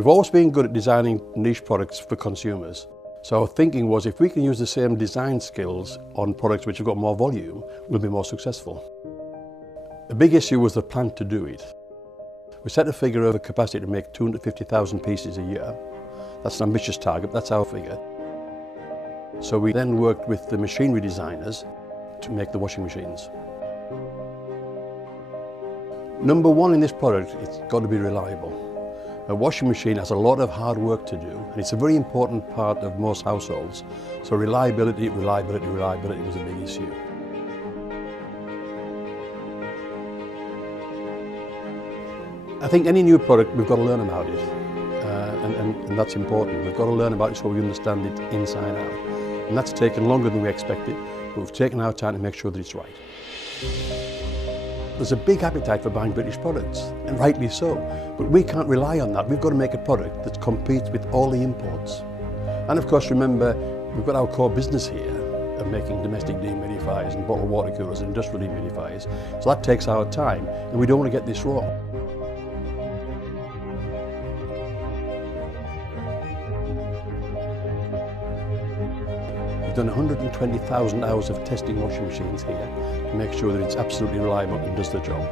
We've always been good at designing niche products for consumers. So our thinking was if we can use the same design skills on products which have got more volume, we'll be more successful. The big issue was the plan to do it. We set a figure of a capacity to make 250,000 pieces a year. That's an ambitious target, that's our figure. So we then worked with the machinery designers to make the washing machines. Number one in this product, it's got to be reliable. A washing machine has a lot of hard work to do, and it's a very important part of most households. So reliability was a big issue. I think any new product, we've got to learn about it, and that's important. We've got to learn about it so we understand it inside out. And that's taken longer than we expected, but we've taken our time to make sure that it's right. There's a big appetite for buying British products, and rightly so, but we can't rely on that. We've got to make a product that competes with all the imports. And of course, remember, we've got our core business here of making domestic dehumidifiers and bottled water coolers and industrial dehumidifiers, so that takes our time, and we don't want to get this wrong. We've done 120,000 hours of testing washing machines here to make sure that it's absolutely reliable and does the job.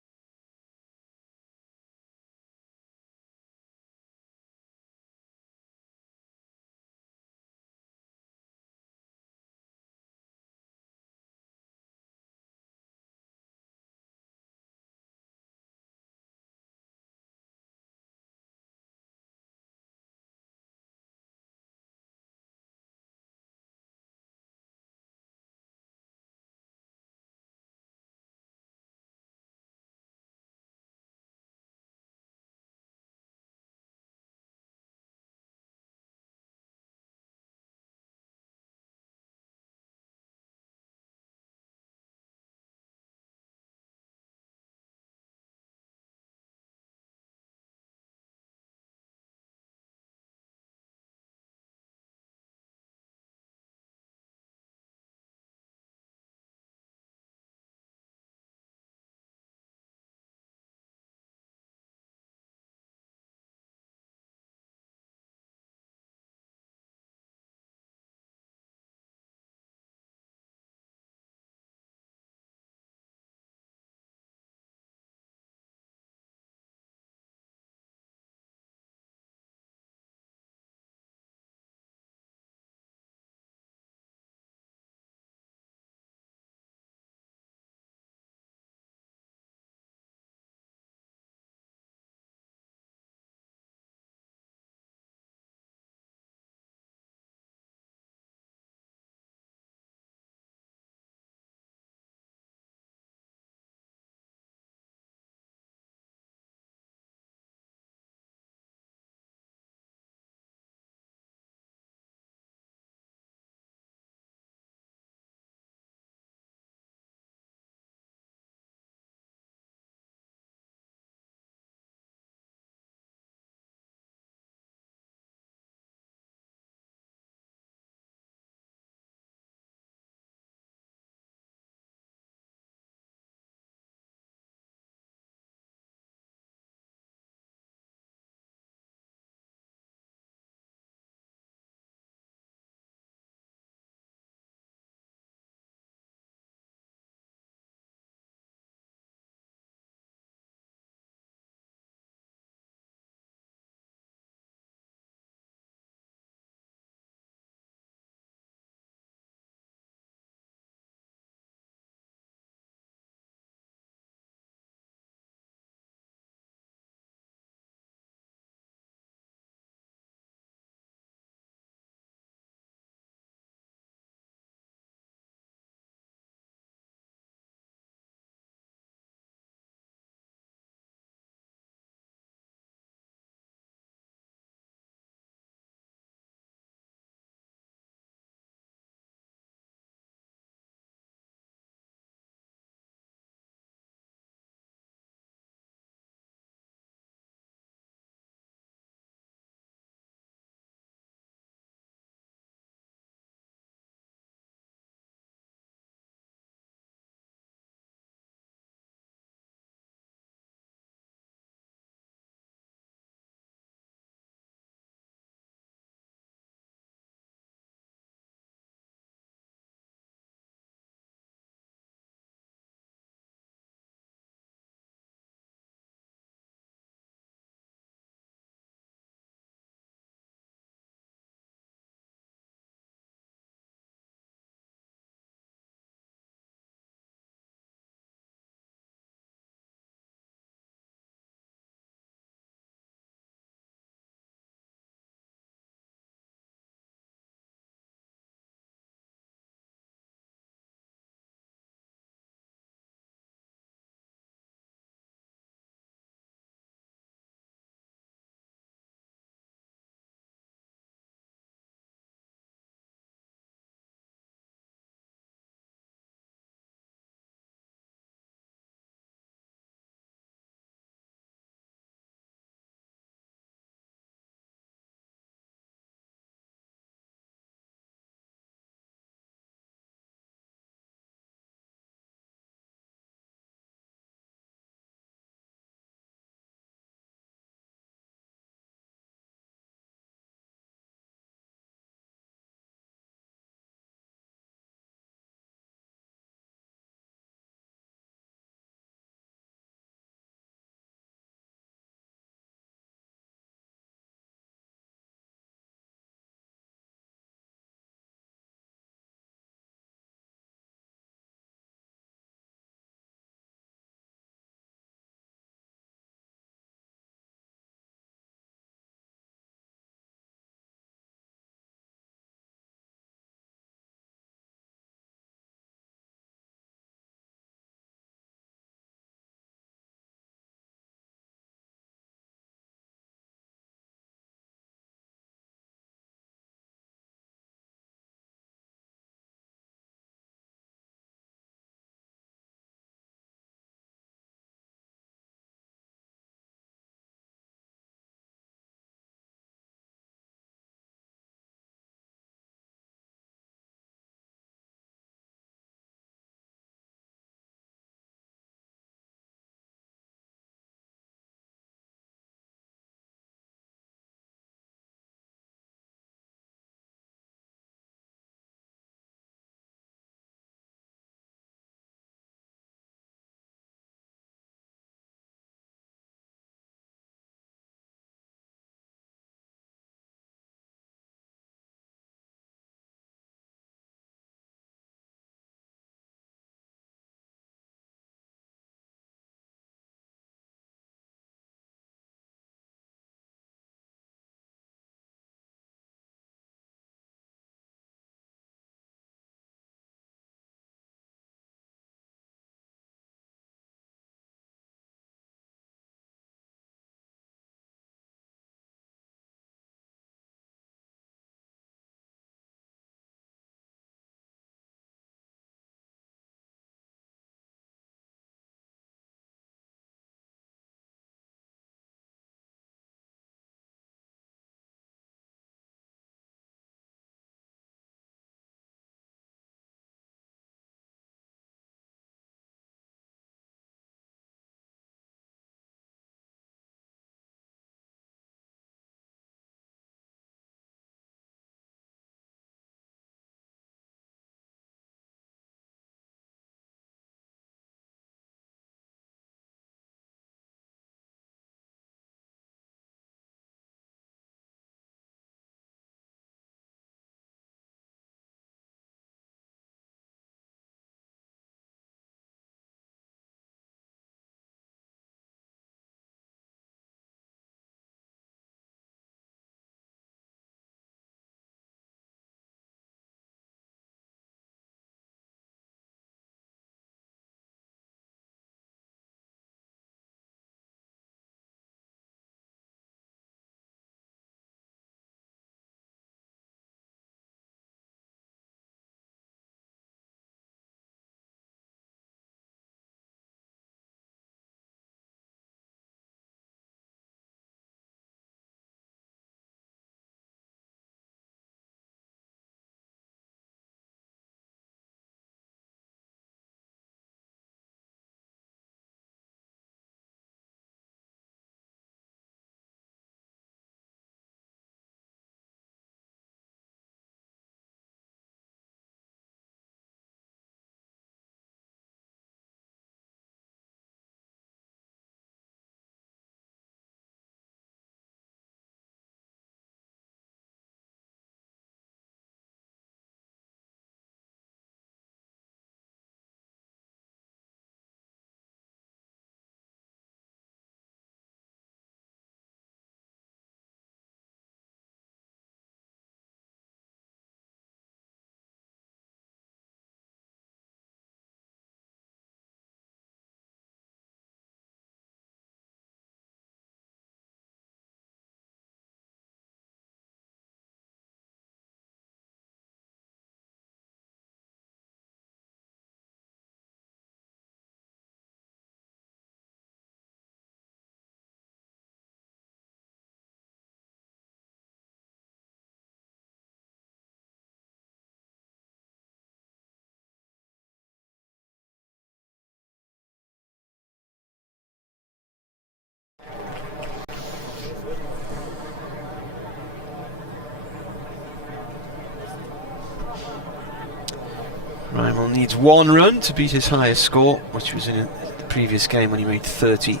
Rimal needs 1 run to beat his highest score, which was in the previous game when he made 30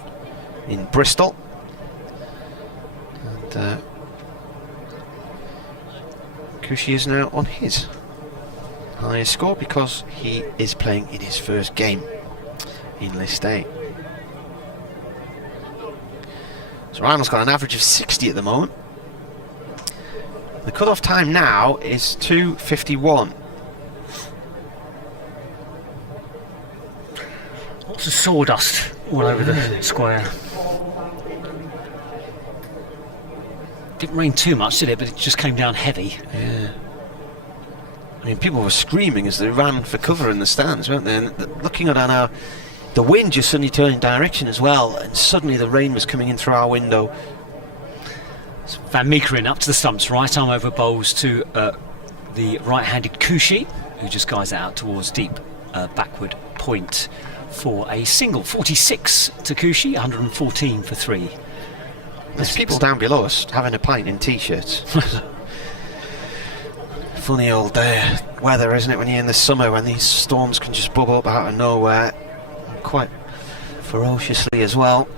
in Bristol. And Khushi is now on his highest score because he is playing in his first game in List A. So Rimal's got an average of 60 at the moment. The cut-off time now is 2:51. Lots of sawdust all over the square. Didn't rain too much, did it? But it just came down heavy. Yeah. I mean, people were screaming as they ran for cover in the stands, weren't they? And looking at our now, the wind just suddenly turned direction as well, and suddenly the rain was coming in through our window. So Van Meekeren up to the stumps, right arm over bowls to the right-handed Khushi, who just guides it out towards deep backward point for a single. 46 to Khushi, 114 for 3. There's people down below us having a pint in t-shirts. Funny old weather, isn't it, when you're in the summer, when these storms can just bubble up out of nowhere, quite ferociously as well.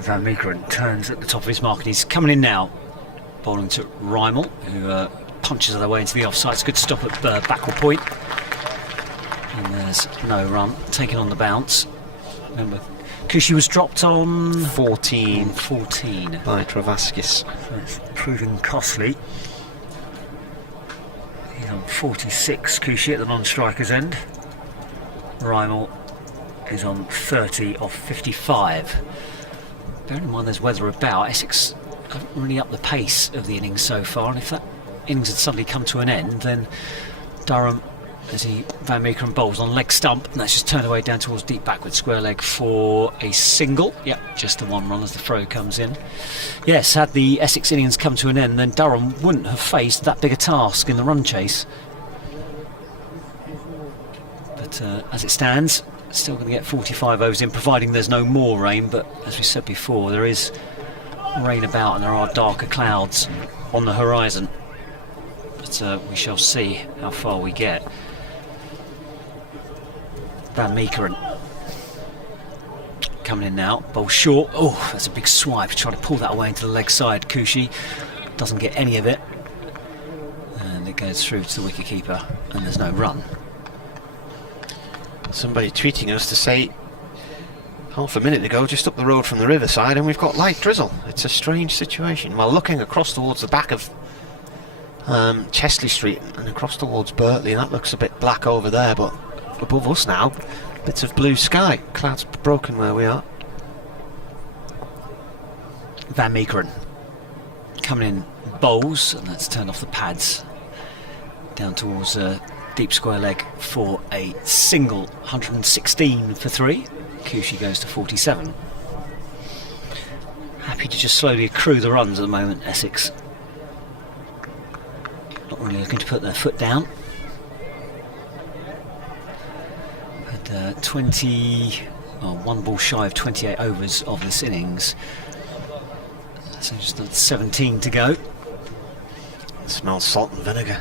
Van Meekeren turns at the top of his mark and he's coming in now, bowling to Rimal, who punches their way into the offside. It's a good stop at backward point, and there's no run taken on the bounce. Remember, Khushi was dropped on 14 by Travaskis. That's proving costly. He's on 46, Khushi, at the non-striker's end. Rimal is on 30 off 55. Bearing in mind there's weather about, Essex haven't really upped the pace of the innings so far, and if that innings had suddenly come to an end, then Durham, as Van Meekeren bowls on leg stump, and that's just turned away down towards deep backward square leg for a single. Yep, just the 1 run as the throw comes in. Yes, had the Essex innings come to an end, then Durham wouldn't have faced that big a task in the run chase. But as it stands, still going to get 45 overs in, providing there's no more rain. But as we said before, there is rain about and there are darker clouds on the horizon. But we shall see how far we get. Van Meekeren coming in now, bowl short. Oh, that's a big swipe, trying to pull that away into the leg side. Khushi doesn't get any of it, and it goes through to the wicketkeeper, and there's no run. Somebody tweeting us to say half a minute ago, just up the road from the riverside, and we've got light drizzle. It's a strange situation. Well, looking across towards the back of Chesley Street and across towards Birtley, that looks a bit black over there, but above us now, bits of blue sky. Clouds broken where we are. Van Meekeren coming in bowls, and that's turned off the pads down towards deep square leg for a single. 116 for 3. Khushi goes to 47. Happy to just slowly accrue the runs at the moment, Essex. Not really looking to put their foot down. But 1 ball shy of 28 overs of this innings. So just 17 to go. It smells salt and vinegar.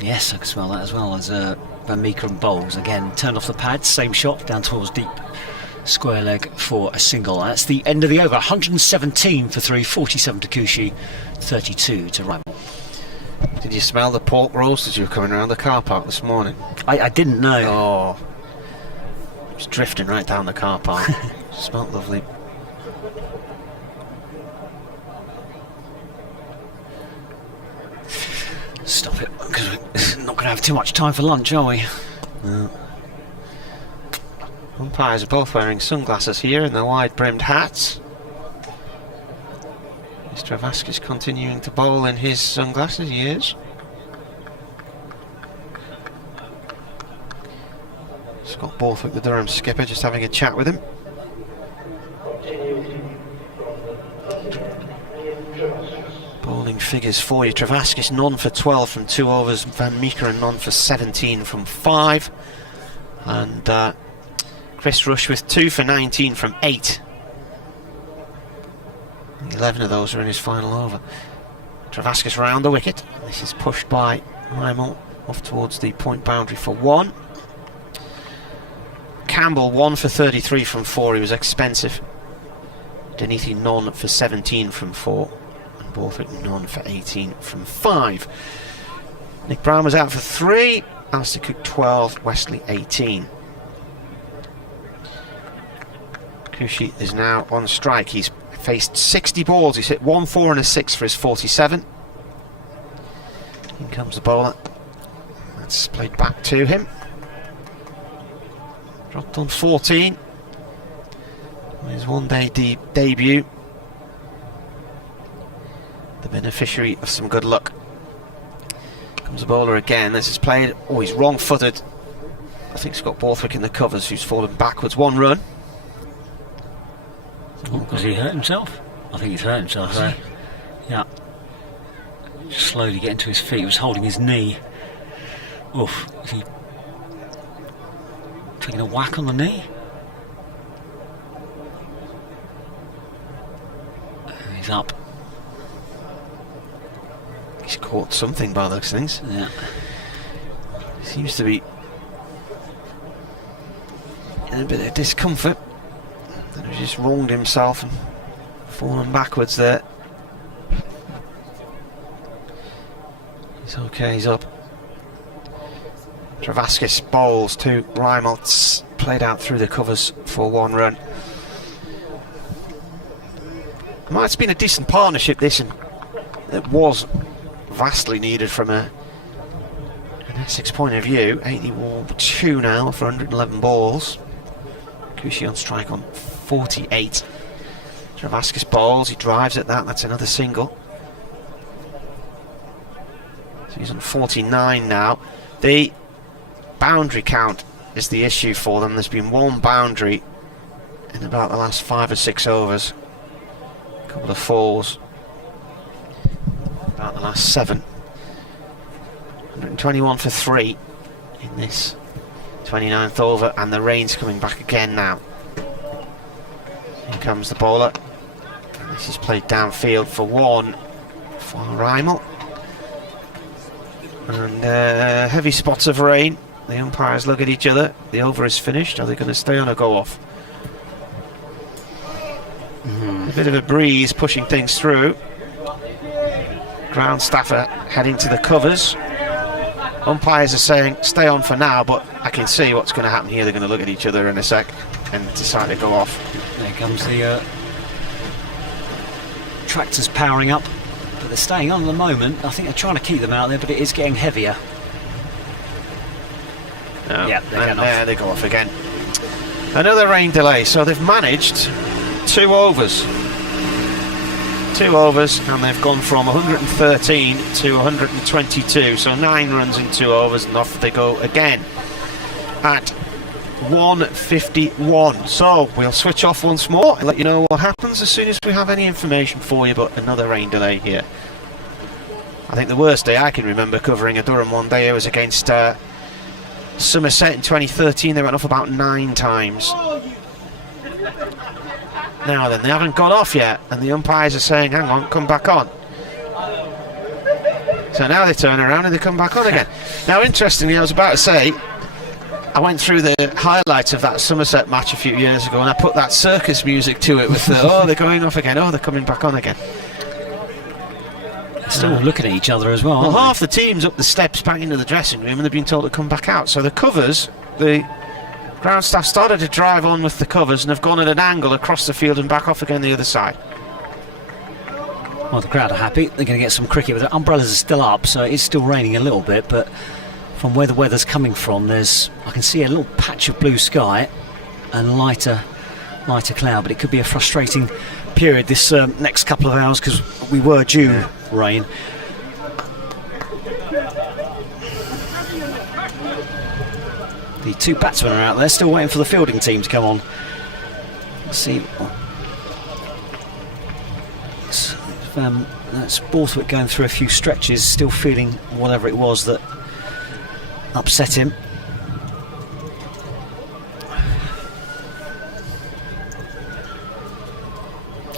Yes, I can smell that as well as Van Meekeren bowls. Again, turned off the pads, same shot, down towards deep square leg for a single. That's the end of the over. 117 for 3, 47 to Khushi, 32 to Rimal. Did you smell the pork roast as you were coming around the car park this morning? I didn't know. Oh, it was drifting right down the car park. Smelled lovely. Stop it, because we're not going to have too much time for lunch, are we? No. Umpires are both wearing sunglasses here and their wide-brimmed hats. Mr. Travaskis continuing to bowl in his sunglasses, he is. Scott Borthwick, the Durham skipper, just having a chat with him. Bowling figures for you. Travaskis none for 12 from 2 overs. Van Meekeren none for 17 from 5. And Chris Rush with 2 for 19 from 8. 11 of those are in his final over. Travaskis round the wicket. This is pushed by Lymel off towards the point boundary for 1. Campbell 1 for 33 from 4. He was expensive. Denithi none for 17 from 4. And Borthwick none for 18 from 5. Nick Brown was out for 3. Alistair Cook 12. Wesley 18. Khushi is now on strike. He's faced 60 balls. He's hit 1, 4 and a 6 for his 47. In comes the bowler. That's played back to him. Dropped on 14. His one-day debut. The beneficiary of some good luck. Comes the bowler again. This is played. Oh, he's wrong-footed. I think he's got Borthwick in the covers, who's fallen backwards. 1 run. Has he hurt himself? I think he's hurt himself there. Yeah. Just slowly getting to his feet. He was holding his knee. Oof. Is he taking a whack on the knee? He's up. He's caught something by those things. Yeah. Seems to be in a bit of discomfort. He's just wronged himself and fallen backwards there. He's okay, he's up. Travaskis bowls to Rymel, played out through the covers for 1 run. Well, it's been a decent partnership, this, and it was vastly needed from an Essex point of view. 82 now for 111 balls. Khushi on strike on 48. Travaskis bowls, he drives at that, that's another single. So he's on 49 now. The boundary count is the issue for them. There's been 1 boundary in about the last 5 or 6 overs. A couple of falls about the last 7. 121 for 3 in this 29th over, and the rain's coming back again now. Here comes the bowler. This is played downfield for 1 for Rymel. And heavy spots of rain. The umpires look at each other. The over is finished. Are they going to stay on or go off? A bit of a breeze pushing things through. Ground staff are heading to the covers. Umpires are saying stay on for now, but I can see what's going to happen here. They're going to look at each other in a sec and decide to go off. There comes the tractors powering up, but they're staying on at the moment. I think they're trying to keep them out there, but it is getting heavier. No. Yeah, there they go off again. Another rain delay, so they've managed 2 overs. 2 overs, and they've gone from 113 to 122, so 9 runs in 2 overs, and off they go again at 151. So we'll switch off once more and let you know what happens as soon as we have any information for you, but another rain delay here. I think the worst day I can remember covering a Durham one day was against Somerset in 2013. They went off about 9 times. Now then, they haven't got off yet, and the umpires are saying, hang on, come back on. So now they turn around and they come back on again. Now, interestingly, I was about to say, I went through the highlights of that Somerset match a few years ago, and I put that circus music to it with the, oh, they're going off again, oh, they're coming back on again. They're still looking at each other as well. Well, half the team's up the steps back into the dressing room, and they've been told to come back out. So the covers, the ground staff started to drive on with the covers and have gone at an angle across the field and back off again the other side. Well, the crowd are happy. They're going to get some cricket, but the umbrellas are still up, so it is still raining a little bit, but from where the weather's coming from, I can see a little patch of blue sky and lighter cloud, but it could be a frustrating period this next couple of hours, because we were due rain. The 2 batsmen are out there, still waiting for the fielding team to come on. Let's see. That's Borthwick going through a few stretches, still feeling whatever it was that upset him.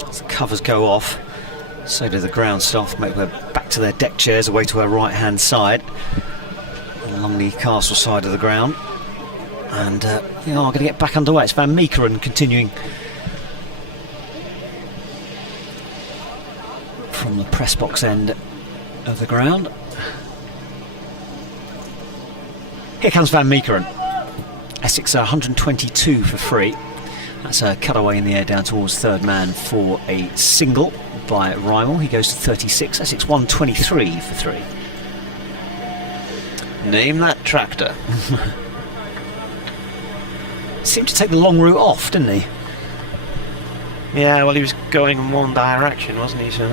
As the covers go off, So do the ground staff. Make their back to their deck chairs, away to our right-hand side, along the castle side of the ground. And we are going to get back underway. It's Van Meekeren continuing from the press box end of the ground. Here comes Van Meekeren. Essex 122 for free. That's a cutaway in the air down towards third man for a single by Rymel. He goes to 36. Essex 123 for three. Name that tractor. Seemed to take the long route off, didn't he? Yeah, well, he was going in one direction, wasn't he, so...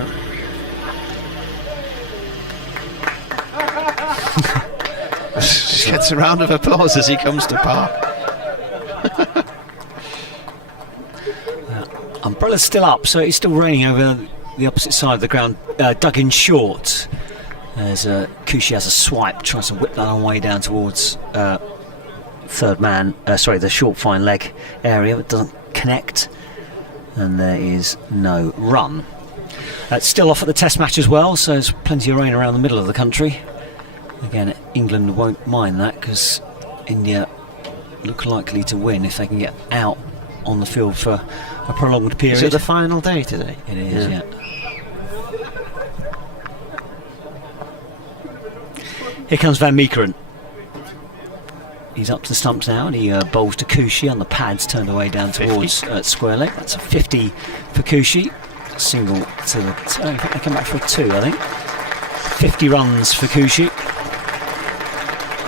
Just gets a round of applause as he comes to park. Umbrella's still up, so it's still raining over the opposite side of the ground. Dug in short as Khushi has a swipe, tries to whip that on way down towards third man, the short fine leg area, but doesn't connect, and there is no run. It's still off at the test match as well, so there's plenty of rain around the middle of the country. Again, England won't mind that because India look likely to win if they can get out on the field for a prolonged period. Is it the final day today? It is, yeah. Here comes Van Meekeren. He's up to the stumps now, and he bowls to Khushi on the pads, turned away down towards square leg. That's a 50 for Khushi. Single to the... I think they come back for a 2, I think. 50 runs for Khushi.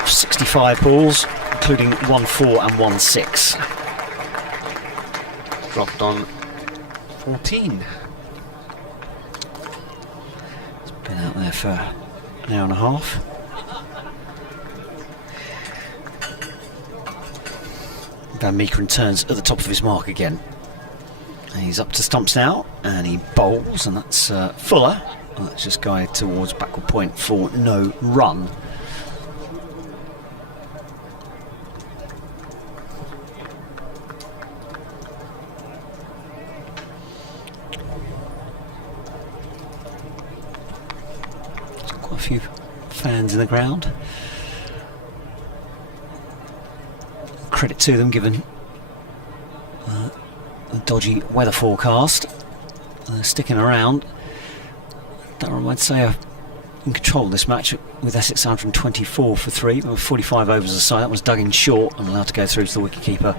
65 balls, including 1-4 and 1-6. Dropped on 14. It's been out there for an hour and a half. Van Meekeren turns at the top of his mark again. And he's up to stumps now, and he bowls, and that's Fuller. And that's just guided towards backward point for no run. Quite a few fans in the ground. Credit to them given the dodgy weather forecast. They're sticking around. Durham, I'd say, are in control of this match with Essex 124 for three. 45 overs aside. That was dug in short and allowed to go through to the wicketkeeper.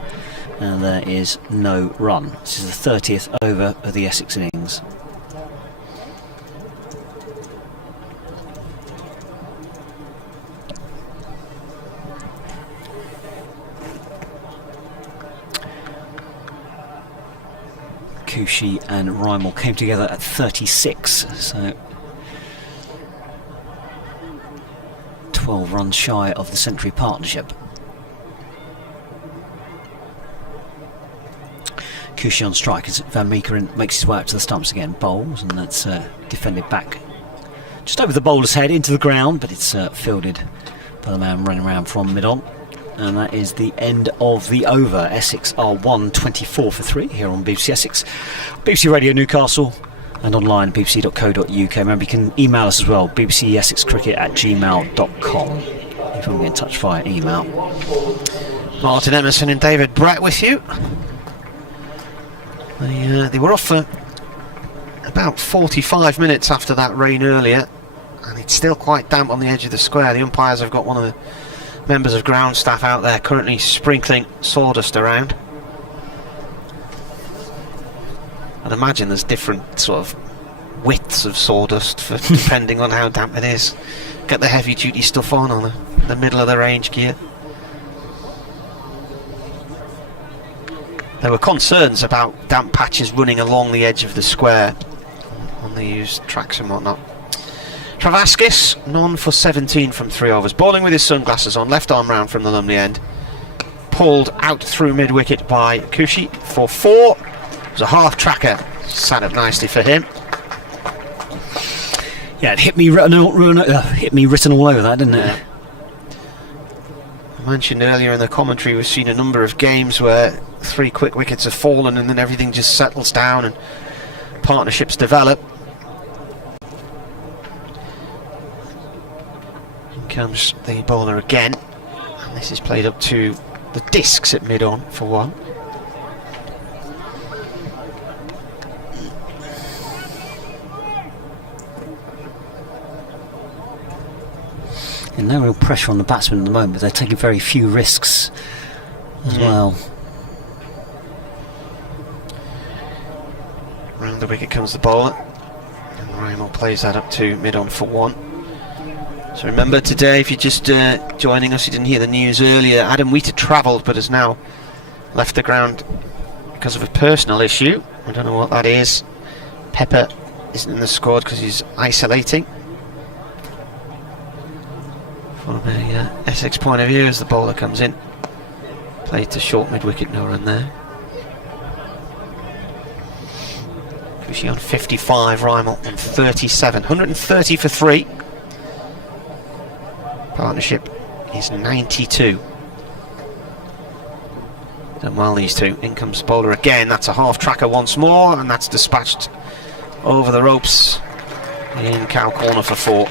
And there is no run. This is the 30th over of the Essex innings. Khushi and Rymel came together at 36, so 12 runs shy of the century partnership. Khushi on strike as Van Meekeren makes his way up to the stumps again, bowls, and that's defended back just over the bowler's head into the ground, but it's fielded by the man running around from mid-on. And that is the end of the over. Essex are 124 for three here on BBC Essex, BBC Radio Newcastle, and online bbc.co.uk. Remember, you can email us as well, bbcessexcricket@gmail.com if you want to get in touch via email. Martin Emerson and David Brett with you. They were off for about 45 minutes after that rain earlier, and it's still quite damp on the edge of the square. The umpires have got one of the members of ground staff out there currently sprinkling sawdust around. I'd imagine there's different sort of widths of sawdust for depending on how damp it is. Get the heavy duty stuff on the middle of the range gear. There were concerns about damp patches running along the edge of the square on the used tracks and whatnot. Travaskis, none for 17 from 3 overs. Bowling with his sunglasses on, left arm round from the Lumley end. Pulled out through mid-wicket by Khushi for 4. It was a half tracker, sat up nicely for him. Yeah, it hit me written all over that, didn't it? I mentioned earlier in the commentary we've seen a number of games where 3 quick wickets have fallen and then everything just settles down and partnerships develop. In comes the bowler again, and this is played up to the discs at mid-on for 1. And no real pressure on the batsman at the moment, but they're taking very few risks as well. Round the wicket comes the bowler, and Rymel plays that up to mid-on for 1. So remember today, if you're just joining us, you didn't hear the news earlier, Adam Wicket travelled but has now left the ground because of a personal issue. I don't know what that is. Pepper isn't in the squad because he's isolating. From a Essex point of view, as the bowler comes in, played to short mid-wicket, no run there. Khushi on 55, Rymel on 37, 130 for 3. Partnership is 92. Done well, these two. In comes the bowler again. That's a half tracker once more, and that's dispatched over the ropes in cow corner for 4.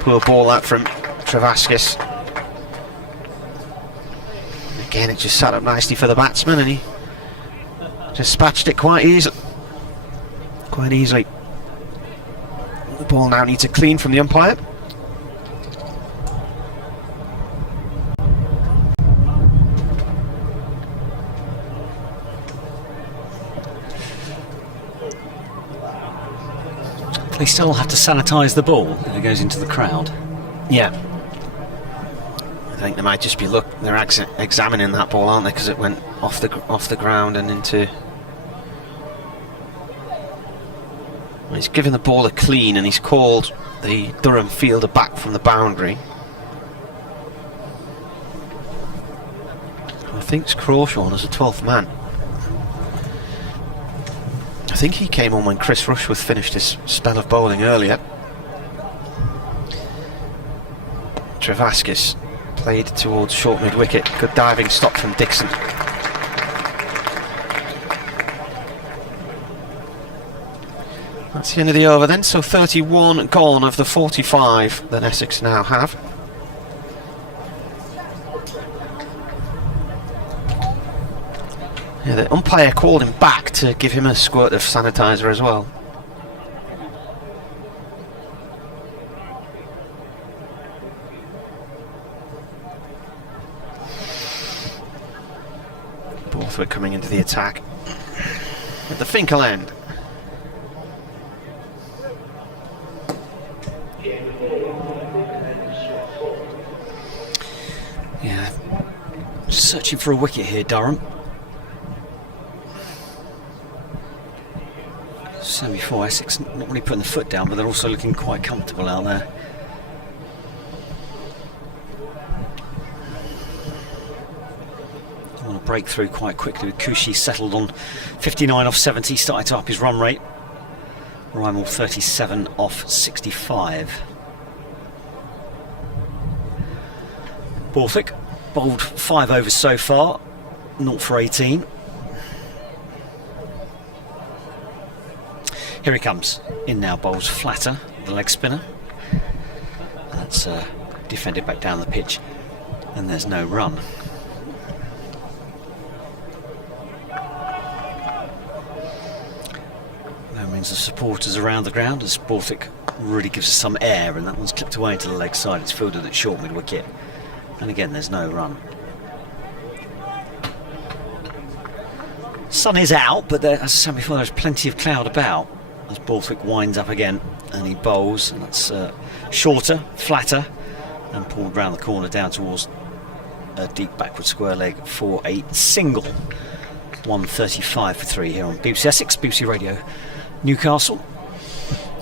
Poor ball that from Travaskis. Again, it just sat up nicely for the batsman, and he dispatched it quite easily. The ball now needs a clean from the umpire. They still have to sanitise the ball if it goes into the crowd. Yeah. I think they might just be they're examining that ball, aren't they? Because it went off the ground and into. Well, he's given the ball a clean, and he's called the Durham fielder back from the boundary. I think it's Crawshaw as a 12th man. I think he came on when Chris Rushworth finished his spell of bowling earlier. Travaskis played towards short mid-wicket. Good diving stop from Dixon. That's the end of the over then, so 31 gone of the 45 that Essex now have. Yeah, the umpire called him back to give him a squirt of sanitizer as well. Borthwick coming into the attack at the Finkel end. Yeah, searching for a wicket here, Durham. So before, Essex not really putting the foot down, but they're also looking quite comfortable out there. They want to break through quite quickly with Khushi settled on 59 off 70, starting to up his run rate. Rymel 37 off 65. Borthwick bowled 5 overs so far, 0 for 18. Here he comes. In now, bowls flatter, the leg spinner. That's defended back down the pitch, and there's no run. That means the supporters around the ground as Borthwick really gives us some air, and that one's clipped away into the leg side. It's fielded at short mid-wicket. And again, there's no run. Sun is out, but there, as I said before, there's plenty of cloud about. As Borthwick winds up again, and he bowls, and that's shorter, flatter, and pulled round the corner down towards a deep backward square leg for a single. 135 for 3 here on BBC Essex, BBC Radio Newcastle.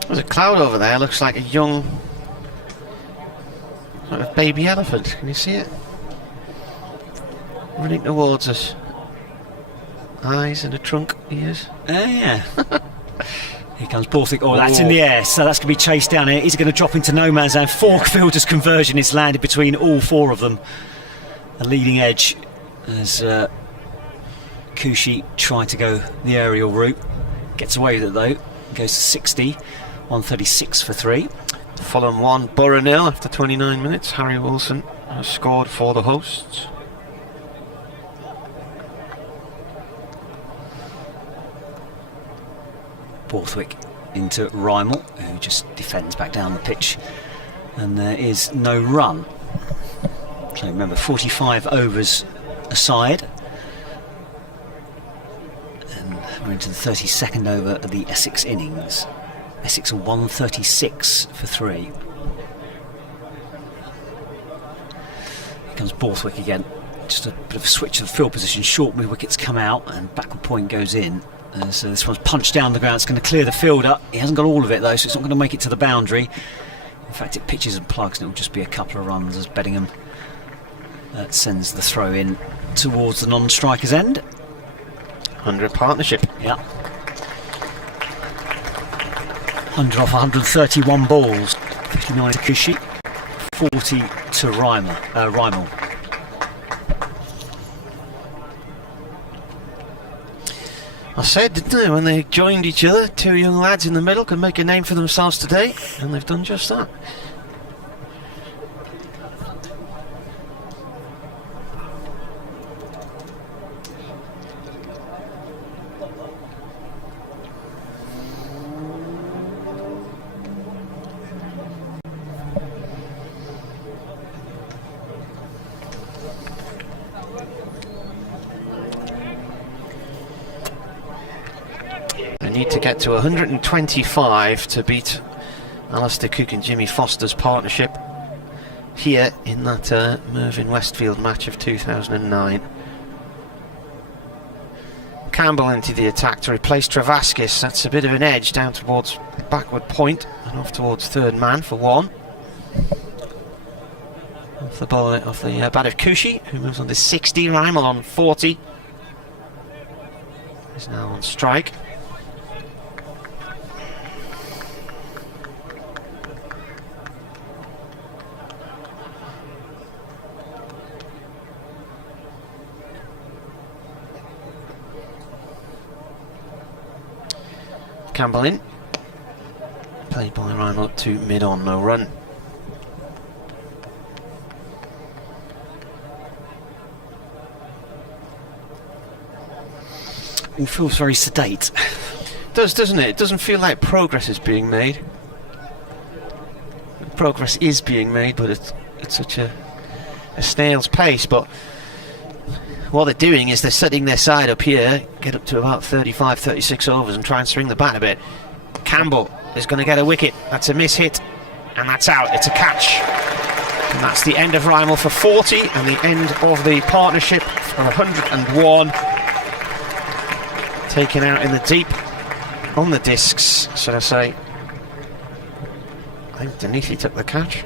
There's a cloud over there, looks like a young sort of baby elephant. Can you see it? Running towards us. Eyes and a trunk, ears. Yeah. Here comes Borthwick. Oh, that's in the air, so that's going to be chased down here. He's going to drop into no man's land. 4 fielders conversion is landed between all 4 of them. A leading edge as Khushi tried to go the aerial route. Gets away with it though. Goes to 60. 136 for 3. Fulham 1, Borough 0 after 29 minutes. Harry Wilson has scored for the hosts. Borthwick into Rymel, who just defends back down the pitch, and there is no run. So remember, 45 overs aside, and we're into the 32nd over of the Essex innings. Essex are 136 for 3. Here comes Borthwick again. Just a bit of a switch of the field position. Short mid wickets come out and backward point goes in. So this one's punched down the ground. It's going to clear the fielder. He hasn't got all of it though, so it's not going to make it to the boundary. In fact, it pitches and plugs, and it'll just be a couple of runs as Beddingham sends the throw in towards the non-striker's end. 100 partnership. Yeah. 100 off 131 balls. 59 to Khushi, 40 to Rymel. I said, didn't I, when they joined each other, two young lads in the middle can make a name for themselves today, and they've done just that. Need to get to 125 to beat Alistair Cook and Jimmy Foster's partnership here in that Mervyn Westfield match of 2009. Campbell into the attack to replace Travaskis. That's a bit of an edge down towards backward point and off towards third man for 1. Off the ball, off the bat of Khushi, who moves on to 60. Rymel on 40. He's now on strike. Campbell in, played by Rymel up to mid-on, no run. It feels very sedate. Doesn't it? It doesn't feel like progress is being made. Progress is being made, but it's such a snail's pace. But what they're doing is they're setting their side up here, get up to about 35, 36 overs and try and swing the bat a bit. Campbell is going to get a wicket. That's a miss hit, and that's out. It's a catch. And that's the end of Rymel for 40, and the end of the partnership for 101. Taken out in the deep, on the discs, should I say. I think Denisi took the catch.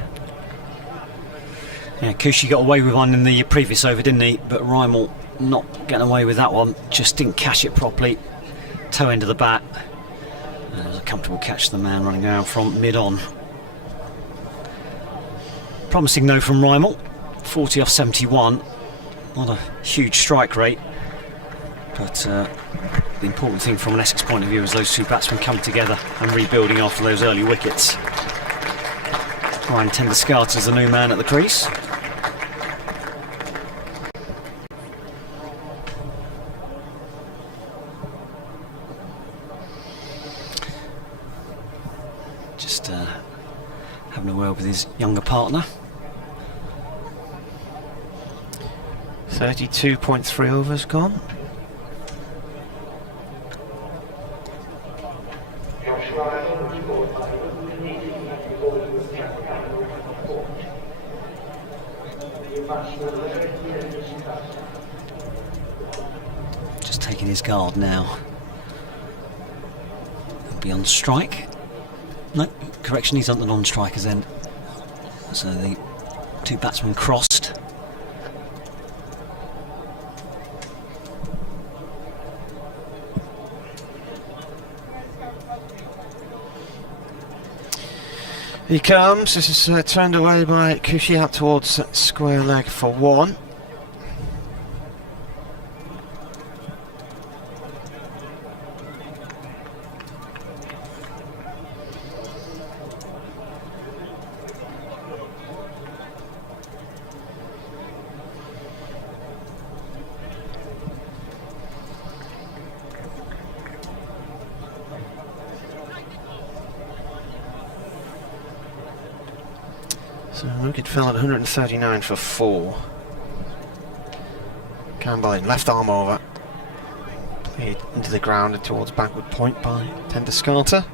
Yeah, Khushi got away with one in the previous over, didn't he? But Rymel not getting away with that one. Just didn't catch it properly. Toe end of the bat. And it was a comfortable catch to the man running around from mid-on. Promising though from Rymel. 40 off 71. Not a huge strike rate. But the important thing from an Essex point of view is those two batsmen come together and rebuilding after those early wickets. Ryan Tenderscott is the new man at the crease. Just having a word with his younger partner. 32.3 overs gone. Just taking his guard now. He'll be on strike. No, correction, he's on the non-striker's end. So the two batsmen crossed. He comes. This is turned away by Khushi out towards square leg for 1. So Wicket fell at 139 for 4. Campbell in, left arm over. Played into the ground and towards backward point by Tendescarter.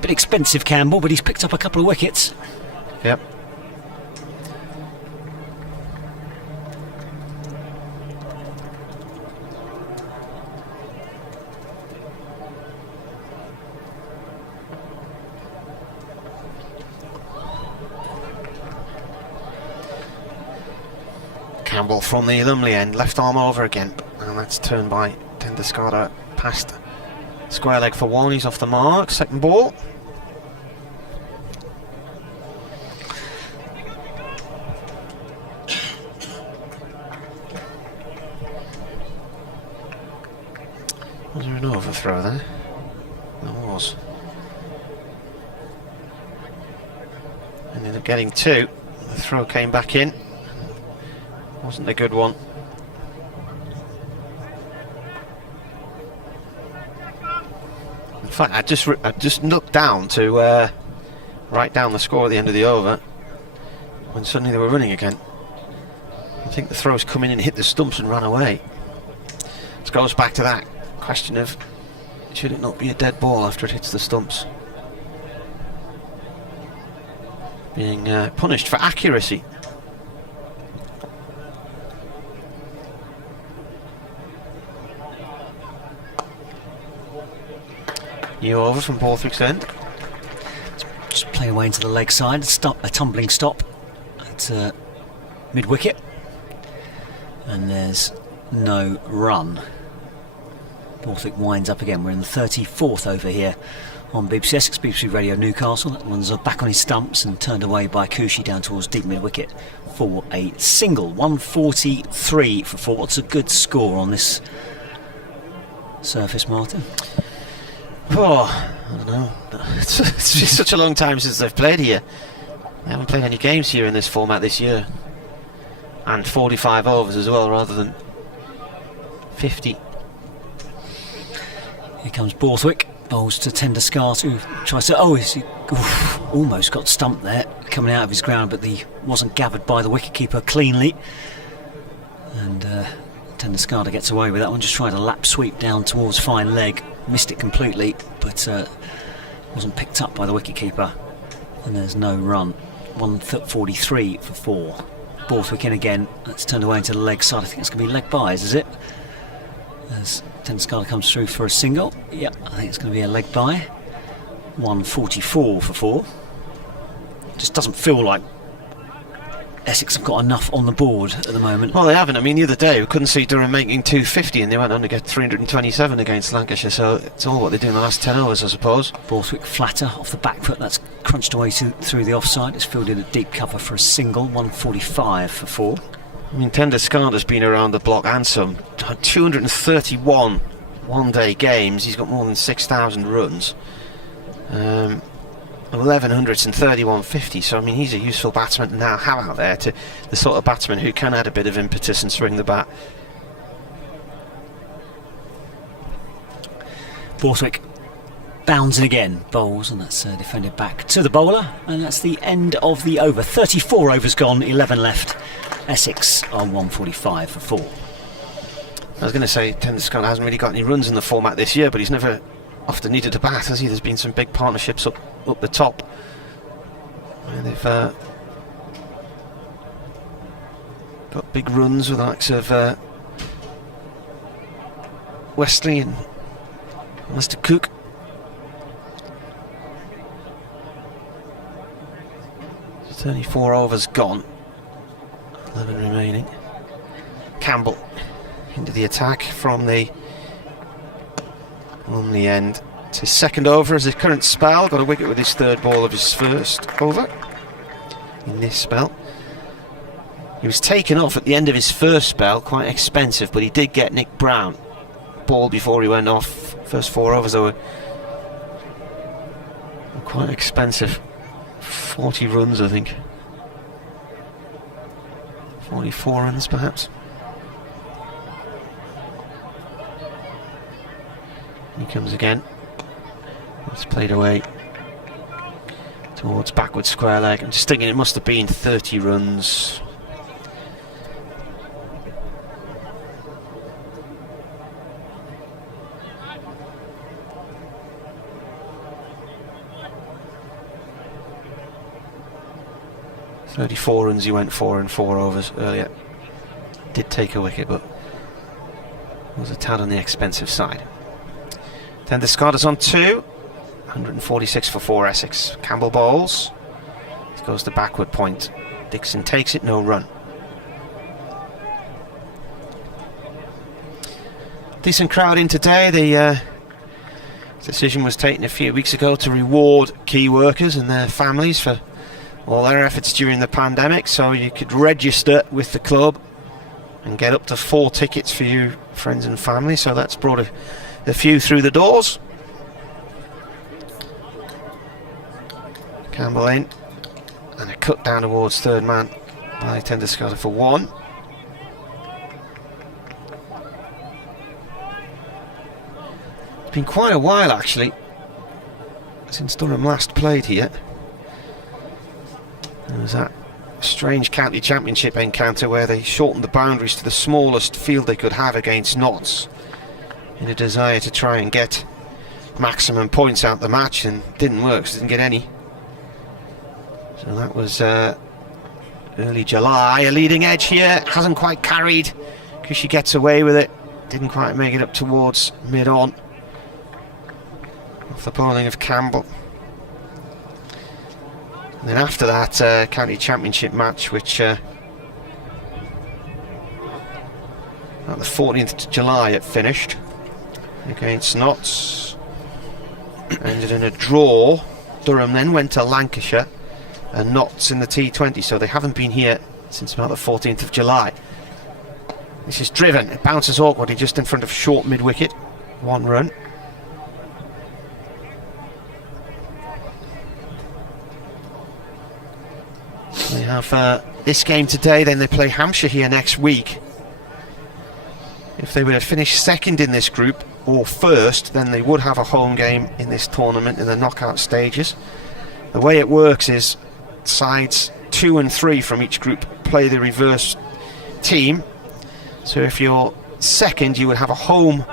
Bit expensive, Campbell, but he's picked up a couple of wickets. Yep. Campbell from the Lumley end, left arm over again, and that's turned by Tendescarter past square leg for 1. He's off the mark. Second ball. Was there an overthrow there? There was. And ended up getting 2. The throw came back in. Wasn't a good one. In fact, I just looked down to write down the score at the end of the over, when suddenly they were running again. I think the throw's come in and hit the stumps and ran away. It goes back to that question of, should it not be a dead ball after it hits the stumps? Being punished for accuracy. New over from Borthwick's end. Just play away into the leg side. Stop, a tumbling stop at mid wicket, and there's no run. Borthwick winds up again. We're in the 34th over here on BBC Essex, BBC Radio Newcastle. That one's back on his stumps and turned away by Khushi down towards deep mid wicket for a single. 143 for 4. What's a good score on this surface, Martin? Oh, I don't know. It's been such a long time since they've played here. They haven't played any games here in this format this year. And 45 overs as well, rather than 50. Here comes Borthwick. Bowls to Tendescarter, who tries to... almost got stumped there, coming out of his ground, but he wasn't gathered by the wicketkeeper cleanly. And Tendescarter gets away with that one, just tried a lap sweep down towards fine leg. Missed it completely, but wasn't picked up by the wicketkeeper, and there's no run. 143 for 4. Borthwick in again. That's turned away into the leg side. I think it's going to be leg byes, is it? As Tendescarter comes through for a single. Yep, I think it's going to be a leg bye. 144 for 4. Just doesn't feel like Essex have got enough on the board at the moment. Well, they haven't. I mean, the other day we couldn't see Durham making 250 and they went on to get 327 against Lancashire, so it's all what they do in the last 10 overs, I suppose. Borthwick flatter off the back foot. That's crunched away through the offside. It's fielded a deep cover for a single. 145 for 4. I mean, Tendescarter's been around the block and some. 231 one-day games. He's got more than 6,000 runs. 1131.50, so I mean he's a useful batsman to now have out there, to the sort of batsman who can add a bit of impetus and swing the bat. Borthwick bounds again, bowls, and that's defended back to the bowler, and that's the end of the over. 34 overs gone, 11 left. Essex on 145 for 4. I was going to say Tendescarter hasn't really got any runs in the format this year, but he's never often needed a bat, has he? There's been some big partnerships up the top. And they've got big runs with the likes of Wesley and Mr. Cook. So 34 overs gone, 11 remaining. Campbell into the attack from the on the end. It's his second over as his current spell. Got a wicket with his third ball of his first over in this spell. He was taken off at the end of his first spell, quite expensive, but he did get Nick Brown ball before he went off. First 4 overs though were quite expensive. 40 runs, I think. 44 runs perhaps. He comes again. It's played away towards backward square leg. I'm just thinking it must have been 30 runs. "34 runs, he went 4 and 4 overs earlier. Did take a wicket, but was a tad on the expensive side. Then discarders on 2. 146 for 4 Essex. Campbell bowls. This goes the backward point. Dixon takes it, no run. Decent crowd in today. The decision was taken a few weeks ago to reward key workers and their families for all their efforts during the pandemic, so you could register with the club and get up to 4 tickets for you friends and family. So that's brought a few through the doors. Campbell in, and a cut down towards third man by tender discarder for 1. It's been quite a while actually since Durham last played here. There was that strange county championship encounter where they shortened the boundaries to the smallest field they could have against Notts in a desire to try and get maximum points out the match, and didn't work, so didn't get any. So that was early July. A leading edge here, hasn't quite carried. Khushi gets away with it, didn't quite make it up towards mid-on off the bowling of Campbell. And then after that county championship match, which on the 14th of July it finished against Notts, ended in a draw. Durham then went to Lancashire and Notts in the T20, so they haven't been here since about the 14th of July. This is driven, it bounces awkwardly just in front of short mid-wicket, 1 run. They have this game today, then they play Hampshire here next week. If they were to finish second in this group, or first, then they would have a home game in this tournament in the knockout stages. The way it works is sides 2 and 3 from each group play the reverse team. So if you're second, you would have a home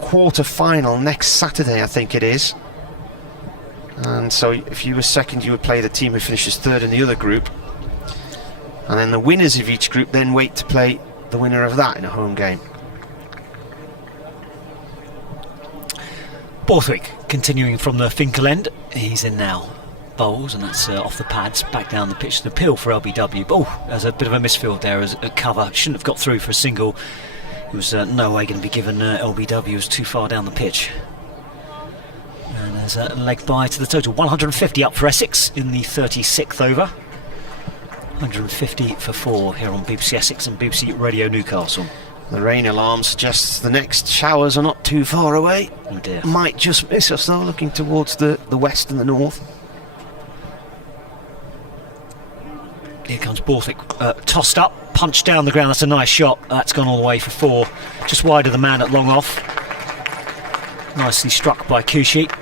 quarter-final next Saturday, I think it is. And so if you were second, you would play the team who finishes third in the other group, and then the winners of each group then wait to play the winner of that in a home game. Borthwick continuing from the Finkel end. He's in now. Bowls, and that's off the pads, back down the pitch. The appeal for LBW. Oh, there's a bit of a misfield there as a cover. Shouldn't have got through for a single. It was no way going to be given. LBW was too far down the pitch. And there's a leg bye to the total. 150 up for Essex in the 36th over. 150 for 4 here on BBC Essex and BBC Radio Newcastle. The rain alarm suggests the next showers are not too far away. Oh dear. Might just miss us though, looking towards the west and the north. Here comes Borthwick, tossed up, punched down the ground. That's a nice shot. That's gone all the way for 4. Just wide of the man at long off. Nicely struck by Khushi.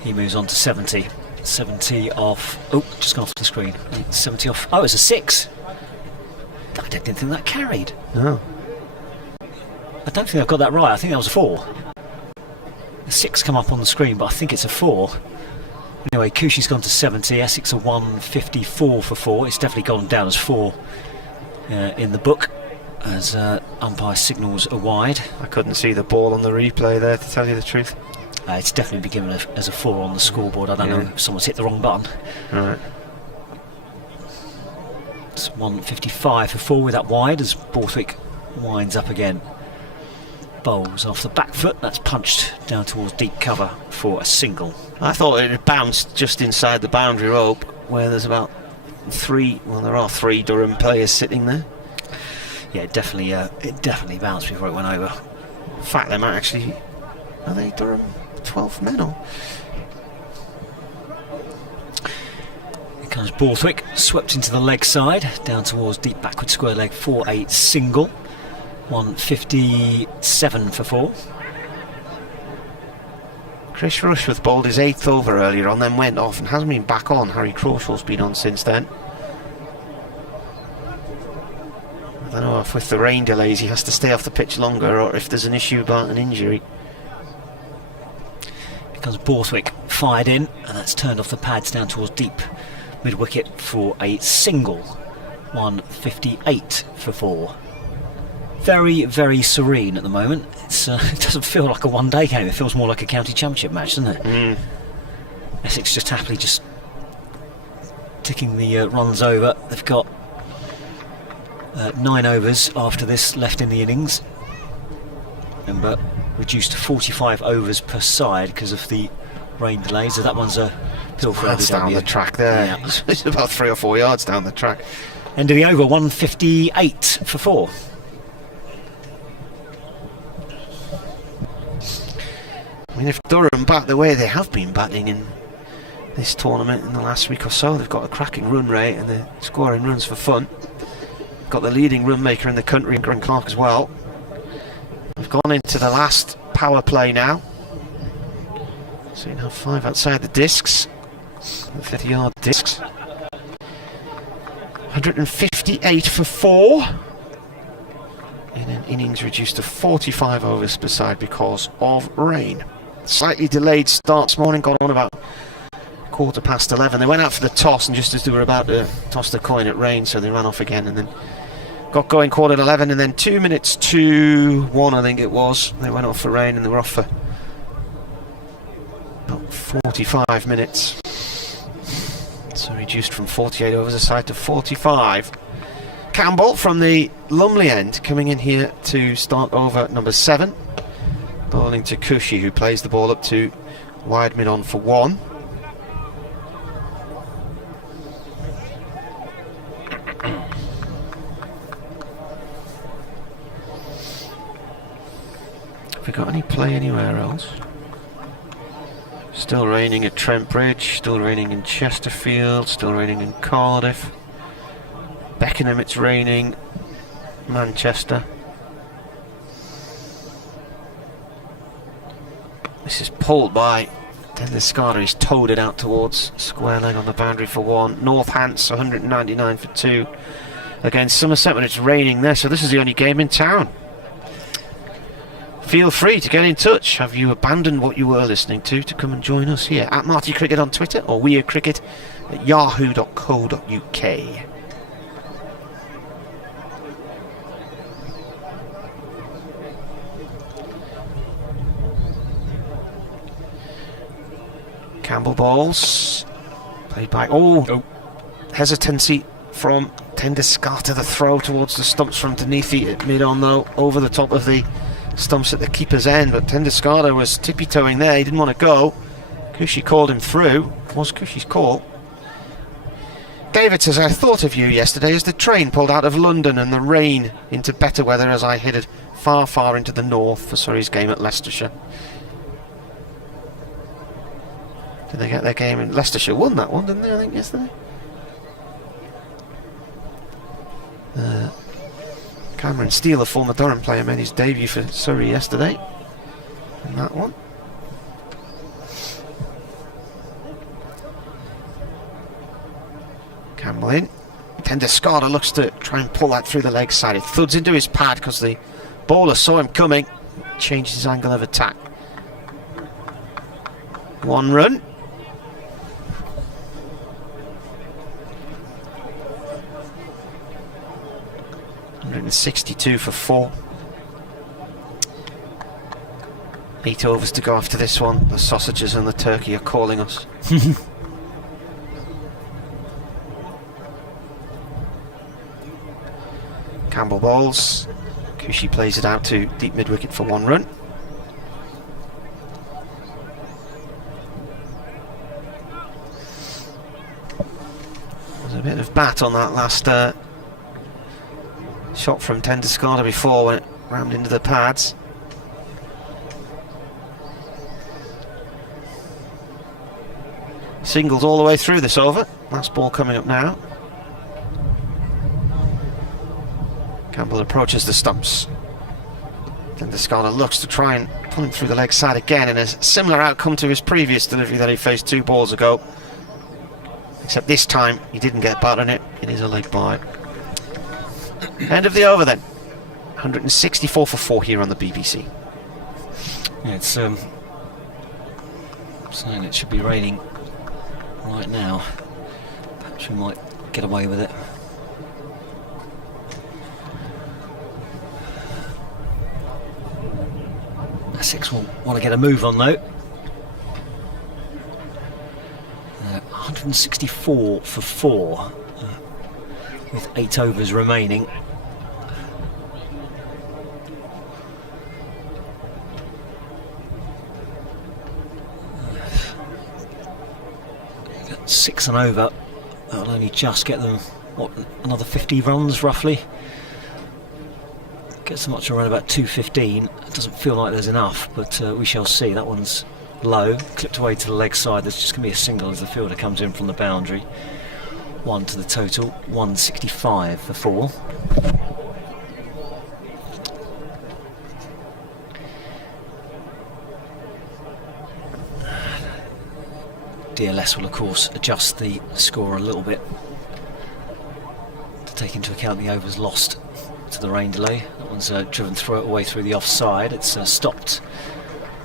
He moves on to 70. 70 off. Oh, just gone off the screen. 70 off. Oh, it's a 6. I didn't think that carried. No. I don't think I've got that right. I think that was a 4. A 6 come up on the screen, but I think it's a 4. Anyway, Khushi's gone to 70. Essex are 154 for 4. It's definitely gone down as 4 in the book, as umpire signals are wide. I couldn't see the ball on the replay there, to tell you the truth. It's definitely been given as a 4 on the scoreboard. I don't know if someone's hit the wrong button. Right. It's 155 for 4 with that wide as Borthwick winds up again. Bowls off the back foot. That's punched down towards deep cover for a single. I thought it had bounced just inside the boundary rope, where there's about 3. Well, there are 3 Durham players sitting there. Yeah, it definitely bounced before it went over. In fact, they might actually. Are they Durham 12 men or? Here comes Borthwick, swept into the leg side, down towards deep backward square leg, 4-8 single. 157 for 4. Chris Rushworth bowled his 8th over earlier on, then went off and hasn't been back on. Harry Crawshaw's been on since then. I don't know if with the rain delays he has to stay off the pitch longer, or if there's an issue about an injury. Because Borthwick fired in, and that's turned off the pads down towards deep mid-wicket for a single. 158 for 4. Very, very serene at the moment. It doesn't feel like a one-day game. It feels more like a county championship match, doesn't it? Essex just happily just ticking the runs over. They've got 9 overs after this left in the innings. Remember, reduced to 45 overs per side because of the rain delays. So that one's a pill for That's down the track there. Yeah. It's about 3 or 4 yards down the track. End of the over, 158 for 4. I mean, if Durham bat the way they have been batting in this tournament in the last week or so, they've got a cracking run rate and they're scoring runs for fun. Got the leading run maker in the country, Grant Clark, as well. We've gone into the last power play now. So you have 5 outside the discs, the 50-yard discs. 158 for 4. In an innings reduced to 45 overs per side because of rain. Slightly delayed start this morning, got on about 11:15. They went out for the toss, and just as they were about to toss the coin, it rained, so they ran off again, and then got going 11:15, and then 2 minutes to 1, I think it was. They went off for rain, and they were off for about 45 minutes. So reduced from 48 overs a side to 45. Campbell from the Lumley end coming in here to start over number 7. Bowling to Khushi, who plays the ball up to wide mid on for 1. Have we got any play anywhere else? Still raining at Trent Bridge, still raining in Chesterfield, still raining in Cardiff. Beckenham, it's raining. Manchester. This is pulled by Tendescada. He's towed it out towards square leg on the boundary for 1. North Hants 199 for 2 against Somerset when it's raining there. So this is the only game in town. Feel free to get in touch. Have you abandoned what you were listening to come and join us here at Marty Cricket on Twitter, or wearecricket at yahoo.co.uk. Campbell balls played by hesitancy from Tendescata. The throw towards the stumps from underneath the mid on, though, over the top of the stumps at the keeper's end, but Tendescada was tippy-toeing there. He didn't want to go. Khushi called him through. Was Khushi's call. David says, I thought of you yesterday as the train pulled out of London and the rain into better weather as I headed far, far into the north for Surrey's game at Leicestershire. Did they get their game in Leicestershire? Won that one, didn't they, I think, yesterday? Cameron Steele, a former Durham player, made his debut for Surrey yesterday in that one. Campbell in. Tendescada looks to try and pull that through the leg side. It thuds into his pad because the bowler saw him coming. Changed his angle of attack. 1 run. $162 for 4. 8 overs to go after this one. The sausages and the turkey are calling us. Campbell bowls. Khushi plays it out to deep mid-wicket for 1 run. There's a bit of bat on that last shot from Tendescada before when it rammed into the pads. Singles all the way through this over. Last ball coming up now. Campbell approaches the stumps. Then the scholar looks to try and pull him through the leg side again, in a similar outcome to his previous delivery that he faced 2 balls ago. Except this time he didn't get bat on it. It is a leg bye. End of the over then. 164 for 4 here on the BBC. Yeah, it's saying it should be raining right now. Perhaps we might get away with it. Essex will want to get a move on though. 164 for 4 with 8 overs remaining. Got 6 and over. That'll only just get them, what, another 50 runs roughly. Gets them up to around about 215. It doesn't feel like there's enough, but we shall see. That one's low, clipped away to the leg side. There's just going to be a single as the fielder comes in from the boundary. 1 to the total, 165 for 4. DLS will of course adjust the score a little bit to take into account the overs lost to the rain delay. That one's driven away through the offside. It's stopped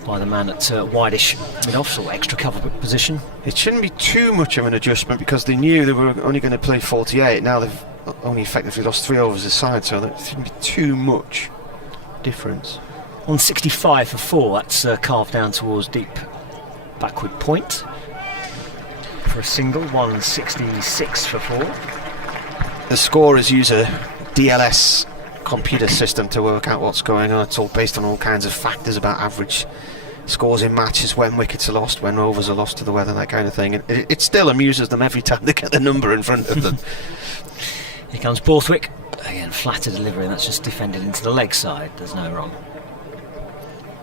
by the man at wideish mid-off, or extra cover position. It shouldn't be too much of an adjustment because they knew they were only going to play 48. Now they've only effectively lost 3 overs aside, so there shouldn't be too much difference. 165 for 4. That's carved down towards deep backward point for a single. 166 for 4. The scorers use a DLS computer system to work out what's going on. It's all based on all kinds of factors about average scores in matches, when wickets are lost, when overs are lost to the weather, that kind of thing. And it still amuses them every time they get the number in front of them. Here comes Borthwick. Again, flatter delivery, and that's just defended into the leg side. There's no wrong.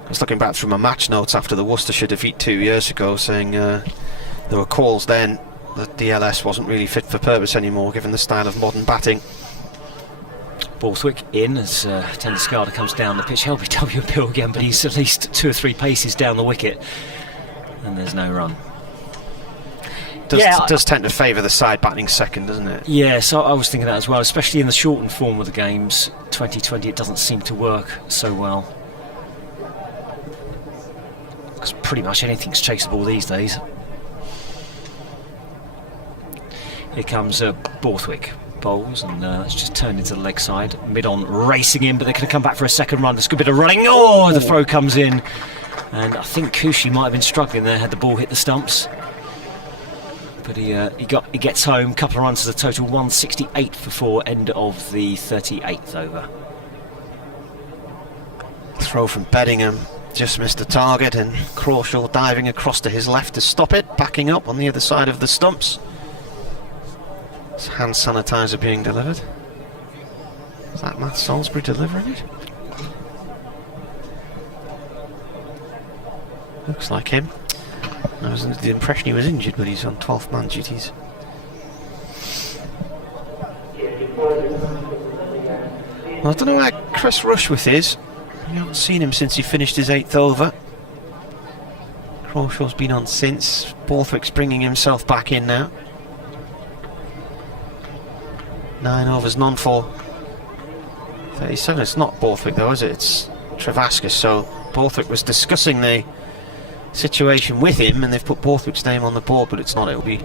I was looking back through my match notes after the Worcestershire defeat 2 years ago, saying there were calls then that DLS wasn't really fit for purpose anymore, given the style of modern batting. Borthwick in as Tenniscarter comes down the pitch. LBW appeal again, but he's at least 2 or 3 paces down the wicket, and there's no run. Does tend to favour the side batting second, doesn't it? Yeah, so I was thinking that as well, especially in the shortened form of the games. 2020, it doesn't seem to work so well, because pretty much anything's chaseable these days. Here comes Borthwick. Bowls, and it's just turned into the leg side. Mid-on racing in, but they're going to come back for a second run. There's a good bit of running. Oh, the throw comes in, and I think Khushi might have been struggling there had the ball hit the stumps. But he gets home. Couple of runs to the total. 168 for 4. End of the 38th over. Throw from Beddingham just missed the target, and Crawshaw diving across to his left to stop it, backing up on the other side of the stumps. It's hand sanitizer being delivered. Is that Matt Salisbury delivering it? Looks like him. I was under the impression he was injured, but he's on 12th man duties. Well, I don't know where Chris Rushworth is. We haven't seen him since he finished his 8th over. Crawshaw's been on since. Borthwick's bringing himself back in now. 9 overs, none for 37. It's not Borthwick though, is it? It's Travaskis. So Borthwick was discussing the situation with him, and they've put Borthwick's name on the board, but it's not. It'll be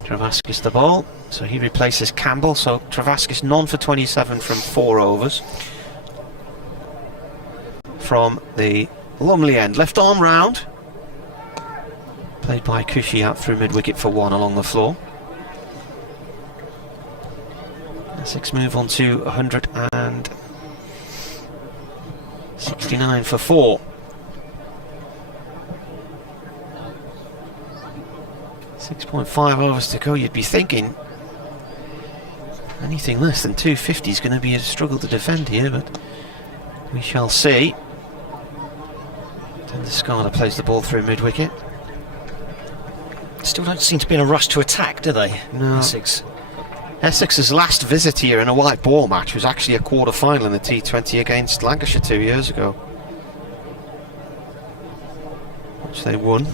Travaskis the ball. So he replaces Campbell. So Travaskis none for 27 from 4 overs. From the Lumley end. Left arm round. Played by Khushi out through mid-wicket for 1 along the floor. Essex move on to 169 for 4. 6.5 overs to go. You'd be thinking anything less than 250 is going to be a struggle to defend here, but we shall see. Then the Scarler plays the ball through mid-wicket. Still don't seem to be in a rush to attack, do they? No. Essex. Essex's last visit here in a white ball match was actually a quarter-final in the T20 against Lancashire 2 years ago, which they won.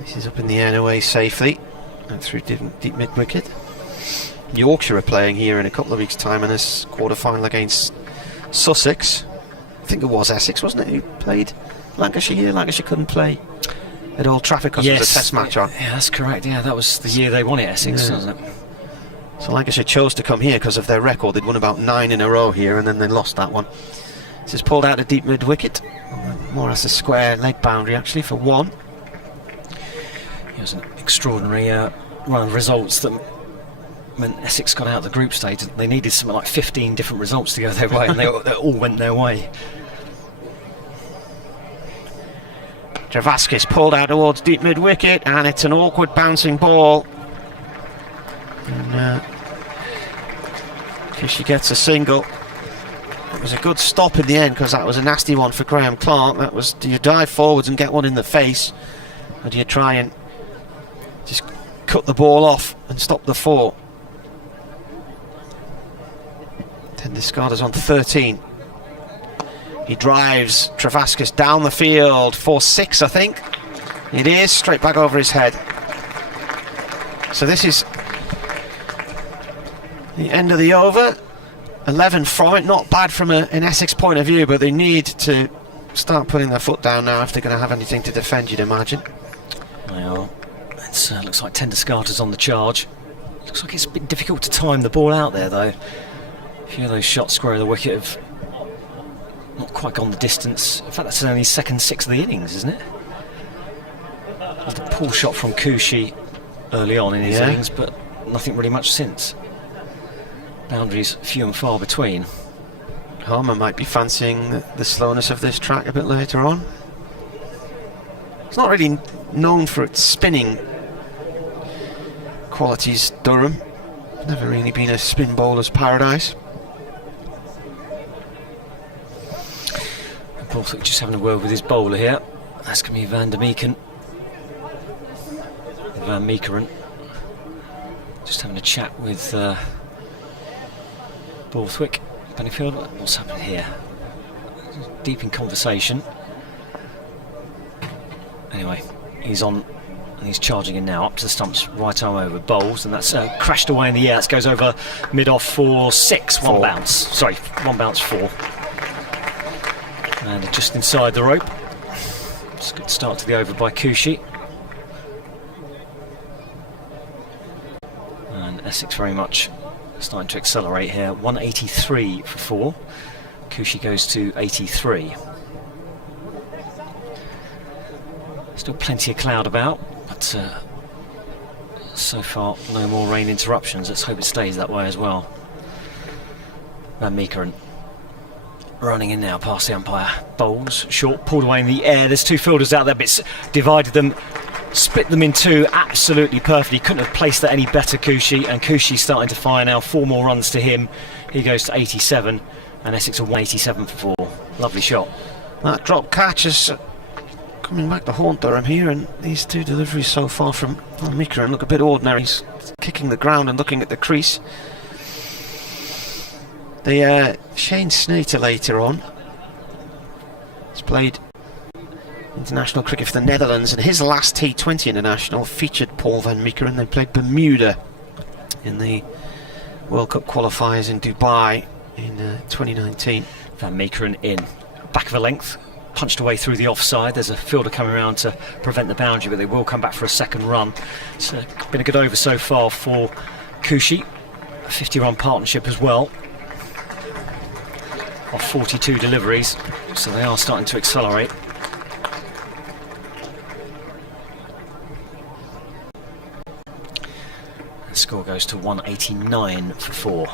This is up in the air and away safely, and through deep mid-wicket. Yorkshire are playing here in a couple of weeks' time in this quarter-final against Sussex. I think it was Essex, wasn't it, who played Lancashire here? Lancashire couldn't play at Old Trafford because there was a test match on. Yeah, that's correct. Yeah, that was the year they won it, Essex, wasn't it? So Lancashire chose to come here because of their record. They'd won about 9 in a row here, and then they lost that one. This is pulled out of deep mid-wicket. More or less a square leg boundary, actually, for 1. It was an extraordinary run of results that meant Essex got out of the group stage. They needed something like 15 different results to go their way, and they all went their way. Travaskis pulled out towards deep mid-wicket, and it's an awkward bouncing ball. And Khushi gets a single. It was a good stop in the end because that was a nasty one for Graham Clark. That was, do you dive forwards and get one in the face, or do you try and just cut the ball off and stop the 4? 10 discarders on 13. He drives Travaskis down the field for 6, I think. It is, straight back over his head. So this is the end of the over. 11 from it, not bad from an Essex point of view, but they need to start putting their foot down now if they're going to have anything to defend, you'd imagine. Well, it looks like 10 discarders on the charge. Looks like it's a bit difficult to time the ball out there, though. A few of those shots square of the wicket have not quite gone the distance. In fact, that's only second 6 of the innings, isn't it? There's a poor shot from Khushi early on in his innings, but nothing really much since. Boundaries few and far between. Harmer might be fancying the slowness of this track a bit later on. It's not really known for its spinning qualities, Durham. Never really been a spin bowler's paradise. Borthwick just having a word with his bowler here. That's going to be Van Meekeren. Just having a chat with Borthwick. Benfield, what's happening here? Deep in conversation. Anyway, he's on and he's charging in now, up to the stumps, right arm over, bowls, and that's crashed away in the air. That goes over mid-off for 6, one bounce. Sorry, 1 bounce 4. And just inside the rope. It's a good start to the over by Khushi. And Essex very much starting to accelerate here. 183 for 4. Khushi goes to 83. Still plenty of cloud about, but so far no more rain interruptions. Let's hope it stays that way as well. Van Meekeren running in now past the umpire. Bowls, short, pulled away in the air. There's 2 fielders out there, but it's divided them, split them in 2 absolutely perfectly. Couldn't have placed that any better, Khushi, and Khushi starting to fire now. 4 more runs to him. He goes to 87, and Essex are 187 for 4. Lovely shot. That drop catch is coming back to haunt Durham here, and these 2 deliveries so far from Meekeren look a bit ordinary. He's kicking the ground and looking at the crease. The Shane Snater later on has played international cricket for the Netherlands, and his last T20 international featured Paul Van Meekeren. They played Bermuda in the World Cup qualifiers in Dubai in 2019. Van Meekeren in, back of a length, punched away through the offside. There's a fielder coming around to prevent the boundary, but they will come back for a second run. It's been a good over so far for Khushi. A 50-run partnership as well, of 42 deliveries, so they are starting to accelerate. The score goes to 189 for 4.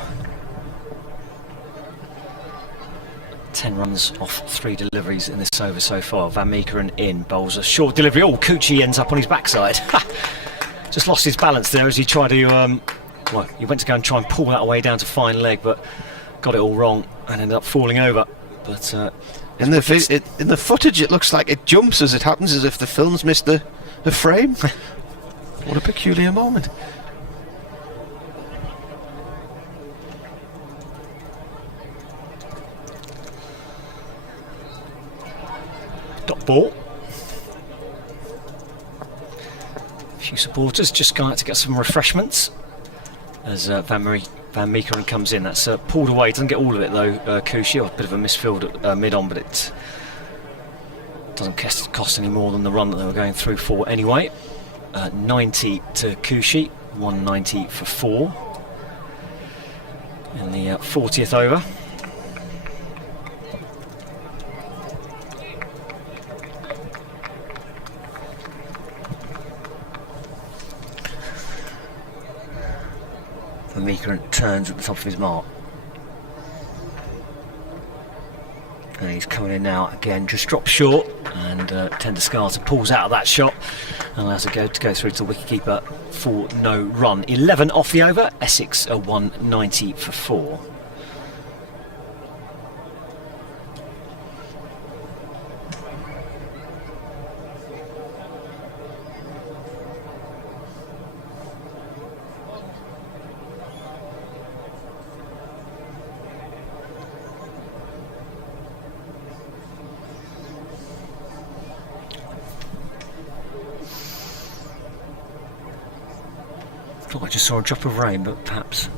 10 runs off 3 deliveries in this over so far. Van Meekeren in, bowls a short delivery. Oh, Khushi ends up on his backside. Just lost his balance there as he tried to well, he went to go and try and pull that away down to fine leg, but got it all wrong and ended up falling over. But in the footage it looks like it jumps as it happens, as if the film's missed the frame. What a peculiar moment. Dot ball. A few supporters just going out to get some refreshments as Van Meekeren comes in. That's pulled away, doesn't get all of it though. Khushi, a bit of a misfield at mid-on, but it doesn't cost any more than the run that they were going through for anyway. 90 to Khushi, 190 for 4 in the 40th over. Van Meekeren turns at the top of his mark. And he's coming in now again, just drops short, and Tendescarter pulls out of that shot and allows it to go through to the wicketkeeper for no run. 11 off the over, Essex a 190 for 4. I just saw a drop of rain, but perhaps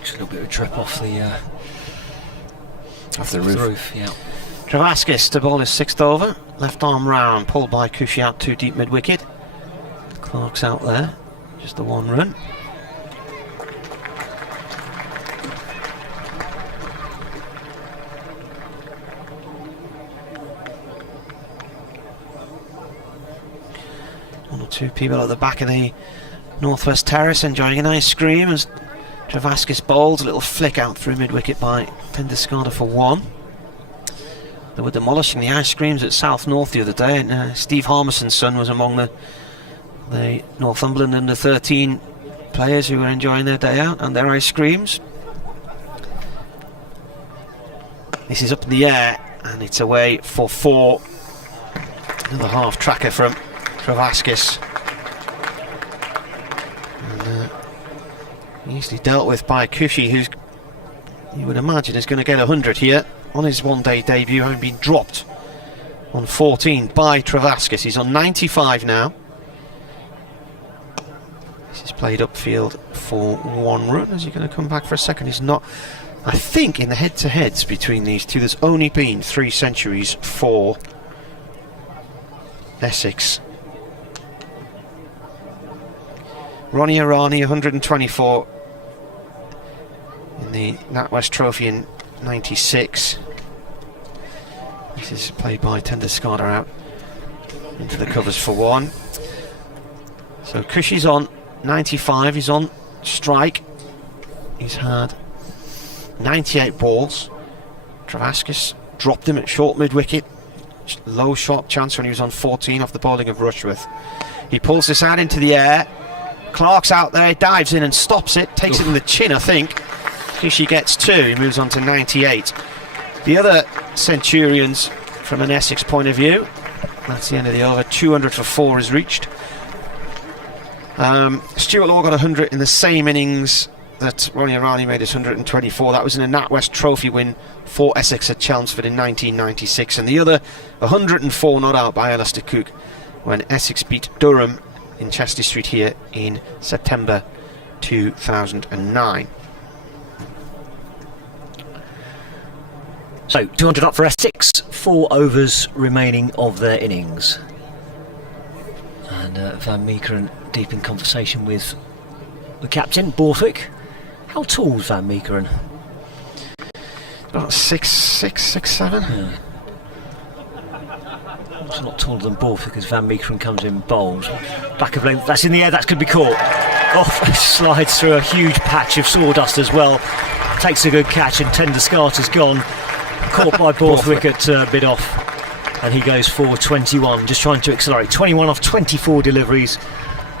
just a little bit of a drip off the roof. Yeah. Travaskis to bowl his 6th over. Left arm round, pulled by Khushi out too deep mid wicket. Clark's out there, just the 1 run. One or two people at the back of the Northwest Terrace enjoying an ice cream as Travaskis bowls. A little flick out through mid-wicket by Tendescarter for 1. They were demolishing the ice creams at South North the other day, and Steve Harmison's son was among the Northumberland under 13 players who were enjoying their day out and their ice creams. This is up in the air and it's away for 4. Another half tracker from Travaskis. Easily dealt with by Khushi, who's, you would imagine, is going to get 100 here on his one-day debut, having been dropped on 14 by Travaskis. He's on 95 now. This is played upfield for 1 run. Is he going to come back for a second? He's not. I think in the head-to-heads between these two, there's only been 3 centuries for Essex. Ronnie Irani, 124 in the NatWest Trophy in 96. This is played by Tendescarter out into the covers for 1. So Khushi's on 95, he's on strike. He's had 98 balls. Travaskis dropped him at short mid-wicket. Low shot chance when he was on 14 off the bowling of Rushworth. He pulls this out into the air. Clark's out there, he dives in and stops it, takes it in the chin, I think. Khushi gets 2, he moves on to 98. The other Centurions, from an Essex point of view, that's the end of the over. 200 for 4 is reached. Stuart Law got 100 in the same innings that Ronnie Irani made his 124. That was in a NatWest Trophy win for Essex at Chelmsford in 1996. And the other 104 not out by Alistair Cook when Essex beat Durham in Chester Street here in September 2009. So 200 up for Essex, 4 overs remaining of their innings. And Van Meekeren deep in conversation with the captain, Borthwick. How tall is Van Meekeren? About 6'7". Yeah. It's not taller than Borthwick as Van Meekeren comes in bowls. Back of length, that's in the air, that's going to be caught. Off, slides through a huge patch of sawdust as well. Takes a good catch and Tendescarter's gone. Caught by Borthwick at mid-off. And he goes for 21, just trying to accelerate. 21 off 24 deliveries.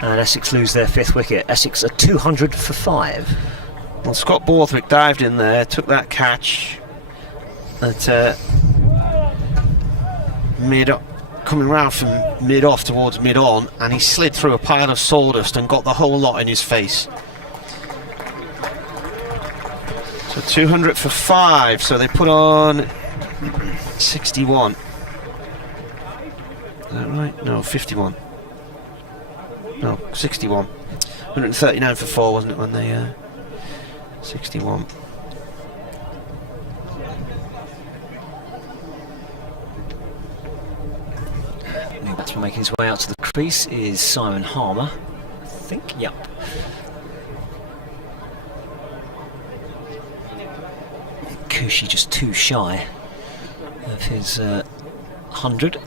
And Essex lose their 5th wicket. Essex are 200 for 5. Well, Scott Borthwick dived in there, took that catch at coming round from mid-off towards mid-on, and he slid through a pile of sawdust and got the whole lot in his face. So 200 for 5, so they put on 61. Is that right? No, 51. No, 61. 139 for 4, wasn't it, when they... 61. New batsman making his way out to the crease is Simon Harmer, I think. Yep. Khushi just too shy of his 100.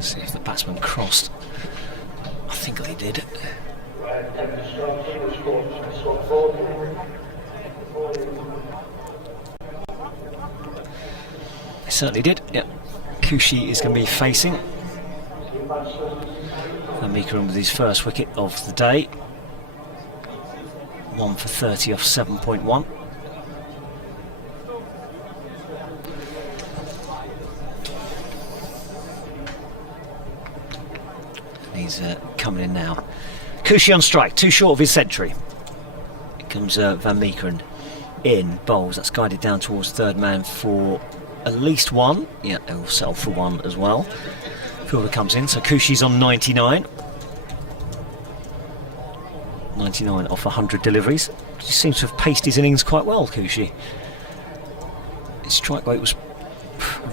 See if the batsman crossed. I think they did. They certainly did. Yep. Khushi is going to be facing. Van Meekeren with his first wicket of the day. 1 for 30 off 7.1. He's coming in now. Khushi on strike, too short of his century. Here comes Van Meekeren in, bowls. That's guided down towards third man for at least one. Yeah, he'll settle for one as well. Fielder comes in, so Khushi's on 99. 99 off 100 deliveries. He seems to have paced his innings quite well, Khushi. His strike rate was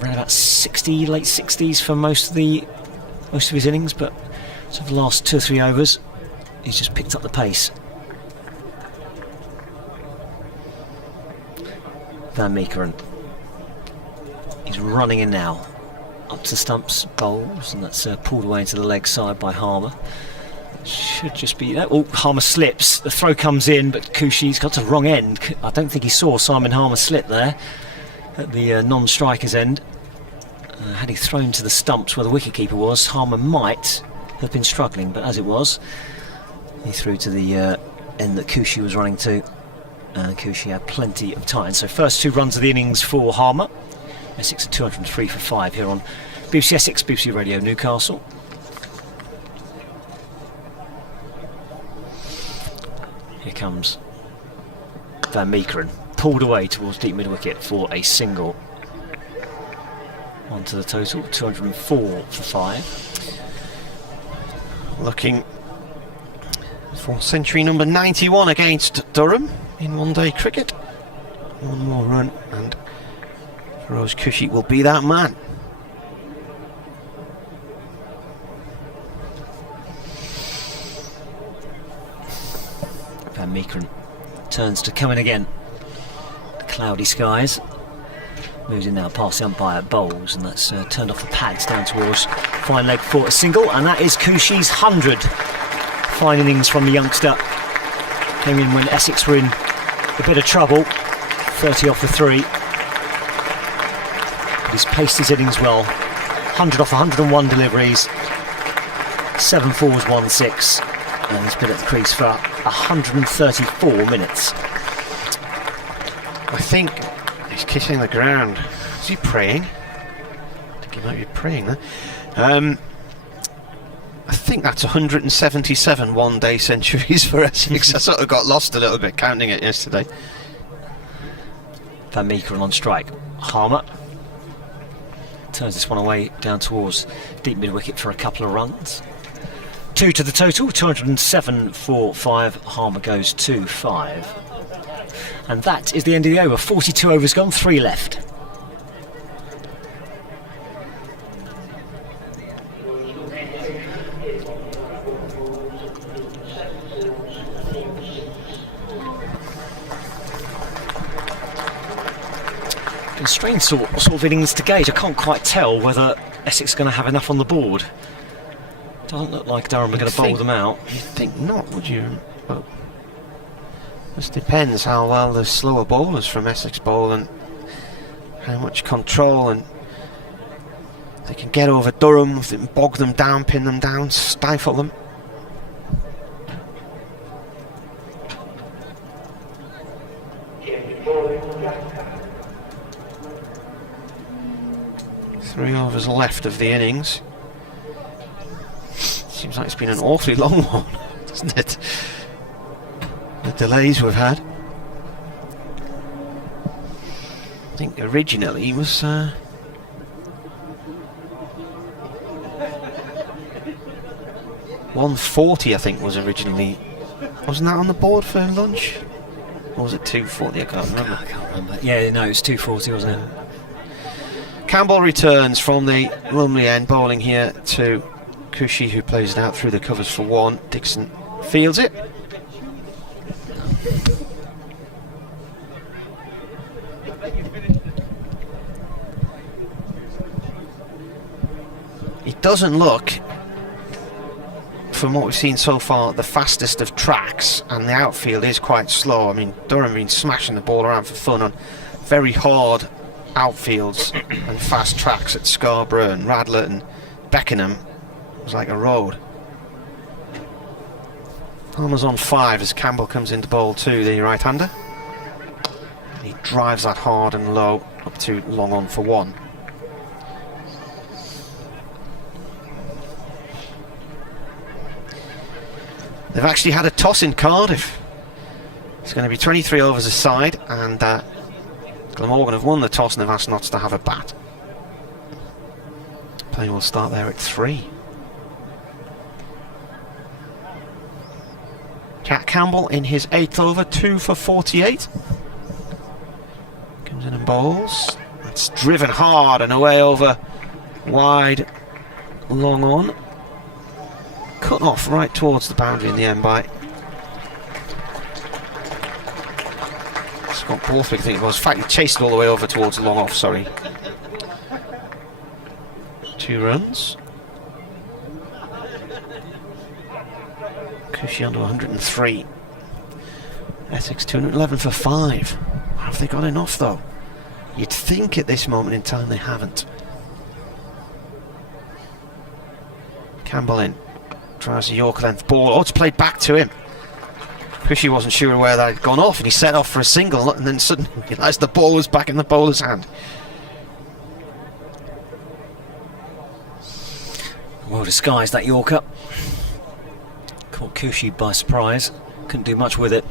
around about 60, late 60s for most of his innings, but so for the last 2 or 3 overs, he's just picked up the pace. Van Meekeren. He's running in now. Up to stumps, bowls, and that's pulled away into the leg side by Harmer. Should just be... Oh, Harmer slips. The throw comes in, but Khushi's got to the wrong end. I don't think he saw Simon Harmer slip there at the non-striker's end. Had he thrown to the stumps where the wicketkeeper was, Harmer might have been struggling, but as it was, he threw to the end that Khushi was running to, and Khushi had plenty of time. So first 2 runs of the innings for Harmer. Essex at 203 for 5 here on BBC Essex, BBC Radio Newcastle. Here comes Van Meekeren, pulled away towards deep mid-wicket for a single. On to the total, 204 for 5. Looking for century number 91 against Durham in one-day cricket. One more run and Feroz Khushi will be that man. Van Meekeren turns to come in again. Cloudy skies. Moves in now past the umpire, bowls, and that's turned off the pads down towards fine leg for a single, and that is Khushi's 100. Fine innings from the youngster. Came in when Essex were in a bit of trouble. 30 off the 3. But he's paced his innings well. 100 off 101 deliveries. 7 fours, 1 6. And he's been at the crease for 134 minutes. I think he's kissing the ground. Is he praying? I think he might be praying there. I think that's 177 one-day centuries for Essex. I sort of got lost a little bit counting it yesterday. Van Meekeren on strike. Harmer turns this one away down towards deep mid-wicket for a couple of runs. 2 to the total, 207 for 5. Harmer goes 2-5. And that is the end of the over. 42 overs gone, 3 left. A strange sort of innings to gauge. I can't quite tell whether Essex is going to have enough on the board. Doesn't look like Durham are going to bowl them out. You'd think not, would you? Well, just depends how well the slower bowlers from Essex bowl and how much control, and they can get over Durham, if they can bog them down, pin them down, stifle them. 3 overs left of the innings. Seems like it's been an awfully long one, doesn't it? The delays we've had. I think originally it was 140, I think, was originally. Wasn't that on the board for lunch? Or was it 240? I can't remember. I can't remember. Yeah, no, it was 240, wasn't it? Campbell returns from the Lumley end, bowling here to Khushi, who plays it out through the covers for 1. Dixon fields it. It doesn't look, from what we've seen so far, the fastest of tracks, and the outfield is quite slow. I mean, Durham have been smashing the ball around for fun on very hard outfields and fast tracks at Scarborough and Radlett and Beckenham. It was like a road. Harmer's on 5 as Campbell comes into bowl to the right-hander. He drives that hard and low up to long on for 1. They've actually had a toss in Cardiff. It's going to be 23 overs aside, and Glamorgan have won the toss and they've asked Notts to have a bat. Play will start there at 3. Jack Campbell in his 8th over, 2 for 48. Comes in and bowls. It's driven hard and away over wide, long on. Cut off right towards the boundary in the end by Scott Borthwick, I think it was. In fact, he chased it all the way over towards the long off, sorry. 2 runs. Khushi under 103. Essex 211 for 5. Have they got enough though? You'd think at this moment in time they haven't. Campbell in. Tries a York length ball. Oh, it's played back to him. Khushi wasn't sure where that had gone off, and he set off for a single, and then suddenly realised the ball was back in the bowler's hand. Well disguised, that Yorker. Caught Khushi by surprise. Couldn't do much with it.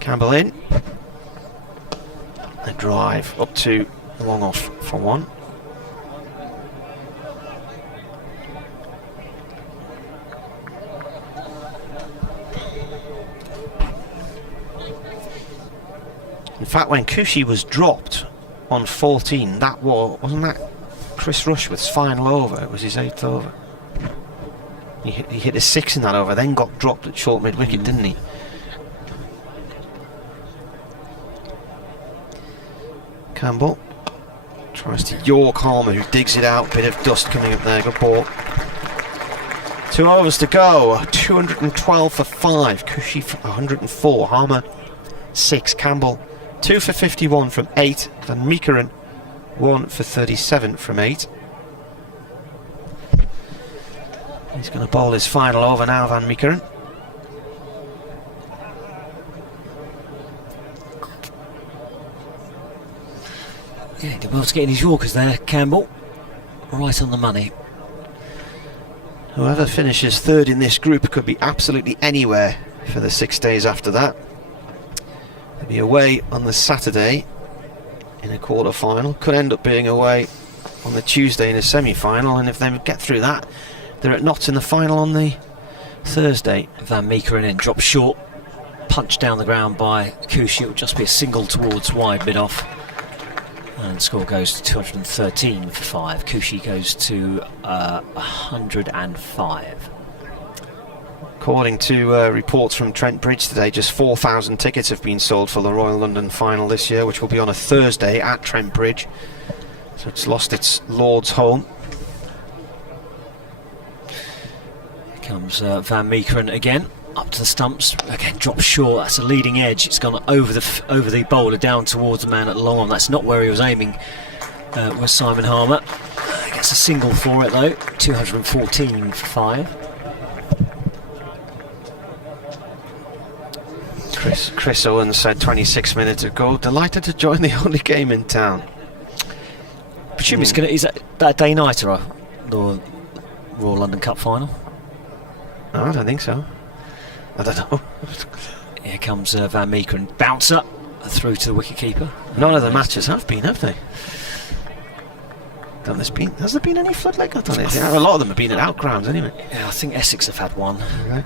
Campbell in. A drive up to long off for 1. In fact, when Khushi was dropped on 14, that wasn't that Chris Rushworth's final over? It was his 8th over. He hit a 6 in that over, then got dropped at short mid wicket, didn't he? Campbell tries to York Harmer, who digs it out. Bit of dust coming up there. Good ball. 2 overs to go. 212 for 5. Khushi for 104. Harmer 6. Campbell 2 for 51 from 8. Van Meekeren 1 for 37 from 8. He's going to bowl his final over now, Van Meekeren. Yeah, he did well to get in his Yorkers there, Campbell. Right on the money. Whoever finishes 3rd in this group could be absolutely anywhere for the 6 days after that. They'll be away on the Saturday in a quarter-final. Could end up being away on the Tuesday in a semi-final, and if they get through that, they're at Notts in the final on the Thursday. Van Meekeren in, dropped short, punched down the ground by Khushi. It would just be a single towards wide mid-off. And score goes to 213 for 5. Khushi goes to 105. According to reports from Trent Bridge today, just 4,000 tickets have been sold for the Royal London final this year, which will be on a Thursday at Trent Bridge. So it's lost its Lord's home. Here comes Van Meekeren again. Up to the stumps, again drops short. That's a leading edge. It's gone over the bowler down towards the man at long on. That's not where he was aiming. Was Simon Harmer. Gets a single for it though. 214 for 5. Chris Owens said 26 minutes ago, delighted to join the only game in town. Presume is that a day-nighter, the Royal London Cup final? No, I don't think so. I don't know. Here comes Van Meekeren. Bouncer through to the wicket-keeper. None of the matches have been, have they? Has there been any floodlight? I don't think. A lot of them have been at outgrounds anyway. Yeah, I think Essex have had one. Okay.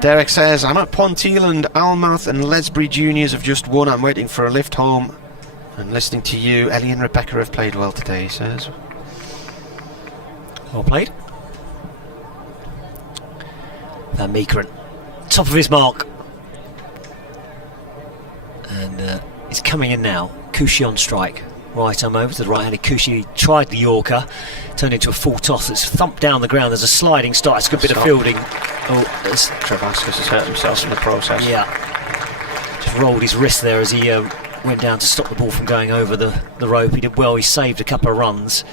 Derek says, I'm at Ponteland, Almouth and Lesbury Juniors have just won. I'm waiting for a lift home and listening to you. Ellie and Rebecca have played well today, he says. Well played. Van Meekeren, top of his mark. And he's coming in now. Khushi on strike. Right arm over to the right-handed Khushi. Tried the Yorker. Turned into a full toss that's thumped down the ground. There's a sliding start. It's a good bit of fielding. Oh, Travascus has hurt himself in the process. Yeah. Just rolled his wrist there as he went down to stop the ball from going over the rope. He did well. He saved a couple of runs.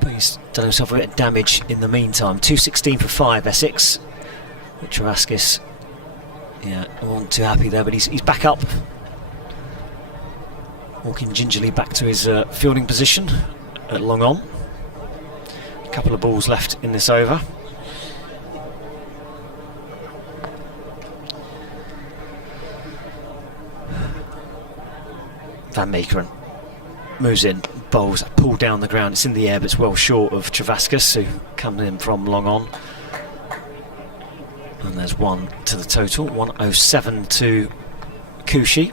But he's done himself a bit of damage in the meantime. 216 for 5, Essex. Travascus, yeah, wasn't too happy there, but he's back up. Walking gingerly back to his fielding position at long on. A couple of balls left in this over. Van Meekeren moves in, bowls, pulled down the ground. It's in the air, but it's well short of Travascus, who comes in from long on. And there's one to the total. 107 to Khushi.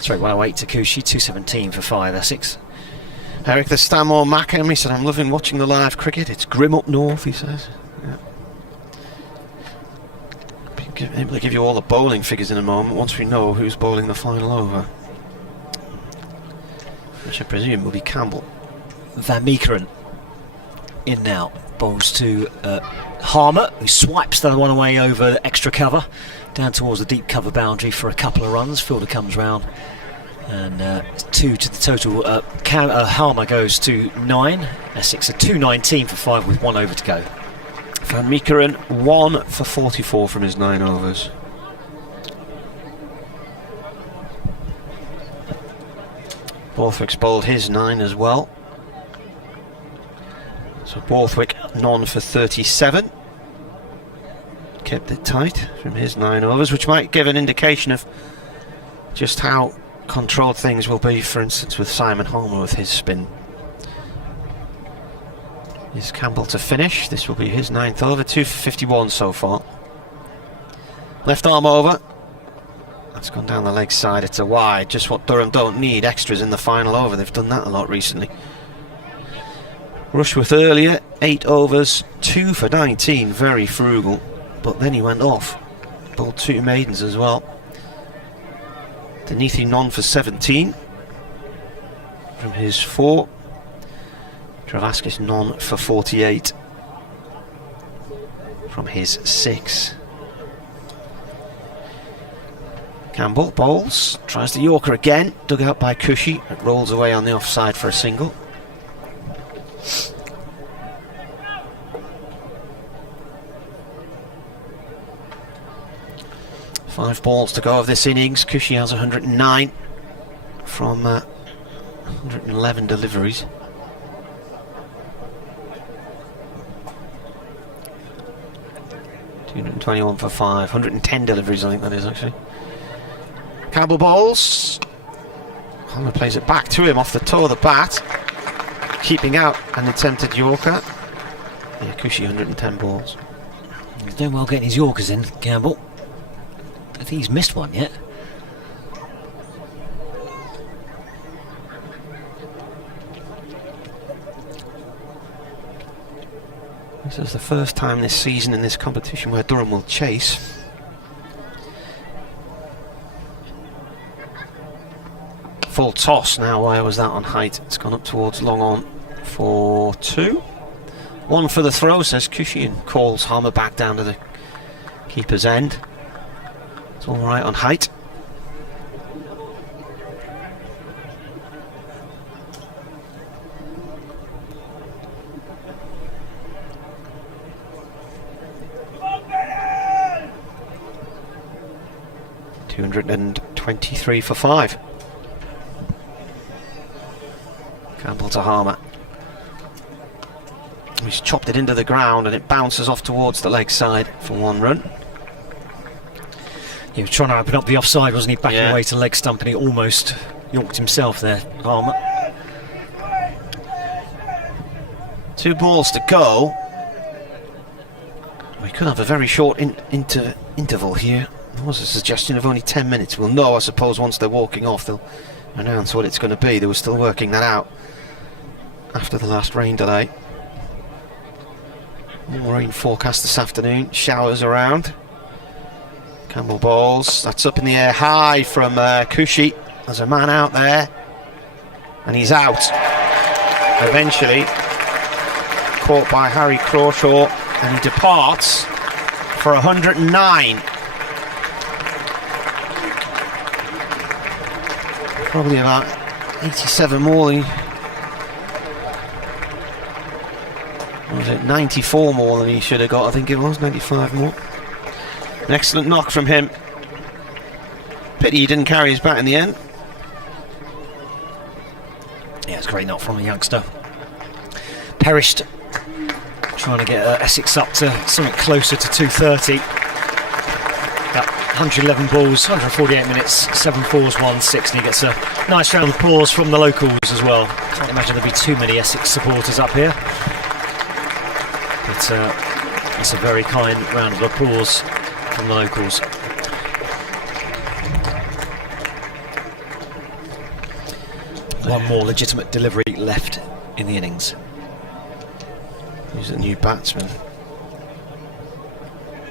Sorry, 108 to Khushi. 217 for 5, Essex. Eric the Stanmore Mackham, he said, I'm loving watching the live cricket. It's grim up north, he says. Yeah. Able to give you all the bowling figures in a moment once we know who's bowling the final over. Which I presume will be Campbell. Van Meekeren in now. Bowls to Harmer, who swipes the one away over the extra cover down towards the deep cover boundary for a couple of runs. Fielder comes round and it's 2 to the total. Harmer goes to 9. Essex are 219 for 5 with 1 over to go. Van Meekeren 1 for 44 from his 9 overs. Borthwick's bowled his 9 as well. So Borthwick none for 37. Kept it tight from his 9 overs, which might give an indication of just how controlled things will be, for instance, with Simon Harmer with his spin. Is Campbell to finish? This will be his 9th over, 2 for 51 so far. Left arm over. That's gone down the leg side, it's a wide, just what Durham don't need, extras in the final over. They've done that a lot recently. Rushworth earlier, 8 overs, 2 for 19, very frugal, but then he went off. Bowled 2 maidens as well. Deneath none for 17 from his 4. Travascus none for 48 from his 6. Campbell bowls, tries the Yorker again, dug out by Khushi. It rolls away on the offside for a single. Five balls to go of this innings. Khushi has 109 from 111 deliveries. $221 for 5, 110 deliveries, I think that is actually. Campbell bowls. Hammer plays it back to him off the toe of the bat, keeping out an attempted Yorker. Yeah, Khushi 110 balls. He's doing well getting his Yorkers in, Campbell. I think he's missed one yet. This is the first time this season in this competition where Durham will chase. Full toss now. Why was that on height? It's gone up towards long on for 2. 1 for the throw, says Khushi, and calls Harmer back down to the keeper's end. It's all right on height. 223 for 5. Campbell to Harmer. He's chopped it into the ground and it bounces off towards the leg side for 1 run. He was trying to open up the offside, wasn't he? Backing away to leg stump, and he almost yorked himself there, Harmer. 2 balls to go. We could have a very short interval here. There was a suggestion of only 10 minutes. We'll know, I suppose, once they're walking off, they'll announce what it's going to be. They were still working that out after the last rain delay. More rain forecast this afternoon. Showers around. Campbell bowls. That's up in the air high from Khushi. There's a man out there. And he's out. Eventually. Caught by Harry Crawshaw. And he departs for 109. Probably about 87 more than was it 94 more than he should have got. I think it was 95 more. An excellent knock from him. Pity he didn't carry his bat in the end. Yeah, it's a great knock from a youngster. Perished trying to get Essex up to something closer to 230. Got 111 balls, 148 minutes, 7 fours, 1 6, and he gets a nice round of applause from the locals as well. Can't imagine there'll be too many Essex supporters up here. But it's a very kind round of applause from the locals. One more legitimate delivery left in the innings. Who's the new batsman?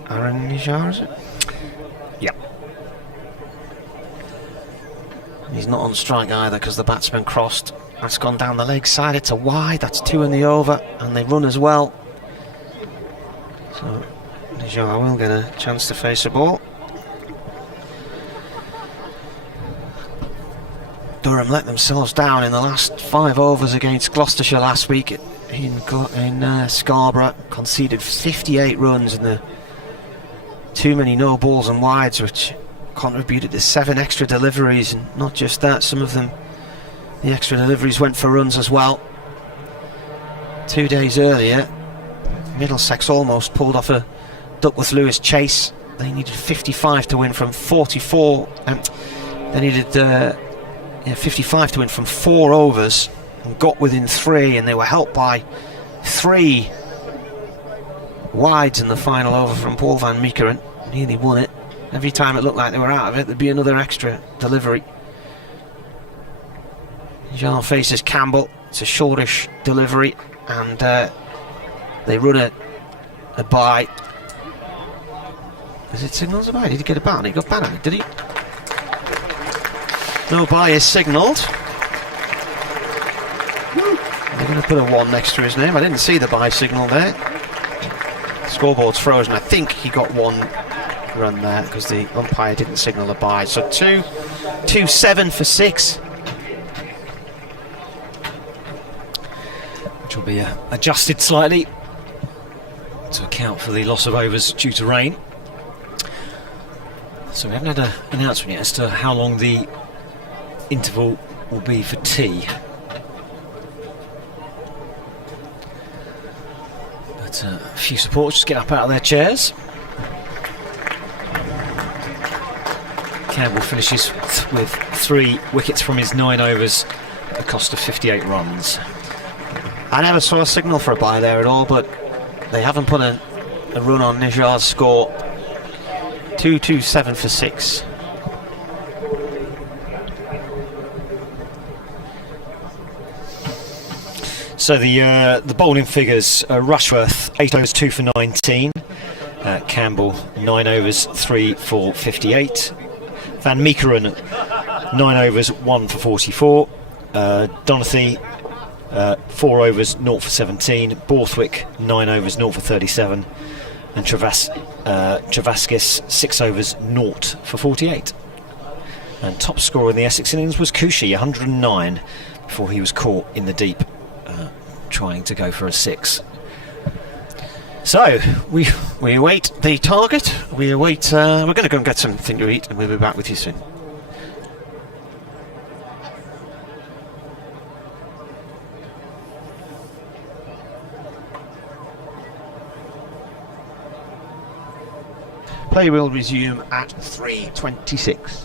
Aaron Nijar, is it? Yep. He's not on strike either because the batsman crossed. That's gone down the leg side. It's a wide. That's 2 in the over, and they run as well. So Nijar will get a chance to face the ball. Durham let themselves down in the last 5 overs against Gloucestershire last week in Scarborough. Conceded 58 runs in the too many no balls and wides, which contributed to 7 extra deliveries. And not just that, some of them, the extra deliveries went for runs as well. 2 days earlier, Middlesex almost pulled off a Duckworth-Lewis chase. They needed 55 to win from 44. They needed 55 to win from 4 overs and got within 3, and they were helped by 3 wides in the final over from Paul van Meekeren. Nearly won it. Every time it looked like they were out of it, there'd be another extra delivery. Jean faces Campbell. It's a shortish delivery, and they run a bye. Is it signals a bye? Did he get a bat? He got bat on it, did he? No bye is signalled. They're going to put a 1 next to his name. I didn't see the bye signal there. Scoreboard's frozen. I think he got 1 run there because the umpire didn't signal a bye. So 2-7 for 6. Which will be adjusted slightly to account for the loss of overs due to rain. So we haven't had an announcement yet as to how long the interval will be for tea. But a few supporters just get up out of their chairs. Campbell finishes with 3 wickets from his 9 overs at a cost of 58 runs. I never saw a signal for a bye there at all, but they haven't put a run on Nijar's score. 2-7 for 6. So the bowling figures: Rushworth 8 overs 2 for 19, Campbell 9 overs 3 for 58, Van Meekeren 9 overs 1 for 44, Donathy 4 overs 0 for 17, Borthwick 9 overs 0 for 37, and Travaskis 6 overs 0 for 48. And top scorer in the Essex innings was Khushi, 109, before he was caught in the deep trying to go for a 6. So, We await the target. We await. We're going to go and get something to eat, and we'll be back with you soon. Play will resume at 3:26.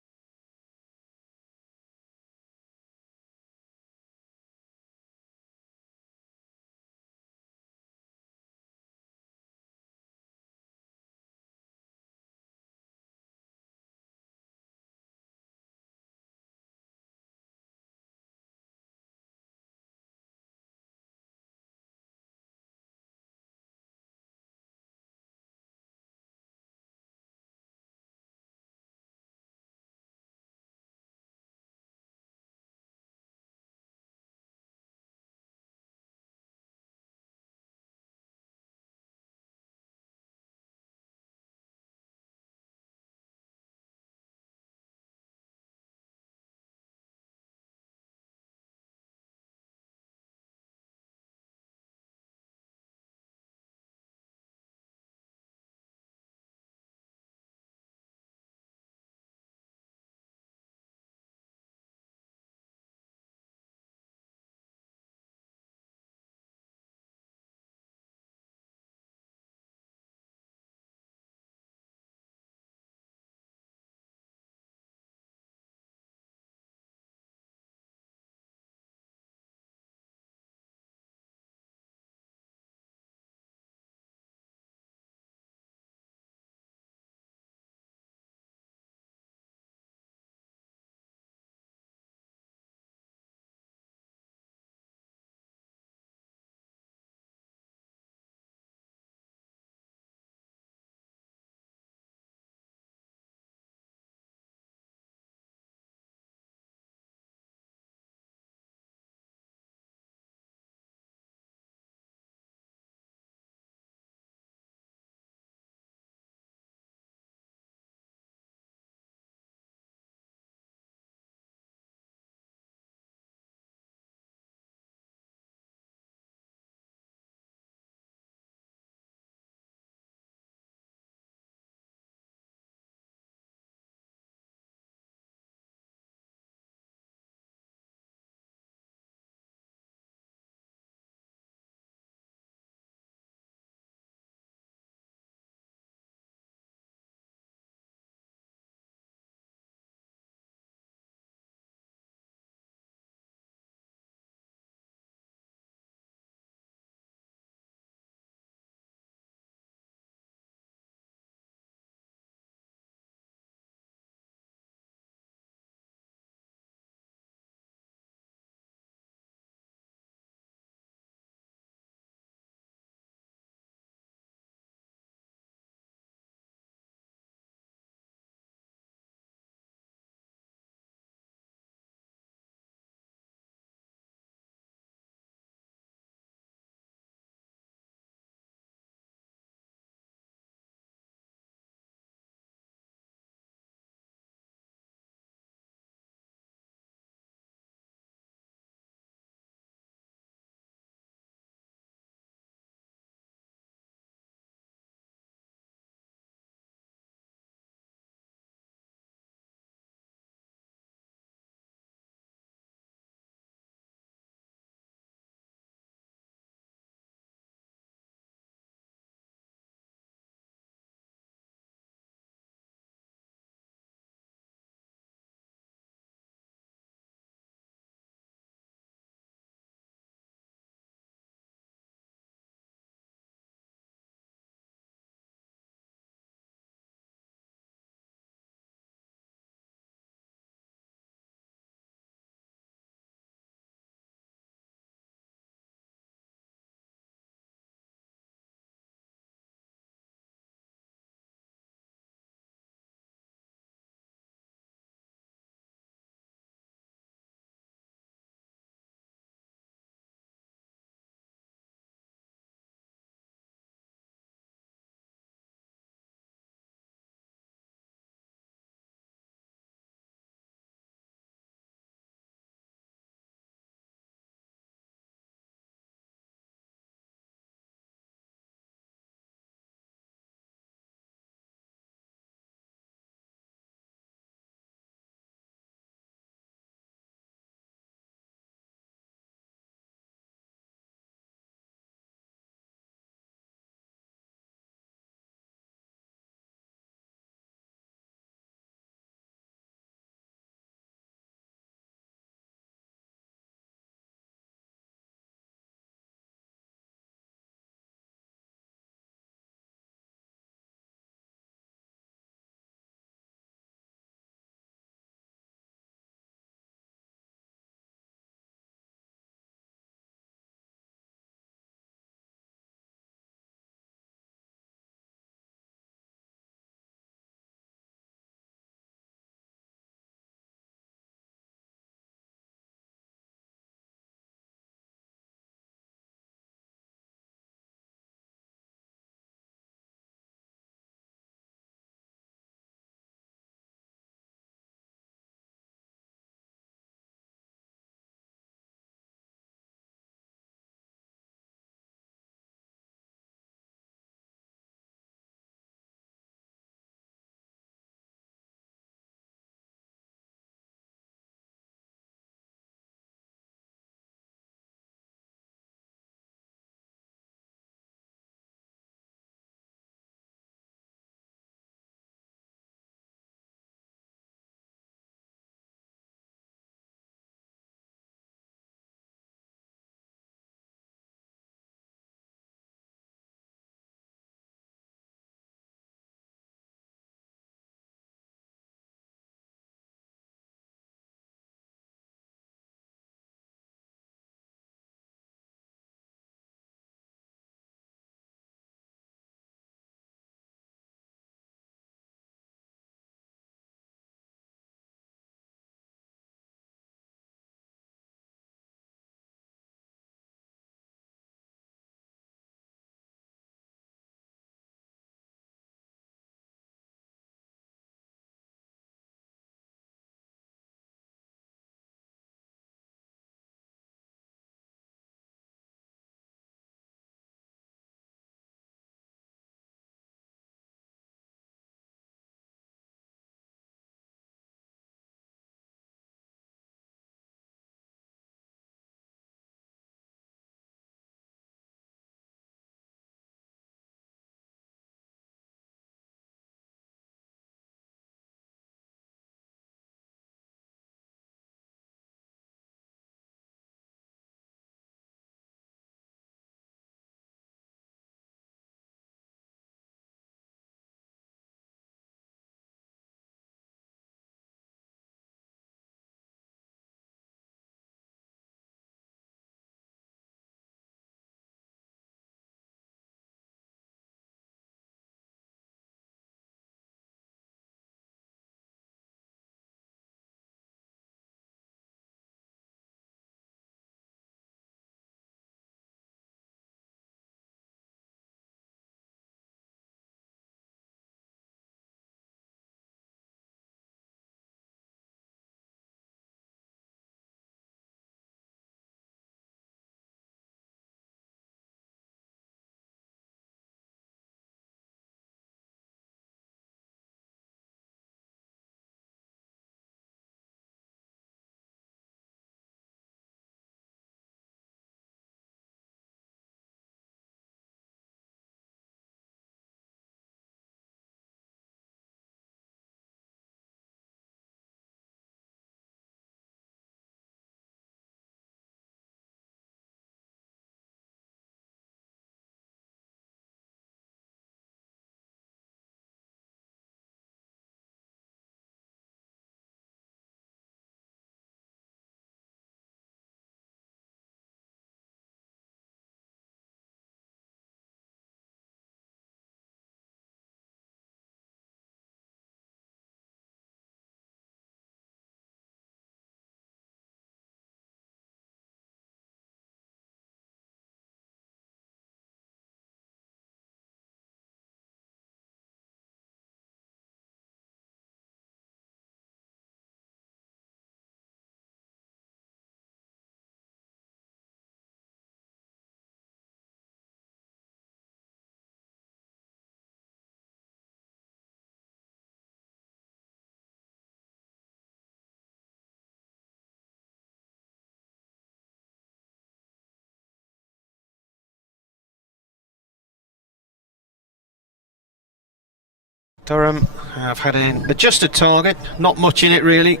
Durham have had an adjusted target, not much in it really,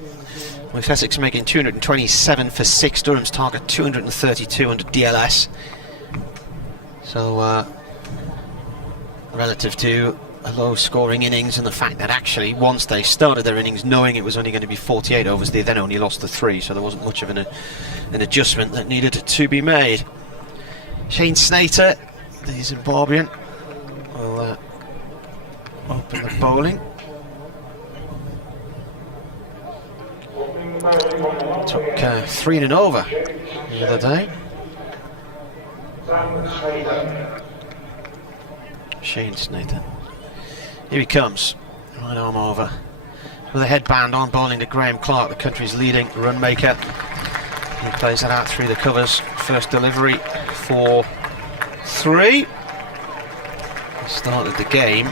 with Essex making 227 for 6, Durham's target 232 under DLS. So relative to a low scoring innings, and the fact that actually once they started their innings knowing it was only going to be 48 overs, they then only lost the 3, so there wasn't much of an adjustment that needed to be made. Shane Snater, the Zimbabwean, will open the bowling. Took 3 and an over the other day. Shane Snater. Here he comes, right arm over, with a headband on, bowling to Graham Clark, the country's leading run maker. He plays that out through the covers. First delivery for 3. He started the game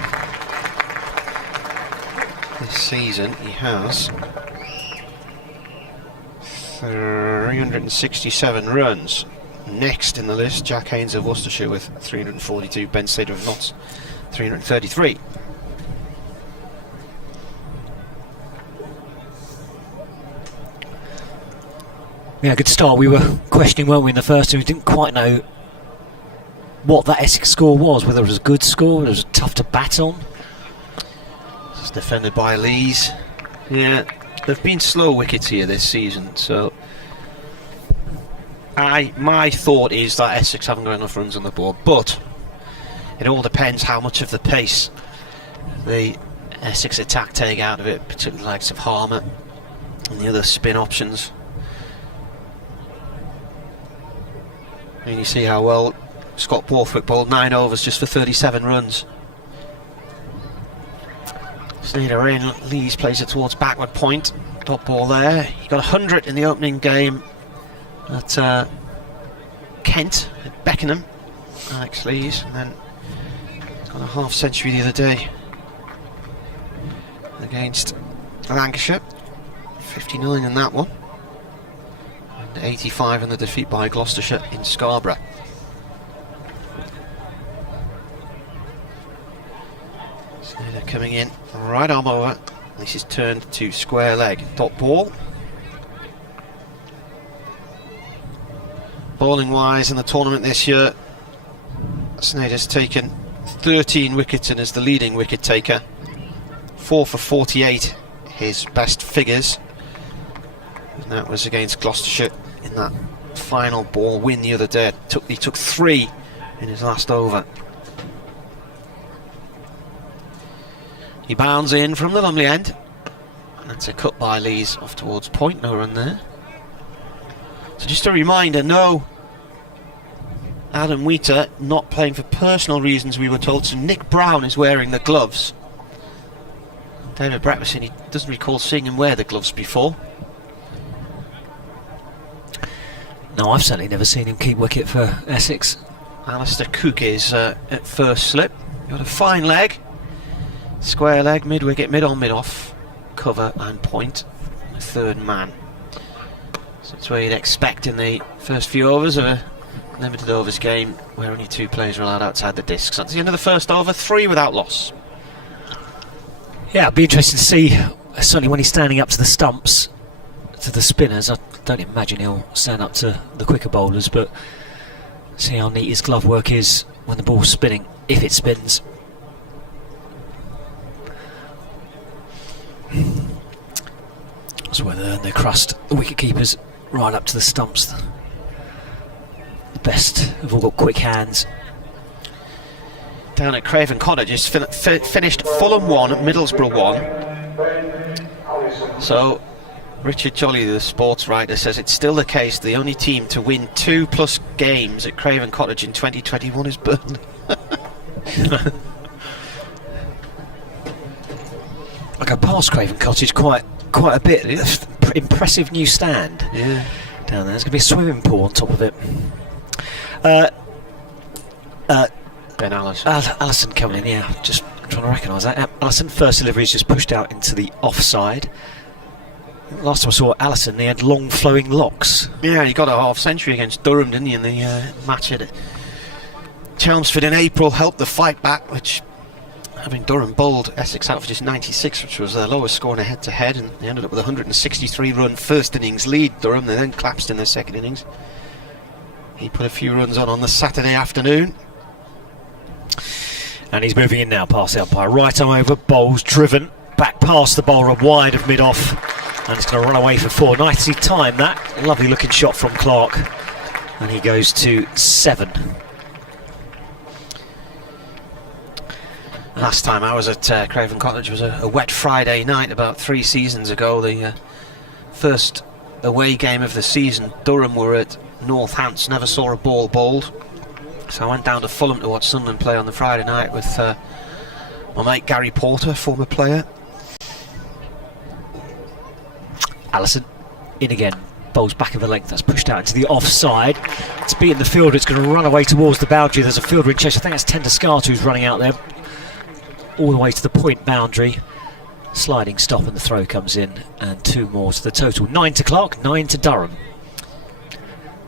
this season. He has 367 runs. Next in the list, Jack Haynes of Worcestershire with 342, Ben Sader of Notts 333. Yeah, good start. We were questioning, weren't we, in the first, and we didn't quite know what that Essex score was, whether it was a good score, whether it was tough to bat on. It's defended by Lees. Yeah, there've been slow wickets here this season, so my thought is that Essex haven't got enough runs on the board, but it all depends how much of the pace the Essex attack take out of it, particularly the likes of Harmer and the other spin options. And you see how well Scott Borthwick bowled 9 overs just for 37 runs. Sneader in, Lees plays it towards backward point, dot ball there. He got 100 in the opening game at Kent, at Beckenham, Alex Lees, and then got a half century the other day against Lancashire, 59 in that one, and 85 in the defeat by Gloucestershire in Scarborough. Sneader coming in, right arm over. This is turned to square leg, dot ball. Bowling wise in the tournament this year, Sneader's taken 13 wickets and is the leading wicket taker. 4 for 48, his best figures, and that was against Gloucestershire in that final ball win the other day. He took 3 in his last over. He bounds in from the Lumley end, and that's a cut by Lees off towards point, no run there. So just a reminder, no Adam Wheater, not playing for personal reasons we were told, so Nick Brown is wearing the gloves. David Bratwison, he doesn't recall seeing him wear the gloves before. No, I've certainly never seen him keep wicket for Essex. Alistair Cook is at first slip. Got a fine leg, square leg, mid wicket, mid on, mid off, cover and point, third man. So that's where you'd expect in the first few overs of a limited overs game where only 2 players are allowed outside the disc. So that's the end of the first over, 3 without loss. Yeah, it'd be interesting to see, certainly when he's standing up to the stumps, to the spinners. I don't imagine he'll stand up to the quicker bowlers, but see how neat his glove work is when the ball's spinning, if it spins. That's where they crust the wicket keepers right up to the stumps. The best have all got quick hands. Down at Craven Cottage, it's finished Fulham 1, Middlesbrough 1. So Richard Jolly, the sports writer, says it's still the case the only team to win 2+ games at Craven Cottage in 2021 is Burnley. I go past Craven Cottage quite a bit. Impressive new stand down there. There's going to be a swimming pool on top of it. Ben Allison. Allison coming in, yeah. Just trying to recognise that. Allison, first delivery is just pushed out into the offside. Last time I saw Allison, he had long flowing locks. Yeah, he got a half century against Durham, didn't he, in the match at Chelmsford in April. Helped the fight back, which having Durham bowled Essex out for just 96, which was their lowest score in a head-to-head, and they ended up with a 163-run first innings lead. Durham, they then collapsed in their second innings. He put a few runs on the Saturday afternoon. And he's moving in now past the umpire. Right arm over, bowls driven, back past the bowler, wide of mid-off, and it's going to run away for 4. Nicely timed that. Lovely looking shot from Clark. And he goes to 7. Last time I was at Craven Cottage was a wet Friday night about 3 seasons ago. The first away game of the season. Durham were at Northants, never saw a ball bowled. So I went down to Fulham to watch Sunderland play on the Friday night with my mate Gary Porter, former player. Allison in again, bowls back of the length, that's pushed out into the offside. It's beaten the fielder, it's going to run away towards the boundary. There's a fielder in chase, I think that's Tendascata who's running out there, all the way to the point boundary. Sliding stop and the throw comes in, and 2 more to the total. 9 to Clark, 9 to Durham. It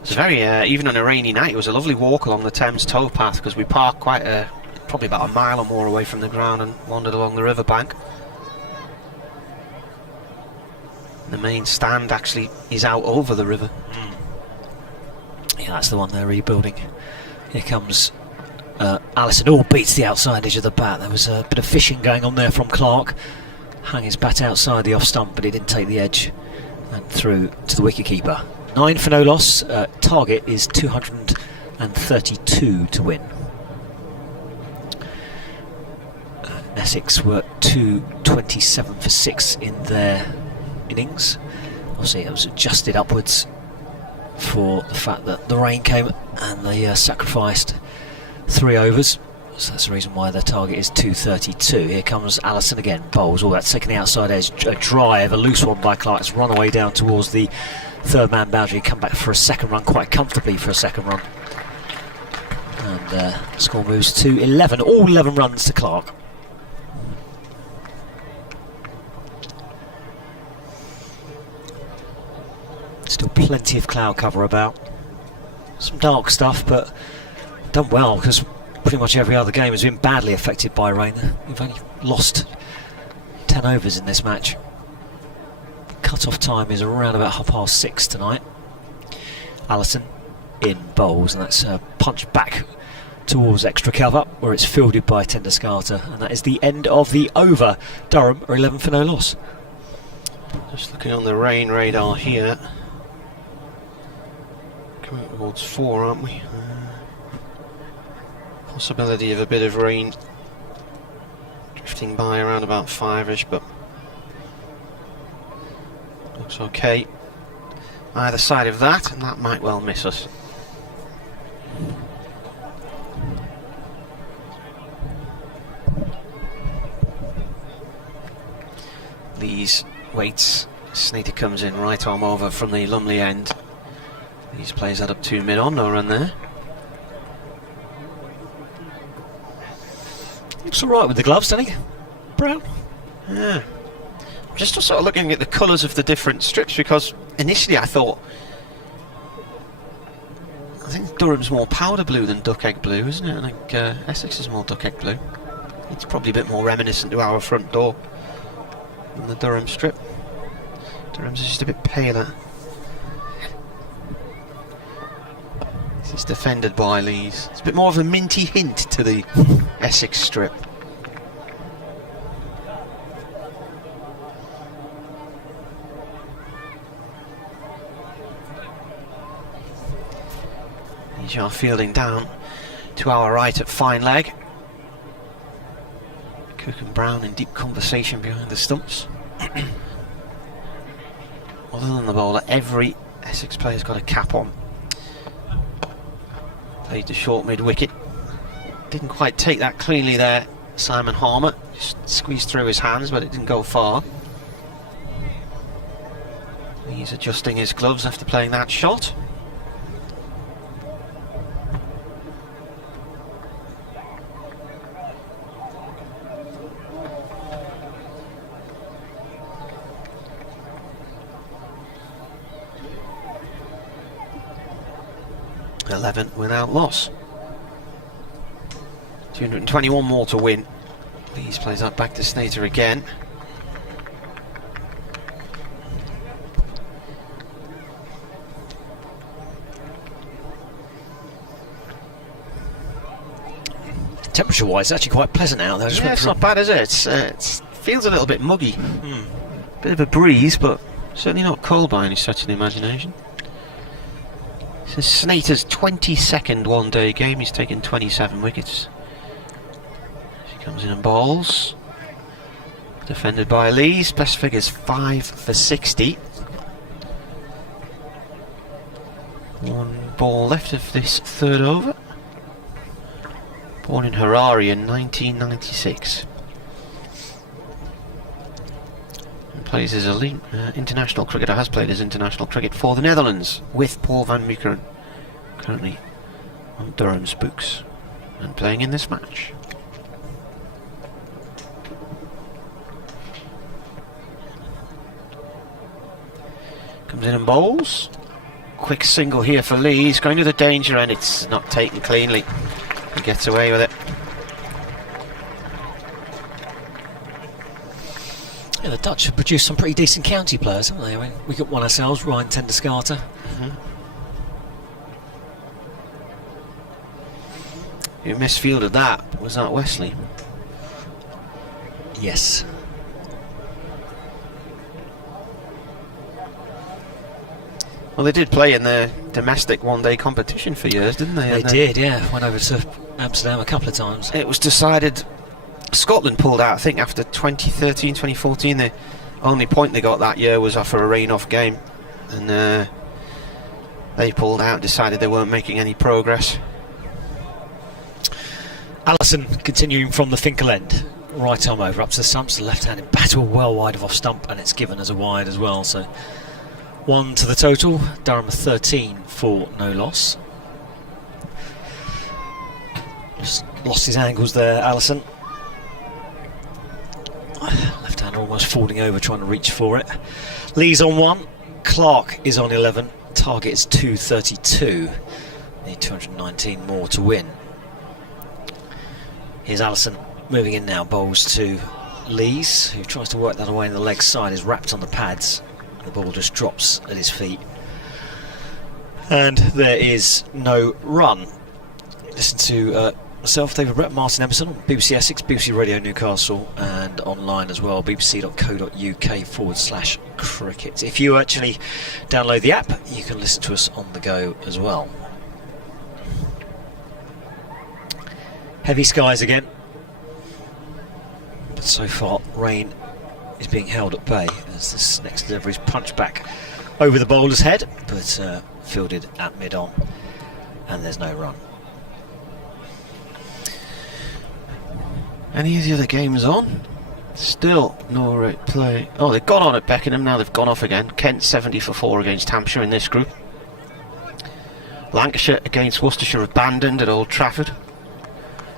was very, even on a rainy night, it was a lovely walk along the Thames towpath, because we parked probably about a mile or more away from the ground and wandered along the riverbank. The main stand actually is out over the river. Yeah, that's the one they're rebuilding. Here comes Allison. All beats the outside edge of the bat. There was a bit of fishing going on there from Clark. Hung his bat outside the off stump, but he didn't take the edge, and through to the wicketkeeper. 9 for no loss. Target is 232 to win. Essex were 227 for 6 in their innings. Obviously it was adjusted upwards for the fact that the rain came and they sacrificed 3 overs. So that's the reason why their target is 232. Here comes Allison again, bowls. All that's taking the outside edge, a drive, a loose one by Clark. It's run away down towards the 3rd man boundary, come back for a second run, quite comfortably for a second run. And the score moves to 11, all 11 runs to Clark. Still plenty of cloud cover about. Some dark stuff, but done well, because pretty much every other game has been badly affected by rain. We've only lost 10 overs in this match. Cut-off time is around about 6:30 tonight. Allison in bowls, and that's a punch back towards extra cover, where it's fielded by Tendascata, and that is the end of the over. Durham are 11 for no loss. Just looking on the rain radar here. Coming towards 4, aren't we? Possibility of a bit of rain drifting by around about 5ish, but looks okay either side of that, and that might well miss us. Lees waits, Snater comes in, right arm over from the Lumley end. Lees plays that up to mid-on, no run there. Looks alright with the gloves, doesn't he? Brown. Yeah. I'm just sort of looking at the colours of the different strips, because initially I think Durham's more powder blue than duck egg blue, isn't it? I think Essex is more duck egg blue. It's probably a bit more reminiscent to our front door than the Durham strip. Durham's is just a bit paler. This is defended by Lees. It's a bit more of a minty hint to the Essex strip. Here's our fielding down to our right at fine leg. Cook and Brown in deep conversation behind the stumps. Other than the bowler, every Essex player's got a cap on. Played the short mid-wicket. Didn't quite take that cleanly there, Simon Harmer. Just squeezed through his hands, but it didn't go far. He's adjusting his gloves after playing that shot. without loss. 221 more to win. Lees plays that back to Snater again. Temperature-wise, it's actually quite pleasant out there. Yeah, it's not bad, is it? It feels a little bit muggy. Bit of a breeze, but certainly not cold by any stretch of the imagination. This is Snater's 22nd one-day game. He's taken 27 wickets. She comes in and bowls. Defended by Lees. Best figures 5 for 60. One ball left of this third over. Born in Harare in 1996. And plays as elite international cricketer, has played as international cricket for the Netherlands with Paul van Meekeren, currently on Durham's books and playing in this match. Comes in and bowls. Quick single here for Lee. He's going to the danger and it's not taken cleanly. He gets away with it. Yeah, the Dutch have produced some pretty decent county players, haven't they? I mean, we got one ourselves, Ryan Tenderskater. Who misfielded that? Was that Wesley? Yes. Well, they did play in the domestic one-day competition for years, didn't they? They did, yeah. Went over to Amsterdam a couple of times. It was decided Scotland pulled out, I think, after 2013, 2014. The only point they got that year was after a rain-off game. And they pulled out, decided they weren't making any progress. Allison continuing from the Finkel end. Right arm over, up to the stumps, the left-handed batter well wide of off stump, and it's given as a wide as well. So 1 to the total. Durham 13 for no loss. Just lost his angles there, Allison. Left hander almost falling over, trying to reach for it. Lee's on 1. Clark is on 11. Target is 232. Need 219 more to win. Here's Allison moving in now. Bowls to Lees, who tries to work that away in the leg side. Is wrapped on the pads. The ball just drops at his feet. And there is no run. Listen to myself, David Brett, Martin Emerson on BBC Essex, BBC Radio Newcastle, and online as well, bbc.co.uk/cricket. If you actually download the app, you can listen to us on the go as well. Heavy skies again, but so far rain is being held at bay as this next delivery is punched back over the bowler's head, but fielded at mid-on, and there's no run. Any of the other games on? Still no right play. Oh, they've gone on at Beckenham, now they've gone off again. Kent 70 for 4 against Hampshire in this group. Lancashire against Worcestershire abandoned at Old Trafford.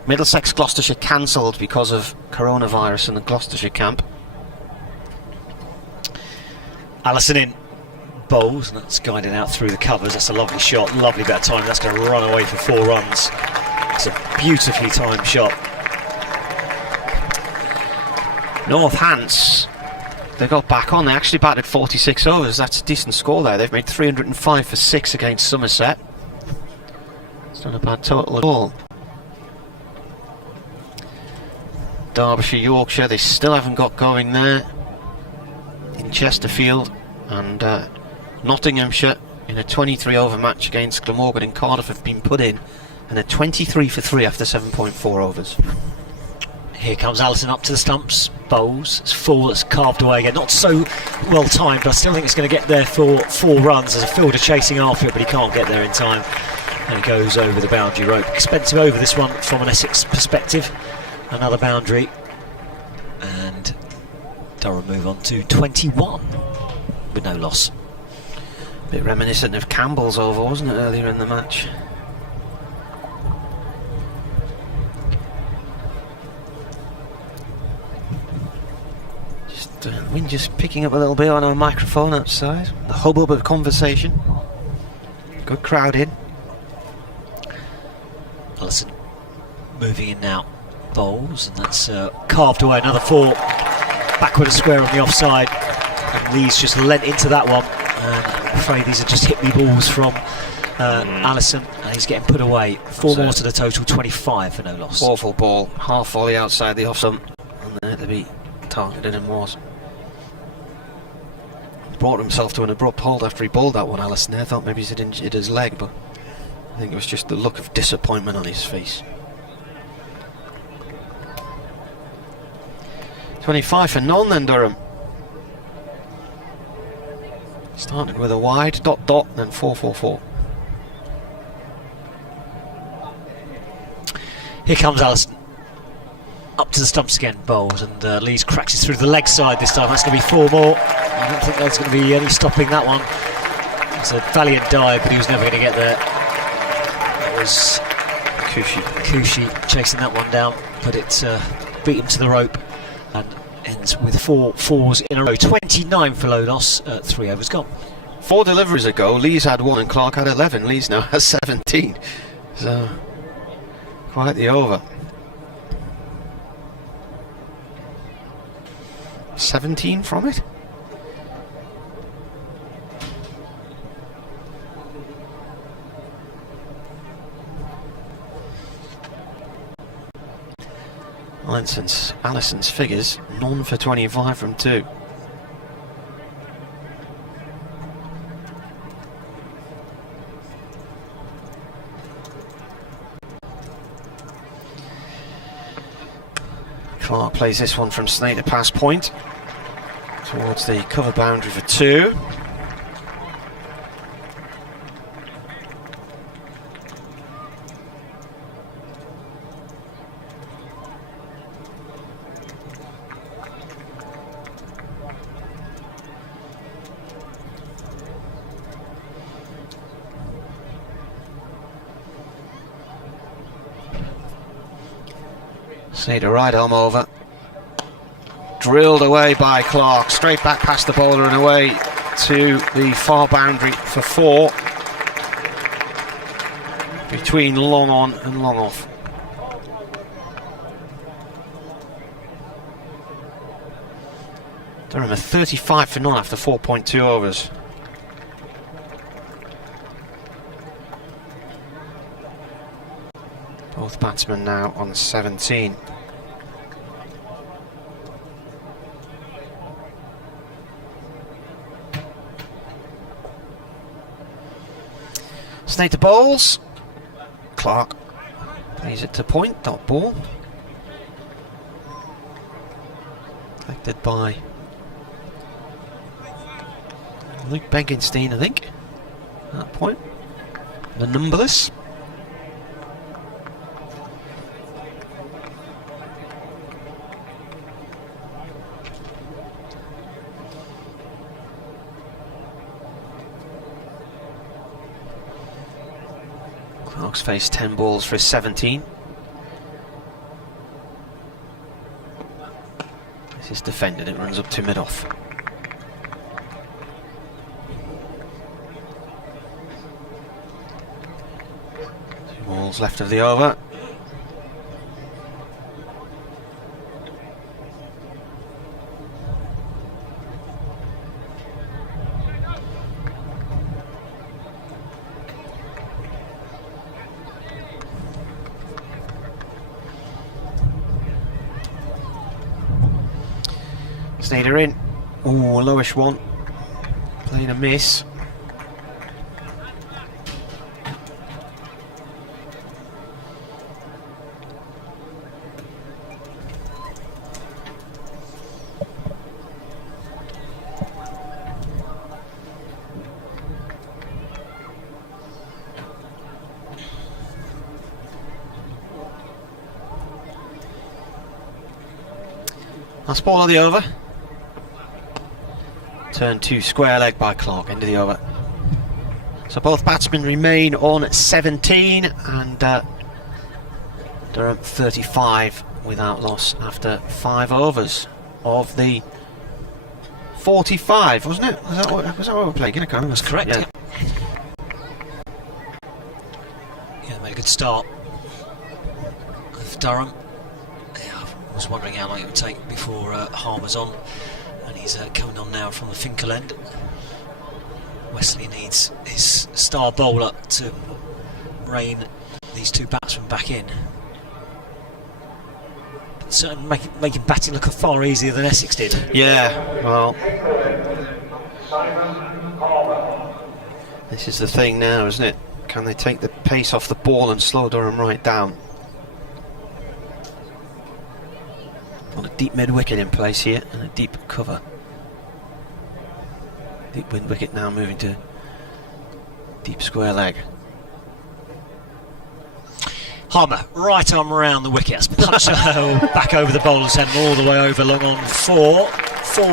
Middlesex Gloucestershire cancelled because of coronavirus in the Gloucestershire camp. Allison in, bowls, and that's guided out through the covers. That's a lovely shot, lovely bit of time. That's going to run away for 4 runs. It's a beautifully timed shot. North Hants, they got back on. They actually batted 46 overs. That's a decent score there. They've made 305 for 6 against Somerset. It's not a bad total at all. Derbyshire, Yorkshire, they still haven't got going there. In Chesterfield, and Nottinghamshire in a 23 over match against Glamorgan in Cardiff have been put in, and a 23 for 3 after 7.4 overs. Here comes Allison up to the stumps, bowls, it's full, it's carved away again, not so well timed, but I still think it's going to get there for 4 runs. There's a fielder chasing after it, but he can't get there in time, and he goes over the boundary rope. Expensive over this one from an Essex perspective. Another boundary, and Durham move on to 21 with no loss. A bit reminiscent of Campbell's over, wasn't it, earlier in the match? Just wind just picking up a little bit on our microphone outside. The hubbub of conversation. Good crowd in. Allison moving in now. bowls, and that's carved away. Another 4 backward a square on the offside, and Lee's just lent into that one. I'm afraid these are just hit me balls from Allison, and he's getting put away. 4 more to the total, 25 for no loss. Awful ball, half volley outside the off stump, and there to be targeted and was. Brought himself to an abrupt halt after he bowled that one, Allison. I thought maybe he'd injured his leg, but I think it was just the look of disappointment on his face. 25 for none then, Durham. Started with a wide, dot dot, then 4-4-4. Here comes Allison. Up to the stumps again, bowls, and Lees cracks it through the leg side this time. That's going to be 4 more. I don't think there's going to be any stopping that one. It's a valiant dive, but he was never going to get there. It was Khushi chasing that one down, but it beat him to the rope, and ends with 4 fours in a row. 29 for low loss, 3 overs gone. 4 deliveries ago, Lees had 1 and Clark had 11. Lees now has 17. So, quite the over. 17 from it? Allison's figures, none for 25 from 2. Clark plays this one from snake to pass point towards the cover boundary for 2. Snake to right arm over. Drilled away by Clark, straight back past the bowler and away to the far boundary for 4. Between long on and long off. Durham 35 for none after 4.2 overs. Both batsmen now on 17. Snake to bowls. Clark plays it to point, dot ball. Collected by Luke Beginstein, I think, at that point. The numberless. Clark's faced 10 balls for his 17. This is defended, it runs up to mid-off. 2 balls left of the over. Snyder in. Oh, a lowish one. Playing a miss. Last ball of the over. Turn 2 square leg by Clark, end of the over. So both batsmen remain on 17 and Durham 35 without loss after 5 overs of the 45, wasn't it? Was that what we were playing? I can't remember. That's correct. Yeah, made a good start of Durham. was wondering how long it would take before Harmer's on, and he's coming on now from the Finkel end. Wesley needs his star bowler to rein these two batsmen back in. But certainly making batting look far easier than Essex did. Yeah, well, this is the thing now, isn't it? Can they take the pace off the ball and slow Durham right down? Got a deep mid-wicket in place here and a deep cover. Deep wind wicket now moving to deep square leg. Harmer, right arm around the wicket, punch back over the bowler's head and all the way over, long on four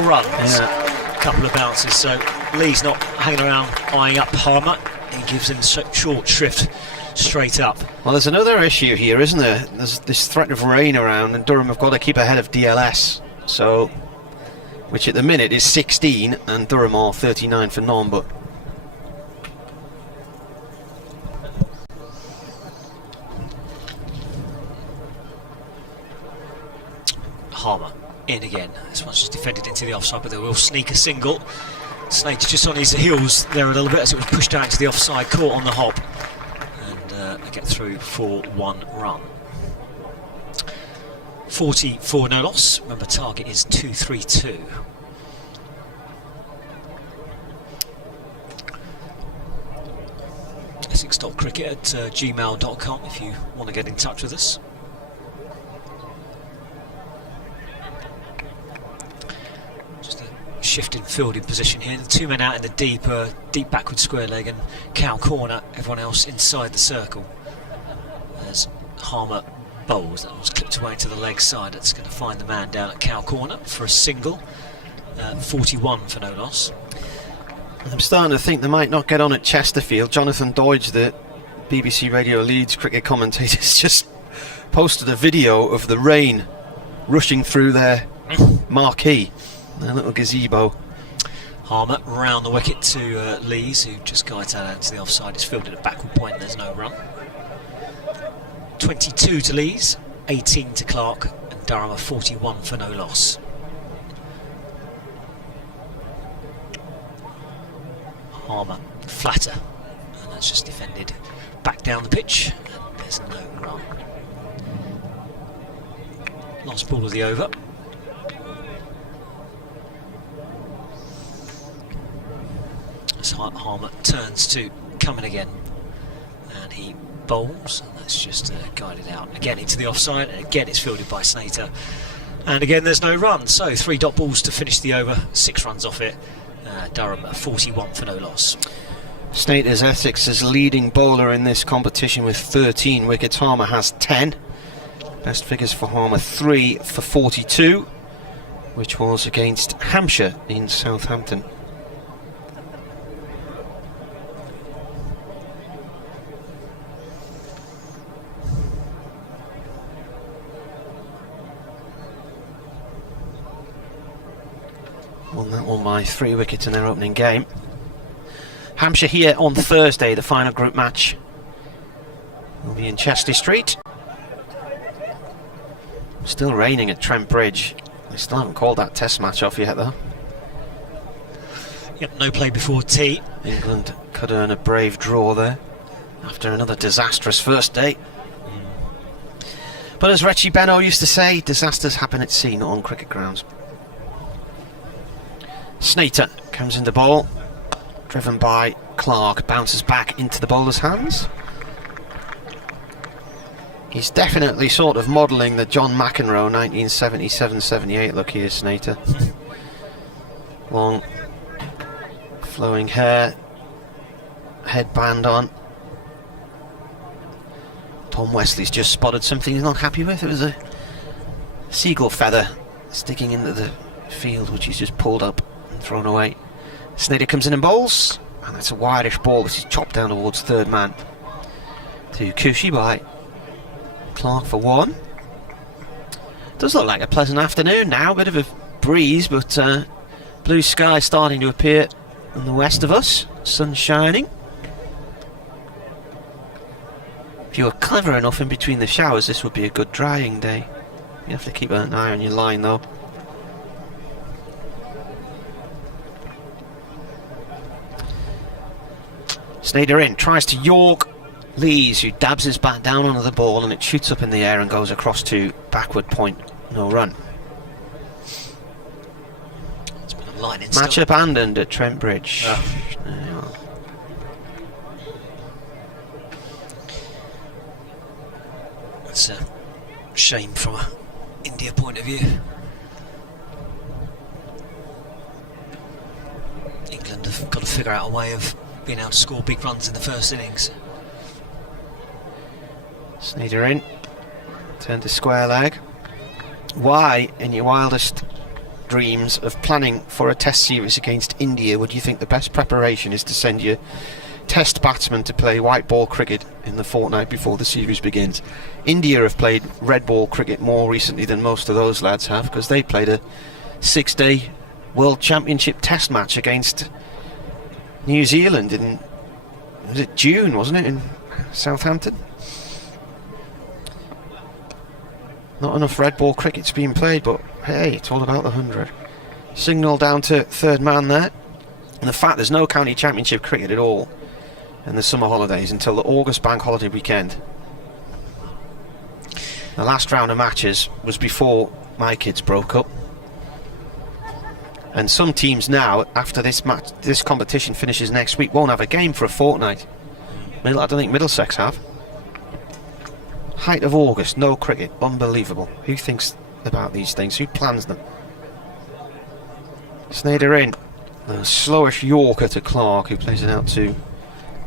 runs. Yeah. Couple of bounces, so Lee's not hanging around eyeing up Harmer. He gives him short shrift straight up. Well, there's another issue here, isn't there? There's this threat of rain around, and Durham have got to keep ahead of DLS. So, which at the minute is 16, and Durham are 39 for none, but Harmer in again. This one's just defended into the offside, but they will sneak a single. Snake's just on his heels there a little bit as it was pushed out into the offside, caught on the hop, and they get through for 1 run. 44 no loss. Remember, target is 232. Essex.cricket at gmail.com if you want to get in touch with us. Just a shift in fielding position here. The 2 men out in the deep backward square leg and cow corner, everyone else inside the circle. As Harmer bowls, that was clipped away to the leg side. That's going to find the man down at cow corner for a single. 41 for no loss. I'm starting to think they might not get on at Chesterfield. Jonathan Doidge, the BBC Radio Leeds cricket commentator, just posted a video of the rain rushing through their marquee, their little gazebo. Harmer round the wicket to Lees, who just guides that out to the offside. It's fielded at backward point, there's no run. 22 to Lees, 18 to Clark, and Durham are 41 for no loss. Harmer flatter, and that's just defended back down the pitch, and there's no run. Last ball of the over. As Harmer turns to come in again, and he bowls, and that's just guided out again into the offside, and again it's fielded by Snater, and again there's no run. So 3 dot balls to finish the over, 6 runs off it. Durham 41 for no loss. Snater's Essex's leading bowler in this competition with 13 wickets. Harmer has 10. Best figures for Harmer, 3 for 42, which was against Hampshire in Southampton. Won that one by 3 wickets in their opening game. Hampshire here on Thursday, the final group match will be in Chesley Street. Still raining at Trent Bridge. They still haven't called that test match off yet though. Yep, no play before tea. England could earn a brave draw there after another disastrous first day. But as Richie Benno used to say, disasters happen at sea, not on cricket grounds. Snater comes in the ball, driven by Clark, bounces back into the bowler's hands. He's definitely sort of modelling the John McEnroe 1977-78 look here, Snater. Long, flowing hair, headband on. Tom Wesley's just spotted something he's not happy with. It was a seagull feather sticking into the field, which he's just pulled up and thrown away. Snater comes in and bowls, and that's a wideish ball which is chopped down towards third man to Khushi by Clark for 1. Does look like a pleasant afternoon now, bit of a breeze, but blue sky starting to appear in the west of us, sun shining. If you were clever enough in between the showers, this would be a good drying day. You have to keep an eye on your line though. Sneijder in, tries to York Lees, who dabs his bat down onto the ball and it shoots up in the air and goes across to backward point, no run. It's been a line in Match still. abandoned at Trent Bridge. That's a shame from an India point of view. England have got to figure out a way of being able to score big runs in the first innings. Sneijder in, turn to square leg. Why, in your wildest dreams of planning for a test series against India, would you think the best preparation is to send your test batsmen to play white ball cricket in the fortnight before the series begins? India have played red ball cricket more recently than most of those lads have, because they played a 6-day World Championship test match against New Zealand in, was it June, wasn't it, in Southampton? Not enough red ball cricket's being played, but hey, it's all about the 100. Signal down to third man there. And the fact there's no county championship cricket at all in the summer holidays until the August bank holiday weekend. The last round of matches was before my kids broke up. And some teams now, after this competition finishes next week, won't have a game for a fortnight. I don't think Middlesex have. Height of August, no cricket, unbelievable. Who thinks about these things? Who plans them? Sneijder in, the slowish Yorker to Clark, who plays it out to,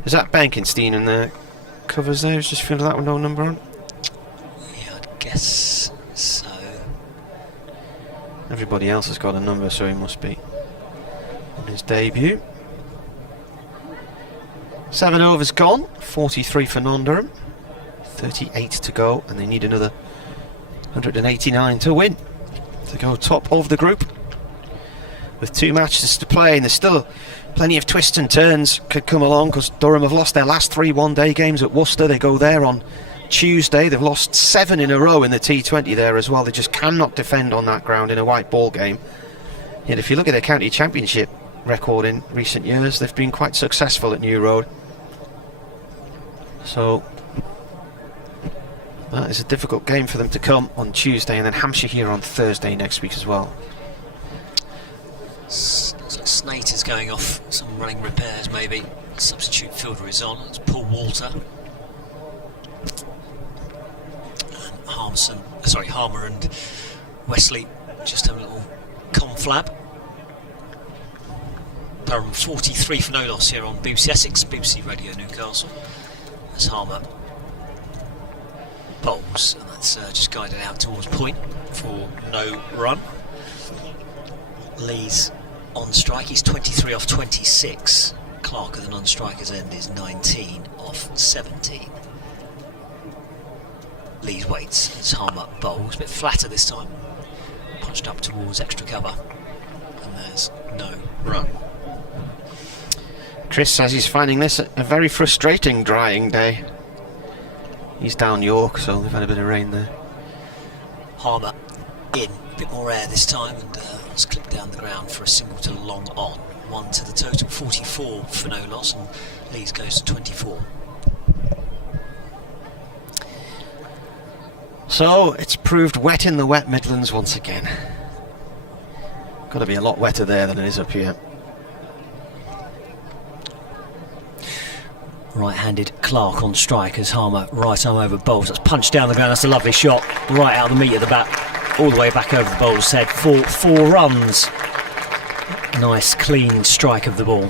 is that Benkenstein in the covers there? Who's just filled that with no number on? Yeah, I'd guess so. Everybody else has got a number, so he must be on his debut. 7 overs gone, 43 for non-Durham, 38 to go, and they need another 189 to win to go top of the group. With 2 matches to play, and there's still plenty of twists and turns could come along, because Durham have lost their last 3 one-day games at Worcester. They go there on Tuesday. They've lost 7 in a row in the T20 there as well. They just cannot defend on that ground in a white ball game. Yet if you look at their county championship record in recent years, they've been quite successful at New Road. So that is a difficult game for them to come on Tuesday, and then Hampshire here on Thursday next week as well. Looks like Snater's going off some running repairs, maybe. Substitute fielder is on. It's Paul Walter. And Harmer and Wesley just have a little conflab. Durham 43 for no loss here on BBC Essex, BBC Radio Newcastle. As Harmer bowls, and that's just guided out towards point for no run. Lee's on strike, he's 23 off 26. Clark at the non-striker's end is 19 off 17. Lee's waits as Harmer bowls, a bit flatter this time, punched up towards extra cover, and there's no run. Chris says he's finding this a very frustrating drying day. He's down York, so they've had a bit of rain there. Harmer in, a bit more air this time, and was clipped down the ground for a single to long on. 1 to the total, 44 for no loss, and Lees goes to 24. So it's proved wet in the wet Midlands once again. Got to be a lot wetter there than it is up here. Right-handed Clark on strike as Harmer right arm over bowls. That's punched down the ground. That's a lovely shot, right out of the meat of the bat, all the way back over the bowl's head for 4 runs. Nice clean strike of the ball.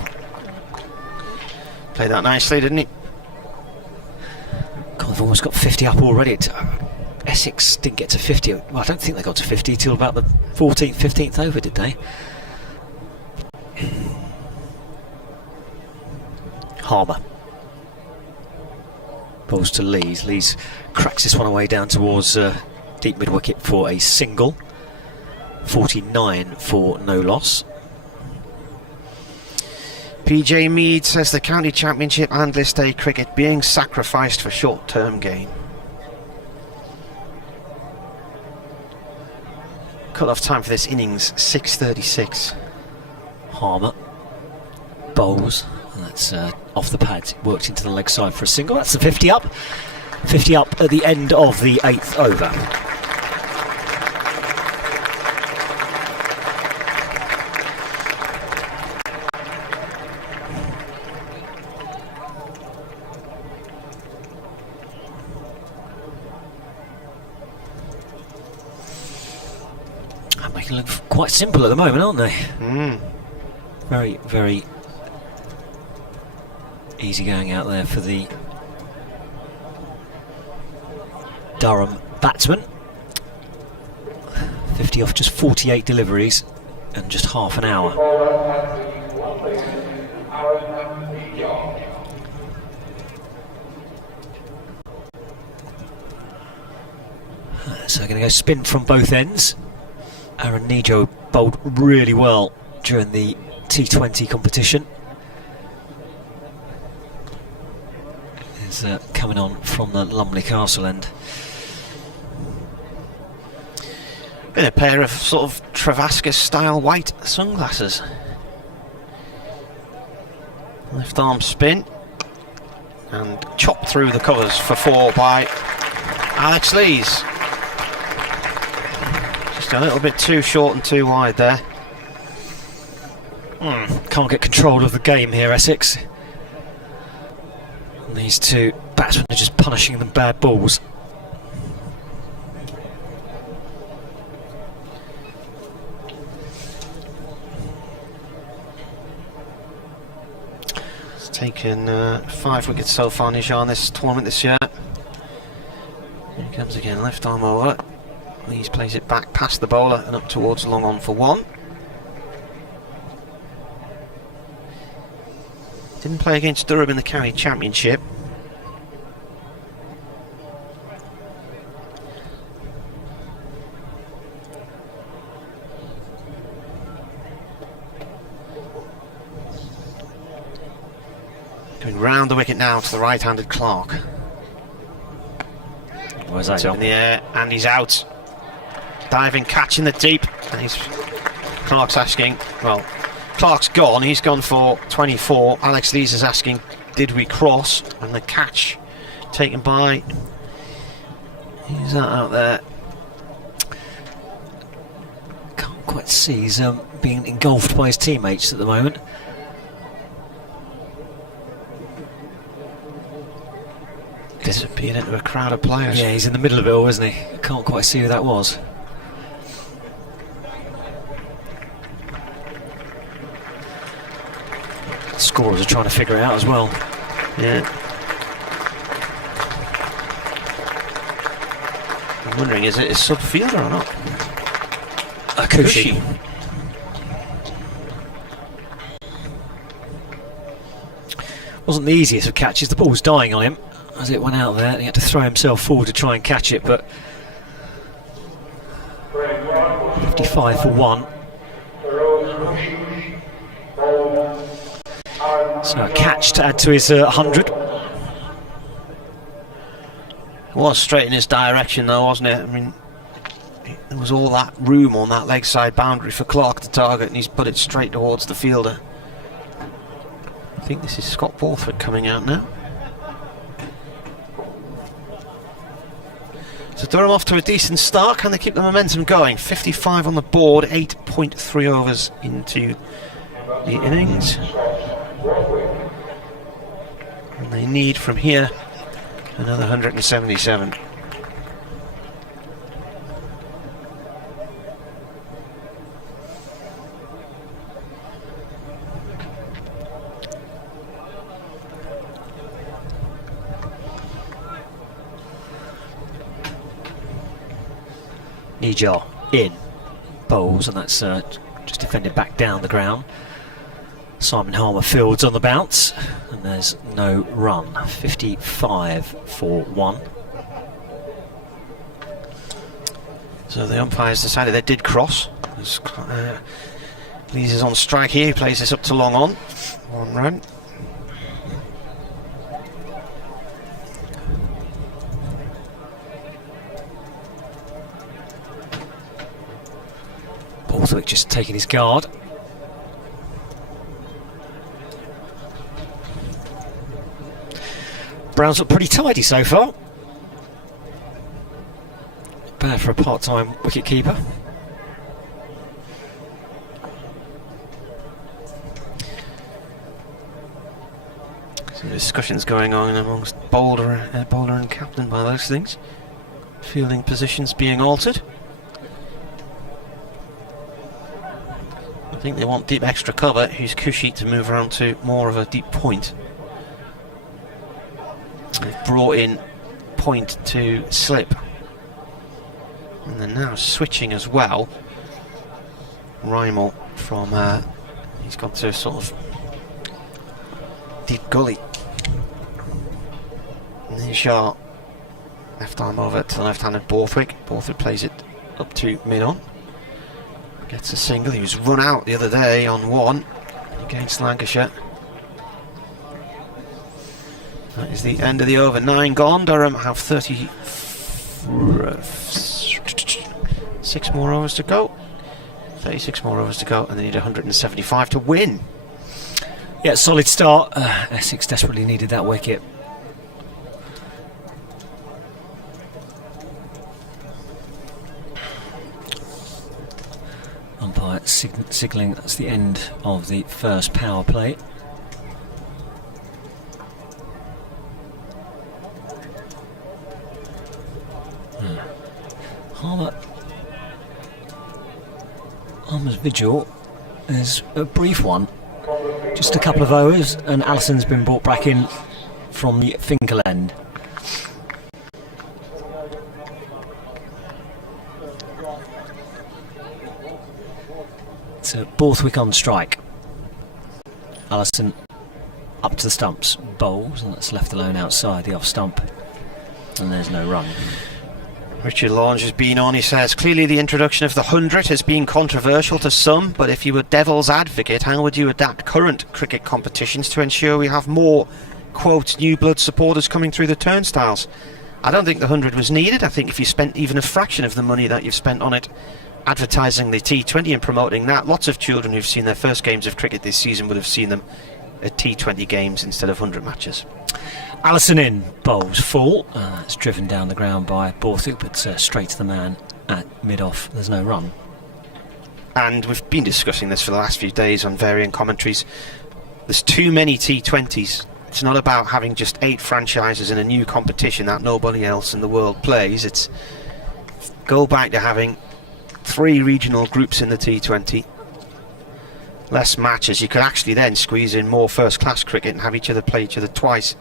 Played that nicely, didn't he? God, they've almost got 50 up already. Essex didn't get to 50. Well, I don't think they got to 50 till about the 14th, 15th over, did they? Harmer balls to Lees. Lees cracks this one away down towards deep mid-wicket for a single. 49 for no loss. PJ Mead says the county championship and list A cricket being sacrificed for short-term gain. cut-off time for this innings, 6:36. Harmer bowls, and that's off the pads, worked into the leg side for a single. That's the 50 up. 50 up at the end of the 8th over. Making it look quite simple at the moment, aren't they? Very, very easy going out there for the Durham batsman. 50 off just 48 deliveries and just half an hour. So going to go spin from both ends. Aaron Nijo bowled really well during the T20 competition. Is coming on from the Lumley Castle end. Been a pair of sort of Travascus style white sunglasses. Left arm spin and chopped through the covers for 4 by Alex Lees. Just a little bit too short and too wide there. Can't get control of the game here, Essex. And these two batsmen are just punishing them bad balls. It's taken 5 wickets so far, Nijar, in this tournament this year. Here he comes again, left arm over. Lees plays it back past the bowler and up towards long on for 1. Didn't play against Durham in the County Championship. Going round the wicket now to the right-handed Clark. Where's that In the air, and he's out. Diving catch in the deep. And Clark's asking, well, Clark's gone, he's gone for 24. Alex Lees is asking, did we cross? And the catch taken by, who's that out there? Can't quite see, he's being engulfed by his teammates at the moment. Disappeared into a crowd of players. Yeah, he's in the middle of it all, isn't he? Can't quite see who that was. Scorers are trying to figure it out as well. Yeah. I'm wondering, is it a subfielder or not? Khushi. Wasn't the easiest of catches. The ball was dying on him as it went out there. He had to throw himself forward to try and catch it, but 55 for 1. So a catch to add to his 100. It was straight in his direction though, wasn't it? I mean, there was all that room on that leg side boundary for Clark to target, and he's put it straight towards the fielder. I think this is Scott Borthwick coming out now. So Durham off to a decent start. Can they keep the momentum going? 55 on the board, 8.3 overs into the innings. And they need from here another 177. Nijar in bowls, and that's just defended back down the ground. Simon Harmer fields on the bounce, and there's no run. 55 for 1. So the umpires decided they did cross. Lees is on strike here, he plays this up to long on. 1 run. Borthwick just taking his guard. Browns look pretty tidy so far. Bad for a part-time wicket keeper. Some discussions going on amongst bowler and captain by those things. Fielding positions being altered. I think they want deep extra cover. Who's Khushi to move around to more of a deep point. They've brought in point to slip. And they're now switching as well. Rymel from he's gone to a sort of deep gully. Nijar left arm over to the left-handed Borthwick. Borthwick plays it up to mid-on. Gets a single. He was run out the other day on one against Lancashire. That is the end of the over. 9 gone. Durham have 36 more overs to go. 36 more overs to go, and they need 175 to win. Yeah, solid start. Essex desperately needed that wicket. Umpire signalling that's the end of the first power play. Harmer's vigil is a brief one, just a couple of overs, and Allison's been brought back in from the Finkel end. So Borthwick on strike. Allison up to the stumps, bowls, and that's left alone outside the off stump, and there's no run. Richard Launge has been on. He says, clearly the introduction of the 100 has been controversial to some, but if you were devil's advocate, how would you adapt current cricket competitions to ensure we have more, quote, new blood supporters coming through the turnstiles? I don't think the 100 was needed. I think if you spent even a fraction of the money that you've spent on it advertising the T20 and promoting that, lots of children who've seen their first games of cricket this season would have seen them at T20 games instead of 100 matches. Allison in, bowls full. It's driven down the ground by Borthwick, but straight to the man at mid-off. There's no run. And we've been discussing this for the last few days on varying commentaries. There's too many T20s. It's not about having just 8 franchises in a new competition that nobody else in the world plays. It's go back to having 3 regional groups in the T20. Less matches. You could actually then squeeze in more first-class cricket and have each other play each other twice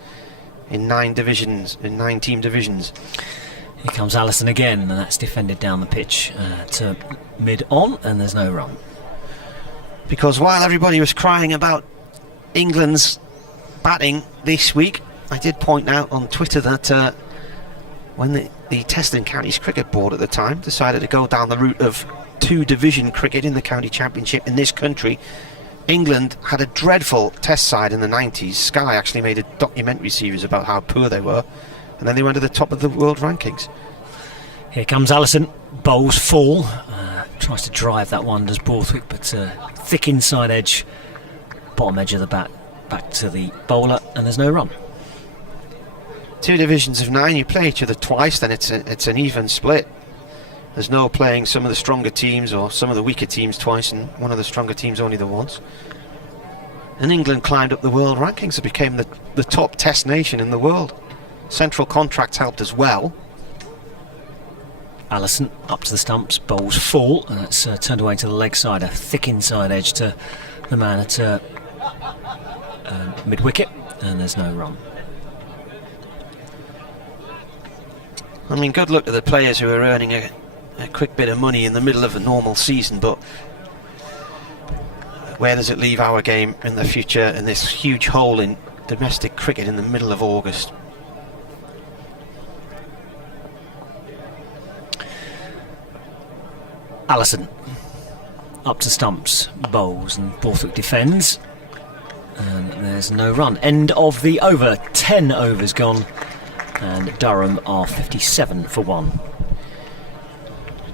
in 9 divisions, in 9 team divisions. Here comes Allison again, and that's defended down the pitch to mid-on, and there's no run. Because while everybody was crying about England's batting this week, I did point out on Twitter that when the Test and Counties Cricket Board at the time decided to go down the route of 2-division cricket in the county championship in this country, England had a dreadful test side in the 90s. Sky actually made a documentary series about how poor they were, and then they went to the top of the world rankings. Here comes Allison, bowls full, tries to drive that one, does Borthwick, but thick inside edge, bottom edge of the bat, back to the bowler, and there's no run. 2 divisions of 9, you play each other twice, then it's an even split. There's no playing some of the stronger teams or some of the weaker teams twice and one of the stronger teams only the once. And England climbed up the world rankings and became the top test nation in the world. Central contracts helped as well. Allison up to the stumps, bowls full, and it's turned away to the leg side, a thick inside edge to the man at mid-wicket, and there's no run. I mean, good luck to the players who are earning a quick bit of money in the middle of a normal season, but where does it leave our game in the future in this huge hole in domestic cricket in the middle of August? Allison up to stumps, bowls, and Borthwick defends, and there's no run. End of the over. 10 overs gone, and Durham are 57 for 1.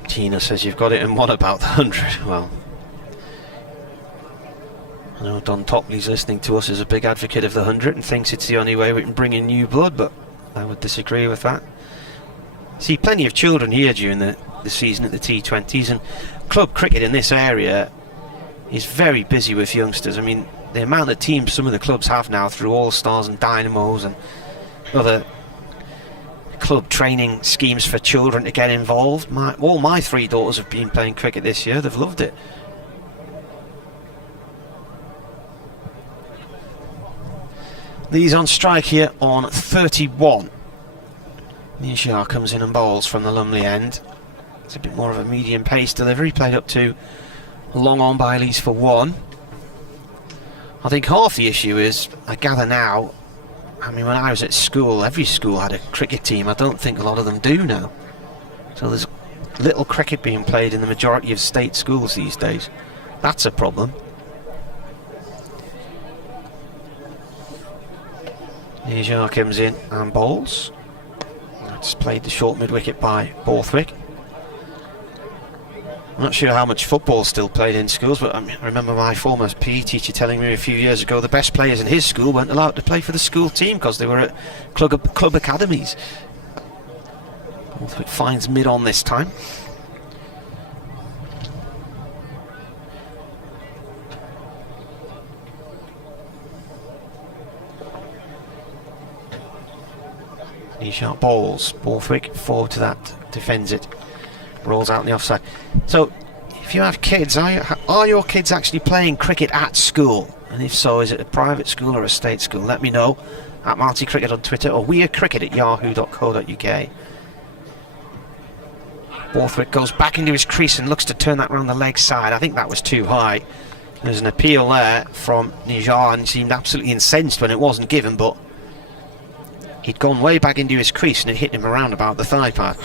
Tina says you've got it in one about the 100. Well, I know Don Topley's listening to us, as a big advocate of the 100 and thinks it's the only way we can bring in new blood, but I would disagree with that. See plenty of children here during the season at the T20s, and club cricket in this area is very busy with youngsters. I mean, the amount of teams some of the clubs have now through All-Stars and Dynamos and other club training schemes for children to get involved. All my 3 daughters have been playing cricket this year. They've loved it. These on strike here on 31. Nijar comes in and bowls from the Lumley end. It's a bit more of a medium pace delivery, played up to long on by Lees for 1. I think half the issue is, I gather now, I mean, when I was at school, every school had a cricket team. I don't think a lot of them do now. So there's little cricket being played in the majority of state schools these days. That's a problem. Nijar comes in and bowls. That's played the short mid-wicket by Borthwick. I'm not sure how much football's still played in schools, but I remember my former PE teacher telling me a few years ago the best players in his school weren't allowed to play for the school team because they were at club academies. Borthwick finds mid on this time. Nijar bowls. Borthwick forward to that, defends it, rolls out on the offside. So, if you have kids, are your kids actually playing cricket at school? And if so, is it a private school or a state school? Let me know at Marty Cricket on Twitter or wearecricket@yahoo.co.uk. Borthwick goes back into his crease and looks to turn that round the leg side. I think that was too high. There's an appeal there from Nijar, and he seemed absolutely incensed when it wasn't given, but he'd gone way back into his crease and it hit him around about the thigh pad.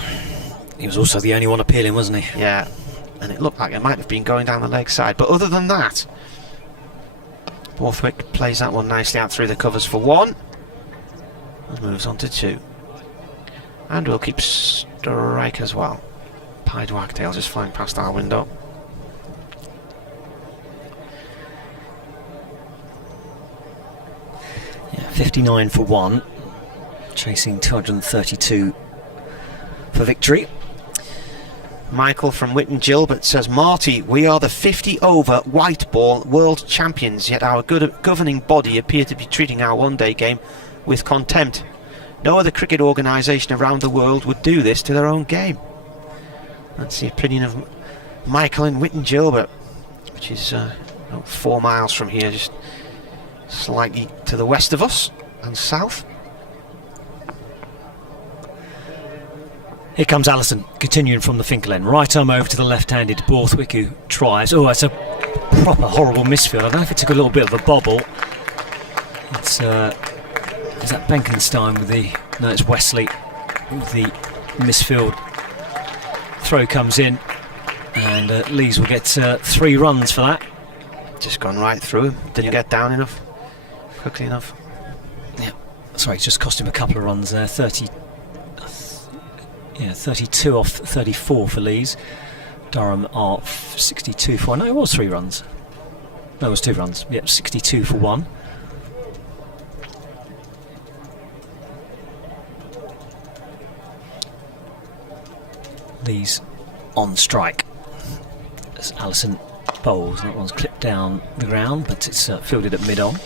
He was also the only one appealing, wasn't he? Yeah, and it looked like it might have been going down the leg side. But other than that, Borthwick plays that one nicely out through the covers for 1. And moves on to 2. And we'll keep strike as well. Pied Wagtail just flying past our window. Yeah, 59 for 1. Chasing 232 for victory. Michael from Witten Gilbert says, Marty, we are the 50 over white ball world champions, yet our governing body appear to be treating our one-day game with contempt. No other cricket organisation around the world would do this to their own game. That's the opinion of Michael in Witten Gilbert, which is 4 miles from here, just slightly to the west of us and south. Here comes Allison, continuing from the Finkel end. Right arm over to the left-handed Borthwick, who tries. Oh, that's a proper horrible misfield. I don't know if it took a little bit of a bobble. It's is that Benkenstein with the... No, it's Wesley with the misfield. Throw comes in, and Lees will get 3 runs for that. Just gone right through him. Didn't get down enough, quickly enough. Yeah, sorry, it's just cost him a couple of runs there. 32 off 34 for Lees. Durham are 62 for 1. No, it was 3 runs. No, it was 2 runs. Yep, 62 for 1. Lees on strike as Allison bowls. That one's clipped down the ground, but it's fielded at mid-on,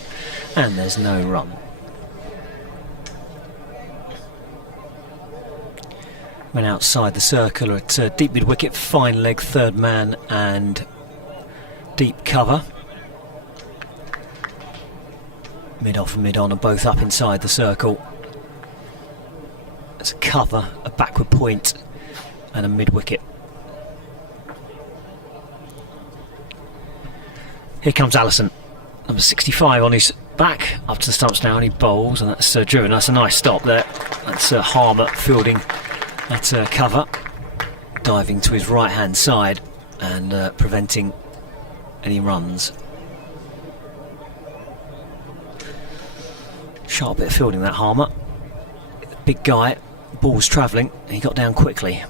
and there's no run. Men outside the circle are at deep mid-wicket, fine leg, third man and deep cover. Mid-off and mid-on are both up inside the circle. There's a cover, a backward point and a mid-wicket. Here comes Allison, number 65 on his back, up to the stumps now, and he bowls, and that's driven. That's a nice stop there. That's Harmer fielding at cover, diving to his right hand side and preventing any runs. Sharp bit of fielding that Harmer. Big guy, ball's travelling, he got down quickly.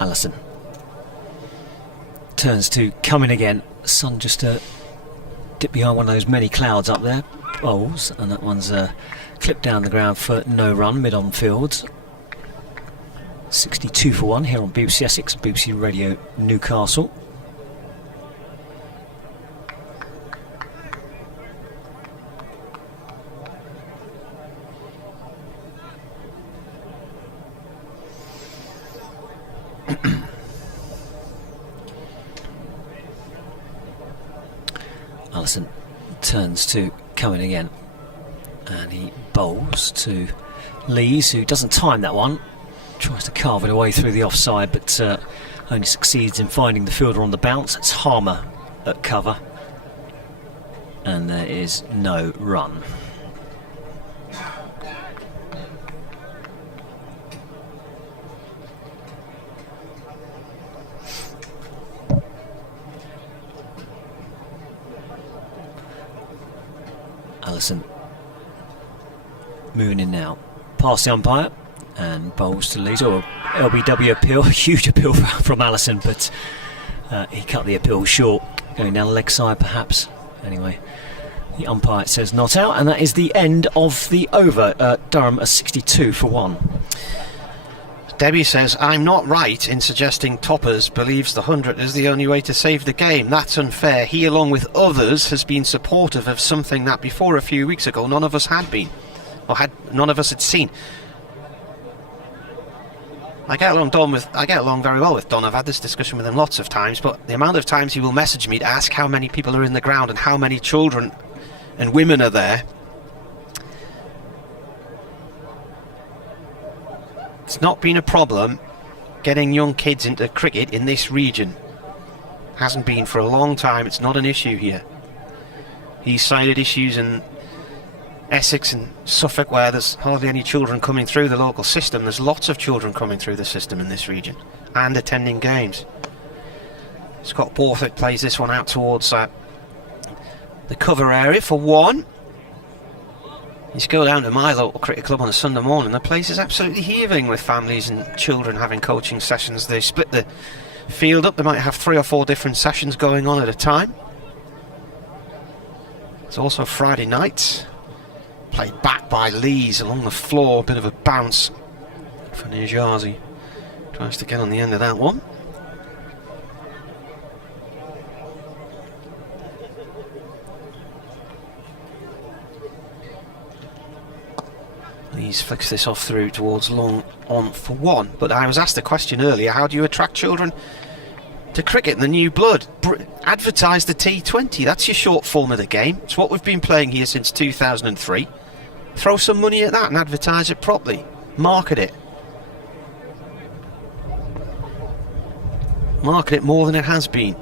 Allison turns to come in again. Sun just dipped behind one of those many clouds up there. Bowls, and that one's clipped down the ground for no run, mid on fields. 62 for 1 here on BBC Essex, BBC Radio Newcastle. Allison turns to come in again, and he bowls to Lees, who doesn't time that one, tries to carve it away through the offside, but only succeeds in finding the fielder on the bounce. It's Harmer at cover, and there is no run. Allison moving in now, past the umpire, and bowls to Lees. Or LBW appeal, huge appeal from Allison, but he cut the appeal short, going down the leg side perhaps. Anyway, the umpire says not out, and that is the end of the over. Durham a 62 for 1. Debbie says, I'm not right in suggesting Toppers believes the 100 is the only way to save the game. That's unfair. He, along with others, has been supportive of something that before a few weeks ago none of us had been, or none of us had seen. I get along very well with Don. I've had this discussion with him lots of times, but the amount of times he will message me to ask how many people are in the ground and how many children and women are there. It's not been a problem getting young kids into cricket in this region. Hasn't been for a long time. It's not an issue here. He's cited issues in Essex and Suffolk where there's hardly any children coming through the local system. There's lots of children coming through the system in this region and attending games. Scott Borthwick plays this one out towards the cover area for 1. You go down to my local cricket club on a Sunday morning, the place is absolutely heaving with families and children having coaching sessions. They split the field up. They might have 3 or 4 different sessions going on at a time. It's also Friday night. Played back by Lees along the floor. Bit of a bounce for Nijazi. Tries to get on the end of that one. Lees flicks this off through towards long on for 1. But I was asked a question earlier, how do you attract children to cricket and the new blood? Advertise the T20, that's your short form of the game. It's what we've been playing here since 2003. Throw some money at that and advertise it properly. Market it. Market it more than it has been.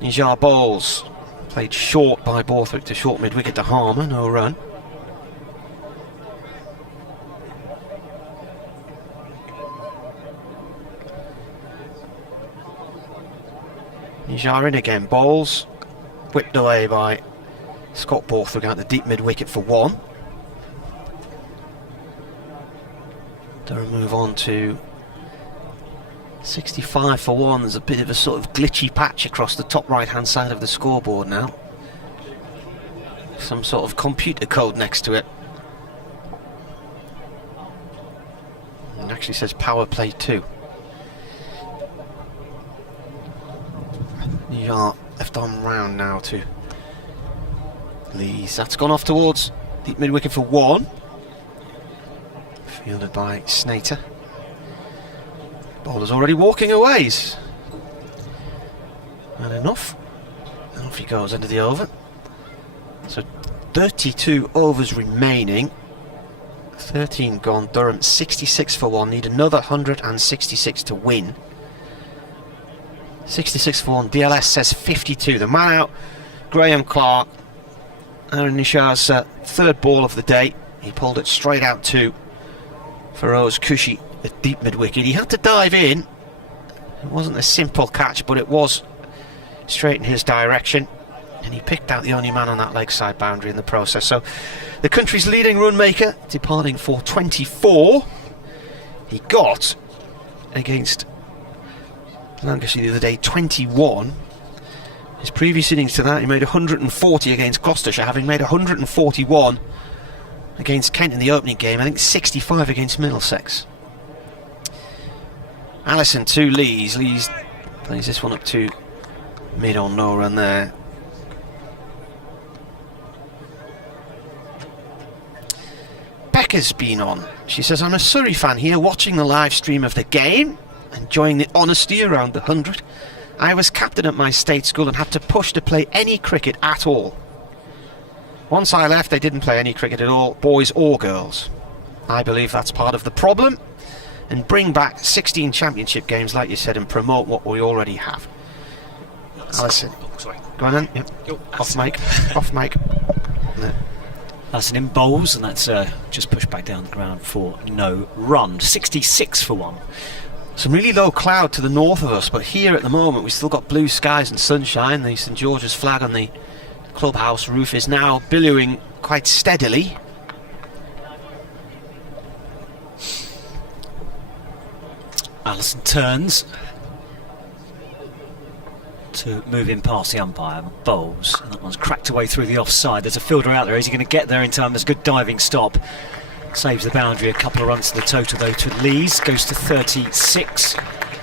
Nijar bowls. Played short by Borthwick to short mid-wicket to Harmer, no run. Nijar in again, bowls, whipped away by Scott Borthwick out the deep mid-wicket for 1. Durham move on to 65 for 1. There's a bit of a sort of glitchy patch across the top right-hand side of the scoreboard now. Some sort of computer code next to it. It actually says power play 2. Nijar left on round now to Lees. That's gone off towards deep mid-wicket for 1. Fielded by Snater. Bowler's already walking away. And enough. And off he goes into the over. So 32 overs remaining. 13 gone. Durham 66 for 1. Need another 166 to win. 66 for 1. DLS says 52. The man out, Graham Clark. Aaron Nishar's third ball of the day. He pulled it straight out to Feroz Khushi at deep mid-wicket. He had to dive in. It wasn't a simple catch, but it was straight in his direction. And he picked out the only man on that leg side boundary in the process. So the country's leading run maker departing for 24. He got against Lancashire the other day, 21. His previous innings to that, he made 140 against Gloucestershire, having made 141 against Kent in the opening game. I think 65 against Middlesex. Allison to Lees. Lees plays this one up to mid on, no run there. Becca's been on. She says, I'm a Surrey fan here watching the live stream of the game, enjoying the honesty around the 100. I was captain at my state school and had to push to play any cricket at all. Once I left, they didn't play any cricket at all, boys or girls. I believe that's part of the problem, and bring back 16 championship games, like you said, and promote what we already have. Alison. Oh, sorry. Go on then. Yep. Off mic. Off mic. No. Alison in bowls, and that's just pushed back down the ground for no run. 66 for 1. Some really low cloud to the north of us, but here at the moment we've still got blue skies and sunshine. The St George's flag on the clubhouse roof is now billowing quite steadily. Allison turns to move in past the umpire, bowls, and that one's cracked away through the offside. There's a fielder out there. Is he going to get there in time? There's a good diving stop. Saves the boundary. A couple of runs to the total though to Lees. Goes to 36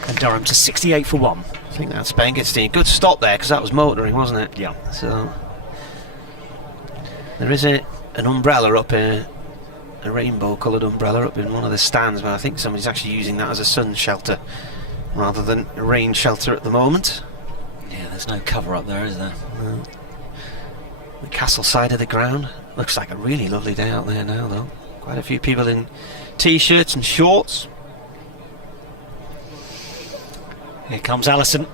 and Durham to 68 for 1. I think that's Bengenstein. Good stop there, because that was motoring, wasn't it? Yeah. So there is an umbrella up here, a rainbow coloured umbrella up in one of the stands, but I think somebody's actually using that as a sun shelter rather than a rain shelter at the moment. Yeah, there's no cover up there, is there? No. The castle side of the ground. Looks like a really lovely day out there now, though. Quite a few people in t-shirts and shorts. Here comes Allison,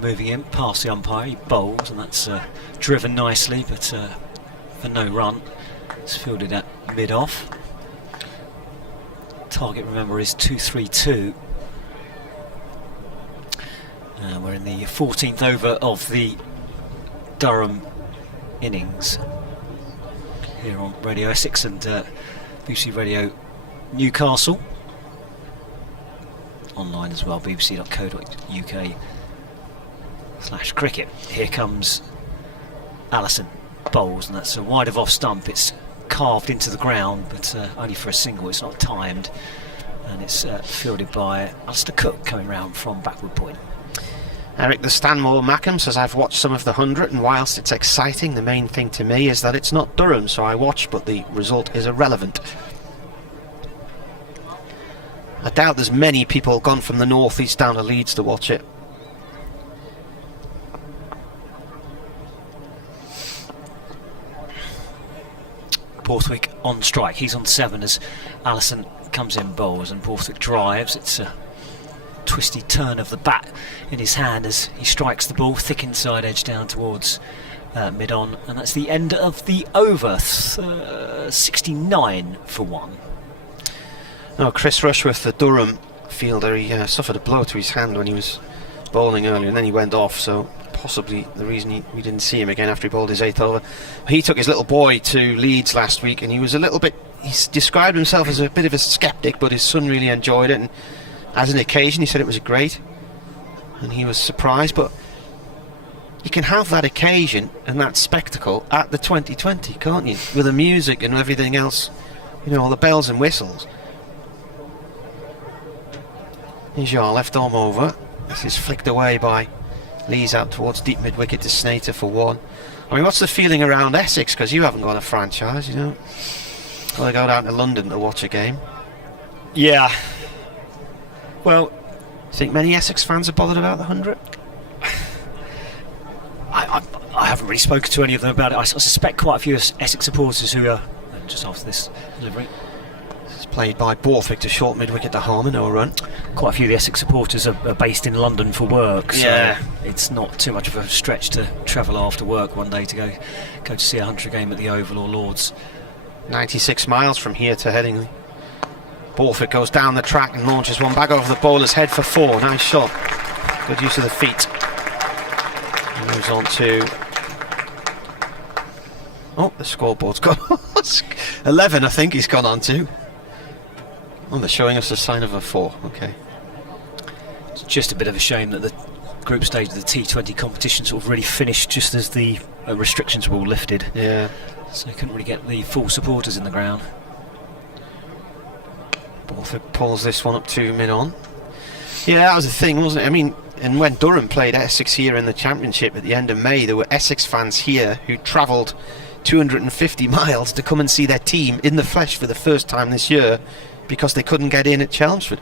moving in past the umpire. He bowls, and that's driven nicely, but for no run. It's fielded at mid-off. Target, remember, is 232. We're in the 14th over of the Durham innings here on Radio Essex and BBC Radio Newcastle. Online as well, bbc.co.uk/cricket. Here comes Allison, bowls, and that's a wide of off stump. It's carved into the ground, but only for a single. It's not timed, and it's fielded by Alistair Cook coming round from backward point. Eric the Stanmore Mackham says, I've watched some of the 100, and whilst it's exciting, the main thing to me is that it's not Durham, so I watch, but the result is irrelevant. I doubt there's many people gone from the north east down to Leeds to watch it. Borthwick on strike. He's on 7 as Allison comes in bowls, and Borthwick drives. It's a twisty turn of the bat in his hand as he strikes the ball thick inside edge down towards mid-on, and that's the end of the over. 69 for 1. No, Chris Rushworth, the Durham fielder, he suffered a blow to his hand when he was bowling earlier, and then he went off, so possibly the reason we didn't see him again after he bowled his 8th over. He took his little boy to Leeds last week, and he was a little bit, he's described himself as a bit of a sceptic, but his son really enjoyed it, and as an occasion he said it was great, and he was surprised. But you can have that occasion and that spectacle at the 2020, can't you, with the music and everything else, you know, all the bells and whistles. Here's your left arm over. This is flicked away by Lees out towards deep mid-wicket to Snater for 1. I mean, what's the feeling around Essex? Because you haven't got a franchise, you know. Got to go down to London to watch a game. Yeah. Well, think many Essex fans are bothered about the 100? I haven't really spoken to any of them about it. I suspect quite a few Essex supporters who are just after this delivery. It's played by Borthwick to short mid-wicket to Harman, no run. Quite a few of the Essex supporters are based in London for work, so yeah, it's not too much of a stretch to travel after work one day to go to see a 100 game at the Oval or Lords. 96 miles from here to Headingley. Borthwick goes down the track and launches one back over the bowler's head for 4. Nice shot. Good use of the feet. He moves on to... Oh, the scoreboard's gone. 11, I think he's gone on to. Oh, they're showing us a sign of a 4. Okay. It's just a bit of a shame that the group stage of the T20 competition sort of really finished just as the restrictions were all lifted. Yeah. So you couldn't really get the full supporters in the ground. Borthwick pulls this one up to mid-on. Yeah, that was the thing, wasn't it? I mean, and when Durham played Essex here in the Championship at the end of May, there were Essex fans here who travelled 250 miles to come and see their team in the flesh for the first time this year because they couldn't get in at Chelmsford.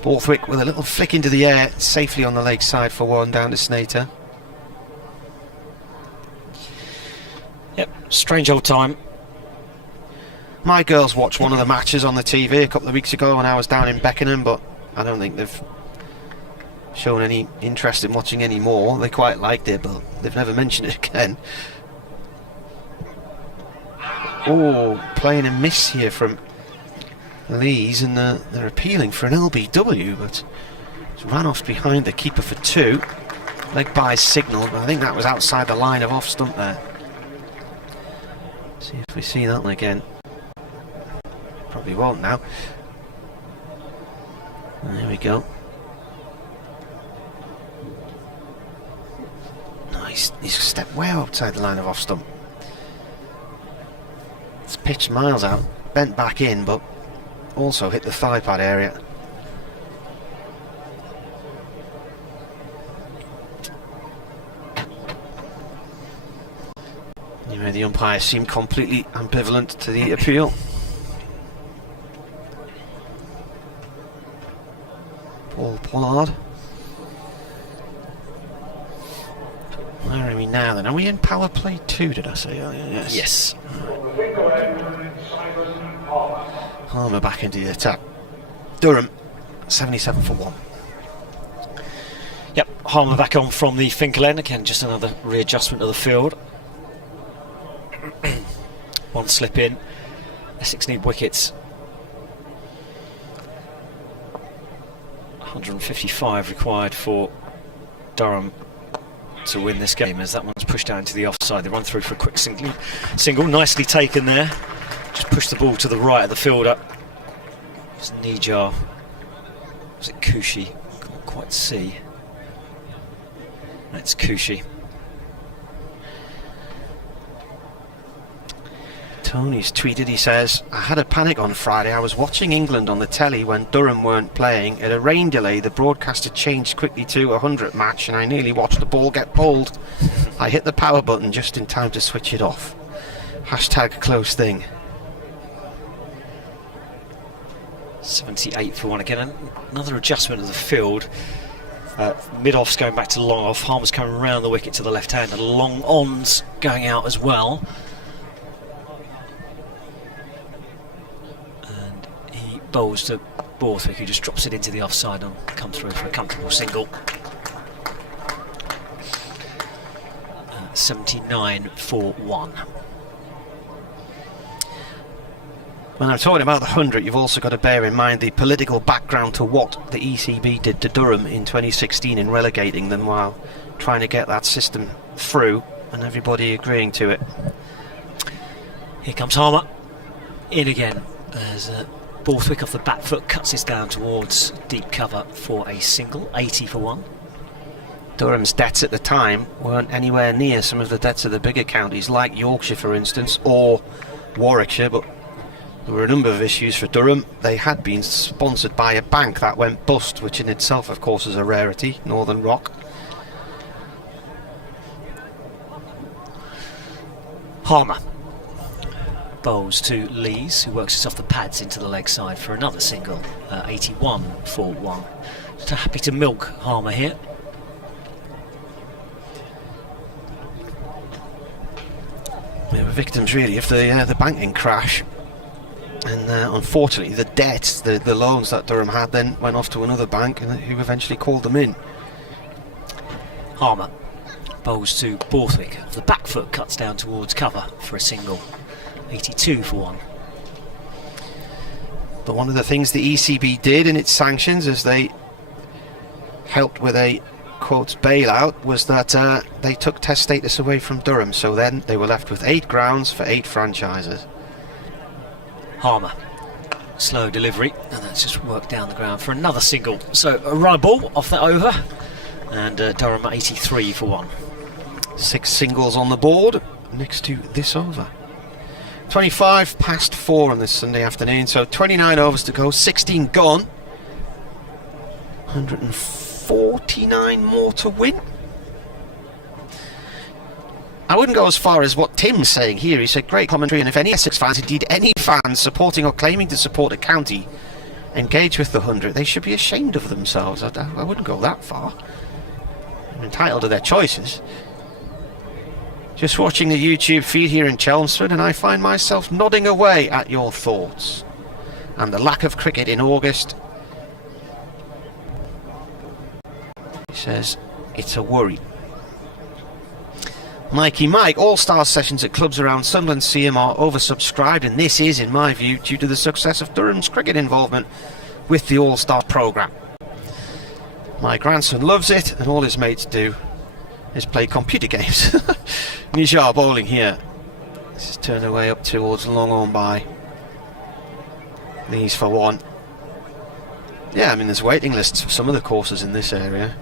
Borthwick with a little flick into the air, safely on the leg side for one, down to Snater. Yep, strange old time. My girls watched one of the matches on the TV a couple of weeks ago when I was down in Beckenham, but I don't think they've shown any interest in watching any more. They quite liked it, but they've never mentioned it again. Oh, playing a miss here from Lees, and they're appealing for an LBW, but it's ran off behind the keeper for two. Leg by signal, but I think that was outside the line of off stump there. See if we see that one again. Probably won't now. There we go. Nice. He's stepped way outside the line of off stump. It's pitched miles out, bent back in, but also hit the thigh pad area. Anyway, the umpire seemed completely ambivalent to the appeal. Paul Pollard. Where are we now then? Are we in power play 2, did I say earlier? Yes. Yes. Harmer back into the attack. Durham, 77 for 1. Yep, Harmer back on from the Finkel end. Again, just another readjustment of the field. One slip in. Essex need wickets. 155 required for Durham to win this game, as that one's pushed down to the offside. They run through for a quick single. Nicely taken there. Just pushed the ball to the right of the fielder. It's Nijar. Was it Khushi? Can't quite see. That's Khushi. Tony's tweeted, he says, I had a panic on Friday. I was watching England on the telly when Durham weren't playing. At a rain delay, the broadcaster changed quickly to a 100 match and I nearly watched the ball get bowled. I hit the power button just in time to switch it off. Hashtag close thing. 78 for 1 again. Another adjustment of the field. Mid-off's going back to long off. Harmer's coming around the wicket to the left hand, and long on's going out as well. Bowls to Borthwick, who just drops it into the offside and comes through for a comfortable single. 79 for 1. When I'm talking about the 100, you've also got to bear in mind the political background to what the ECB did to Durham in 2016 in relegating them while trying to get that system through and everybody agreeing to it. Here comes Harmer. In again as Borthwick off the back foot cuts this down towards deep cover for a single. 80 for 1. Durham's debts at the time weren't anywhere near some of the debts of the bigger counties like Yorkshire, for instance, or Warwickshire, but there were a number of issues for Durham. They had been sponsored by a bank that went bust, which in itself of course is a rarity. Northern Rock. Harmer bowls to Lees, who works it off the pads into the leg side for another single. 81 for 1. Just happy to milk Harmer here. They were victims really of the banking crash, and unfortunately the debts, the loans that Durham had then went off to another bank, and who eventually called them in. Harmer bowls to Borthwick. The back foot cuts down towards cover for a single. 82 for 1. But one of the things the ECB did in its sanctions, as they helped with a quote bailout, was that they took test status away from Durham, so then they were left with 8 grounds for 8 franchises. Harmer slow delivery, and that's just worked down the ground for another single. So a run ball off that over, and Durham 83 for 1. 6 singles on the board next to this over. 25 past 4 on this Sunday afternoon, so 29 overs to go, 16 gone. 149 more to win. I wouldn't go as far as what Tim's saying here. He said, great commentary, and if any Essex fans, indeed any fans supporting or claiming to support a county, engage with the 100, they should be ashamed of themselves. I wouldn't go that far. They're entitled to their choices. Just watching the YouTube feed here in Chelmsford, and I find myself nodding away at your thoughts. And the lack of cricket in August, he says, it's a worry. Mikey Mike, All-Star sessions at clubs around Sunderland CM are oversubscribed, and this is, in my view, due to the success of Durham's cricket involvement with the All-Star programme. My grandson loves it, and all his mates do is play computer games. Nijar bowling here. This is turned away up towards long on by Lees for 1. Yeah, I mean, there's waiting lists for some of the courses in this area.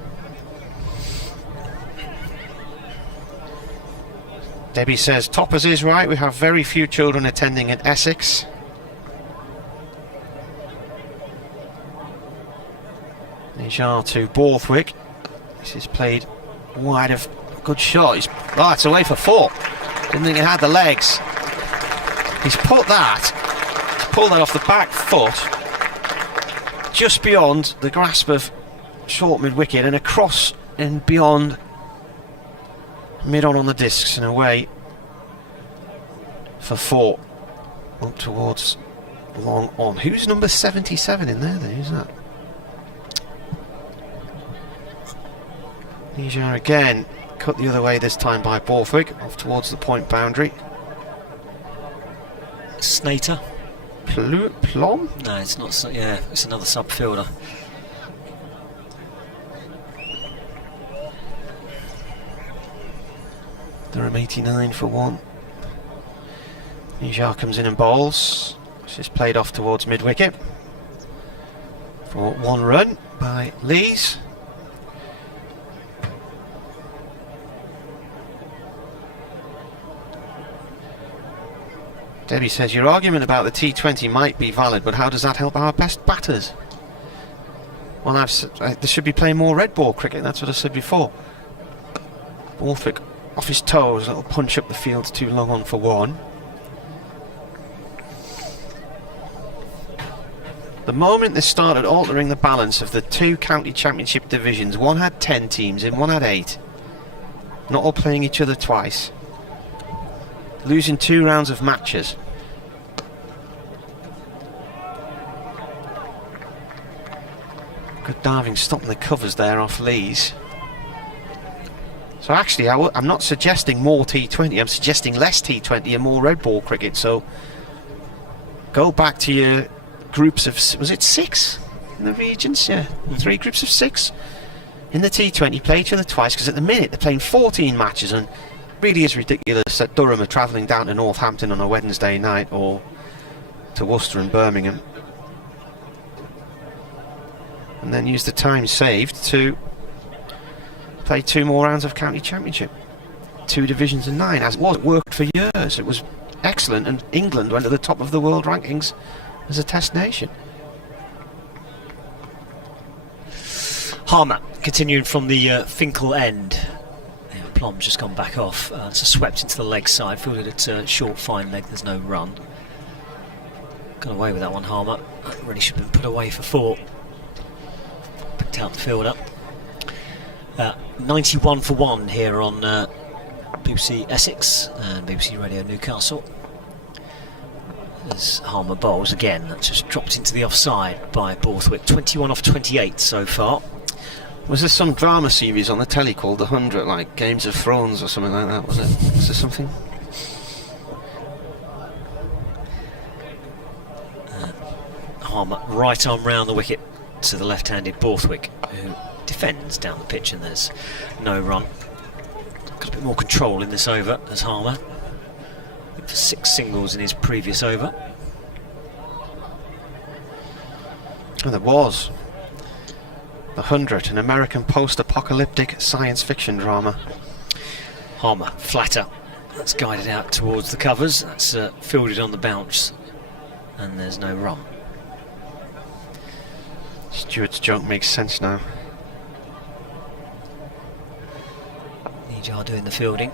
Debbie says, Toppers is right, we have very few children attending at Essex. Nijar to Borthwick. This is played wide of good shot. It's away for 4. Didn't think it had the legs. He's pulled that off the back foot, just beyond the grasp of short mid-wicket, and across and beyond mid-on the discs and away for 4. Up towards long on. Who's number 77 in there then? Who's that? Nijar again, cut the other way this time by Borthwick, off towards the point boundary. Snater. Plom? No, it's not. Yeah, it's another sub-fielder. Durham 89 for 1. Nijar comes in and bowls. This is played off towards mid-wicket for 1 run by Lees. Debbie says, your argument about the T20 might be valid, but how does that help our best batters? Well, they should be playing more red ball cricket, that's what I said before. Borthwick off his toes, a little punch up the field, too long on for 1. The moment they started altering the balance of the 2 county championship divisions, one had 10 teams and one had 8, not all playing each other twice, losing 2 rounds of matches. Good diving, stopping the covers there off Lees. So actually, I'm not suggesting more T20, I'm suggesting less T20 and more red ball cricket. So go back to your groups of, was it 6 in the regions? Yeah, 3 groups of 6 in the T20, play each other twice, because at the minute they're playing 14 matches, and really is ridiculous that Durham are travelling down to Northampton on a Wednesday night, or to Worcester and Birmingham, and then use the time saved to play 2 more rounds of county championship, 2 divisions and 9, as it was. It worked for years, it was excellent, and England went to the top of the world rankings as a test nation. Harmer continuing from the Finkel end. Yeah, Plom's just gone back off. It's swept into the leg side, fielded at short fine leg, there's no run. Got away with that one, Harmer. That really should have been put away for 4. Picked out the fielder. 91 for 1 here on BBC Essex and BBC Radio Newcastle. As Harmer bowls again, that's just dropped into the offside by Borthwick. 21 off 28 so far. Was there some drama series on the telly called The 100, like Games of Thrones or something like that, was it? Was there something? Harmer right arm round the wicket to the left-handed Borthwick, who defends down the pitch, and there's no run. Got a bit more control in this over as Harmer, for 6 singles in his previous over. Well, there was. The 100, an American post-apocalyptic science fiction drama. Harmer, flatter. That's guided out towards the covers. That's fielded on the bounce. And there's no run. Stewart's joke makes sense now. Nijar doing the fielding.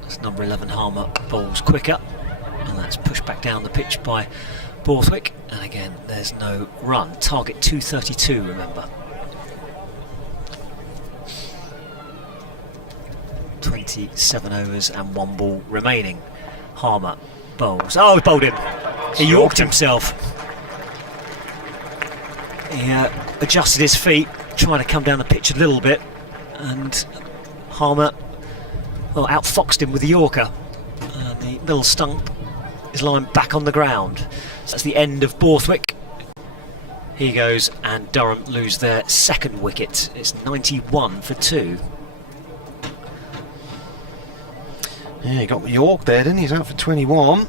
That's number 11 Harmer, bowls quicker. And that's pushed back down the pitch by Borthwick. And again, there's no run. Target 232, remember. 27 overs and 1 ball remaining. Harmer bowls. Oh, he bowled him. He yorked himself. He adjusted his feet, trying to come down the pitch a little bit, and Harmer, well, outfoxed him with the yorker. The middle stump is lying back on the ground. So that's the end of Borthwick. He goes, and Durham lose their second wicket. It's 91 for 2. Yeah, he got York there, didn't he? He's out for 21.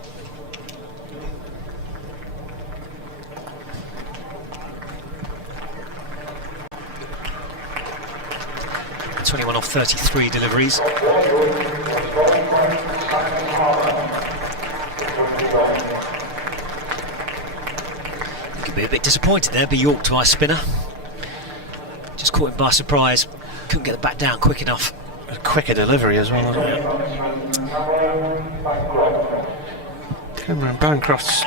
Off 33 deliveries. He could be a bit disappointed there, be York to our spinner. Just caught him by surprise. Couldn't get the bat down quick enough. A quicker delivery as well, wasn't it? Cameron Bancroft's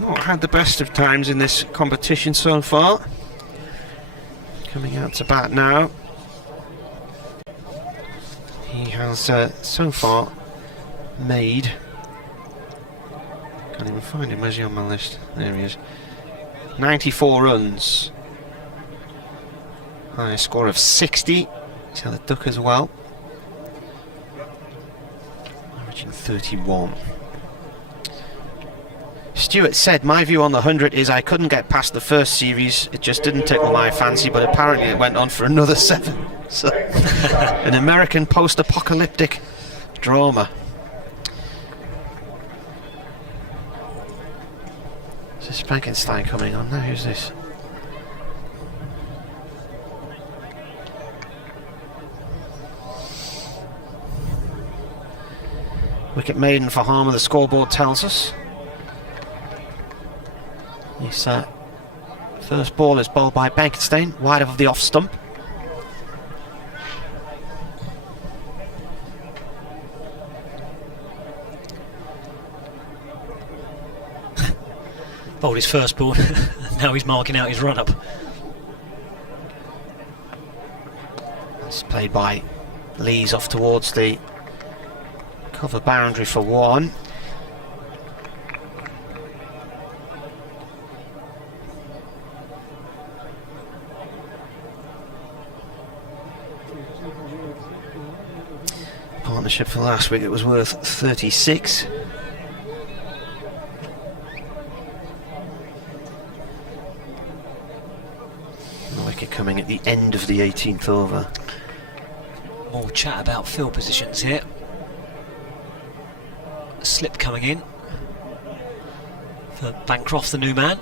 not had the best of times in this competition so far. Coming out to bat now. He has so far made, can't even find him, where's he on my list? There he is. 94 runs. High score of 60. He's had a duck as well. Averaging 31. Stewart said, my view on the 100 is I couldn't get past the first series. It just didn't tickle my fancy, but apparently it went on for another 7. So, an American post-apocalyptic drama. Is this Frankenstein coming on now? Who's this? Wicket maiden for Harmer, the scoreboard tells us. This first ball is bowled by Benkenstein, wide of the off stump. Bowled his first ball, now he's marking out his run-up. It's played by Lees off towards the cover boundary for 1. Partnership for last week, it was worth 36. The wicket coming at the end of the 18th over. More chat about field positions here. Slip coming in for Bancroft, the new man.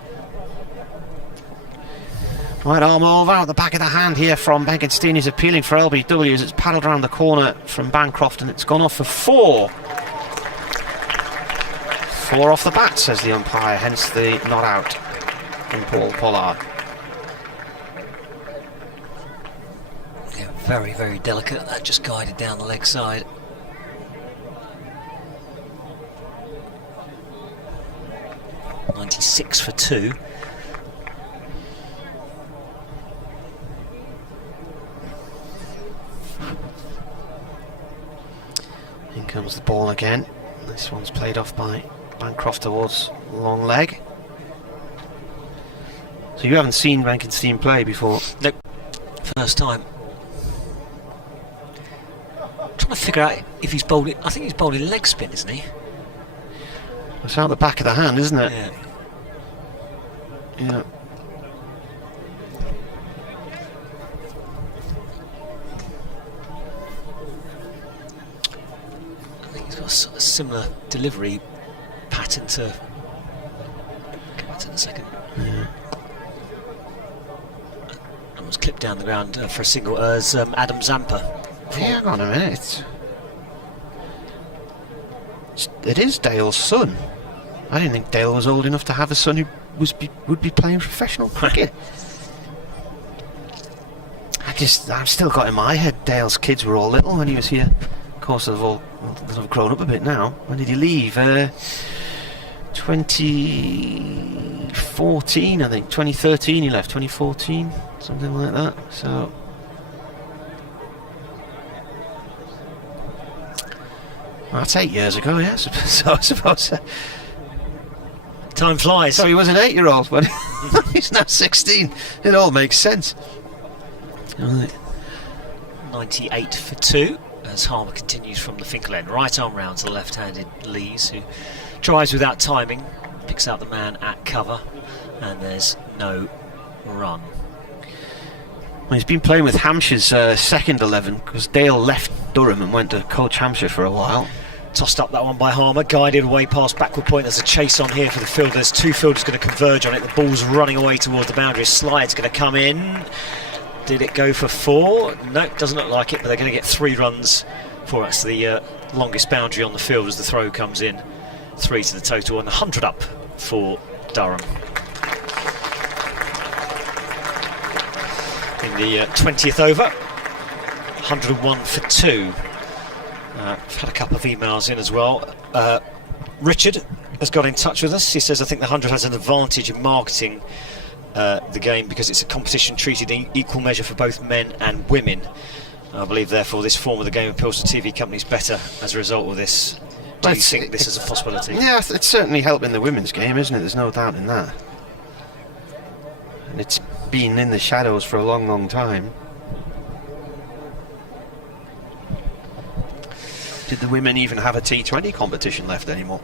Right arm over at the back of the hand here from Benkenstein. He's appealing for LBW as it's paddled around the corner from Bancroft, and it's gone off for 4. 4 off the bat, says the umpire, hence the not out from Paul Pollard. Yeah, very, very delicate. That just guided down the leg side. .96 for 2. In comes the ball again. This one's played off by Bancroft towards long leg. So you haven't seen Benkenstein play before? Nope. First time. Trying to figure out if he's bowling. I think he's bowling leg spin, isn't he? It's out the back of the hand, isn't it? Yeah. Yeah. I think he's got a sort of similar delivery pattern to. Come back to the second. Yeah. was clipped down the ground for a single as Adam Zampa. Hang on a minute. It is Dale's son. I didn't think Dale was old enough to have a son who would be playing professional cricket. I've still got in my head Dale's kids were all little when he was here. Of course, they've grown up a bit now. When did he leave? 2014, I think. 2013 he left. 2014, something like that. So. Well, that's 8 years ago, yeah. So I suppose. Time flies. So he was an 8-year-old, but he's now 16. It all makes sense. 98 for 2 as Harmer continues from the Finkel end. Right arm round to the left-handed Lees, who drives without timing, picks out the man at cover, and there's no run. Well, he's been playing with Hampshire's second 11 because Dale left Durham and went to coach Hampshire for a while. Tossed up that one by Harmer, guided away past backward point. There's a chase on here for the fielders. 2 fielders going to converge on it. The ball's running away towards the boundary. Slide's going to come in. Did it go for 4? No, it doesn't look like it, but they're going to get 3 runs for it. That's the longest boundary on the field as the throw comes in. 3 to the total, and 100 up for Durham. In the 20th over, 101 for 2. I've had a couple of emails in as well. Richard has got in touch with us. He says, I think the 100 has an advantage in marketing the game because it's a competition treated in equal measure for both men and women. I believe, therefore, this form of the game appeals to TV companies better as a result of this. Do you think this is a possibility? Yeah, it's certainly helping the women's game, isn't it? There's no doubt in that. And it's been in the shadows for a long, long time. Did the women even have a T20 competition left anymore?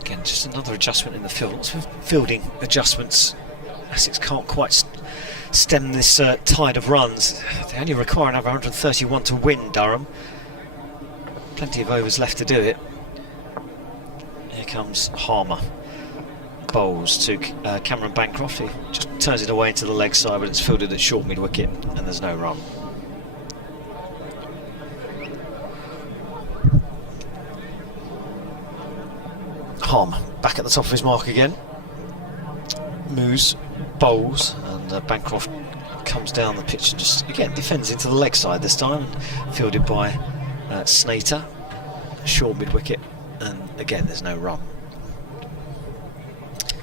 Again, just another adjustment in the field. Lots of fielding adjustments. Essex can't quite stem this tide of runs. They only require another 131 to win, Durham. Plenty of overs left to do it. Here comes Harmer. Bowls to Cameron Bancroft, who just turns it away into the leg side, but it's fielded at short mid-wicket, and there's no run. Harmer back at the top of his mark again. Moves, bowls, and Bancroft comes down the pitch and just again defends into the leg side this time, fielded by Snater, short mid-wicket, and again there's no run.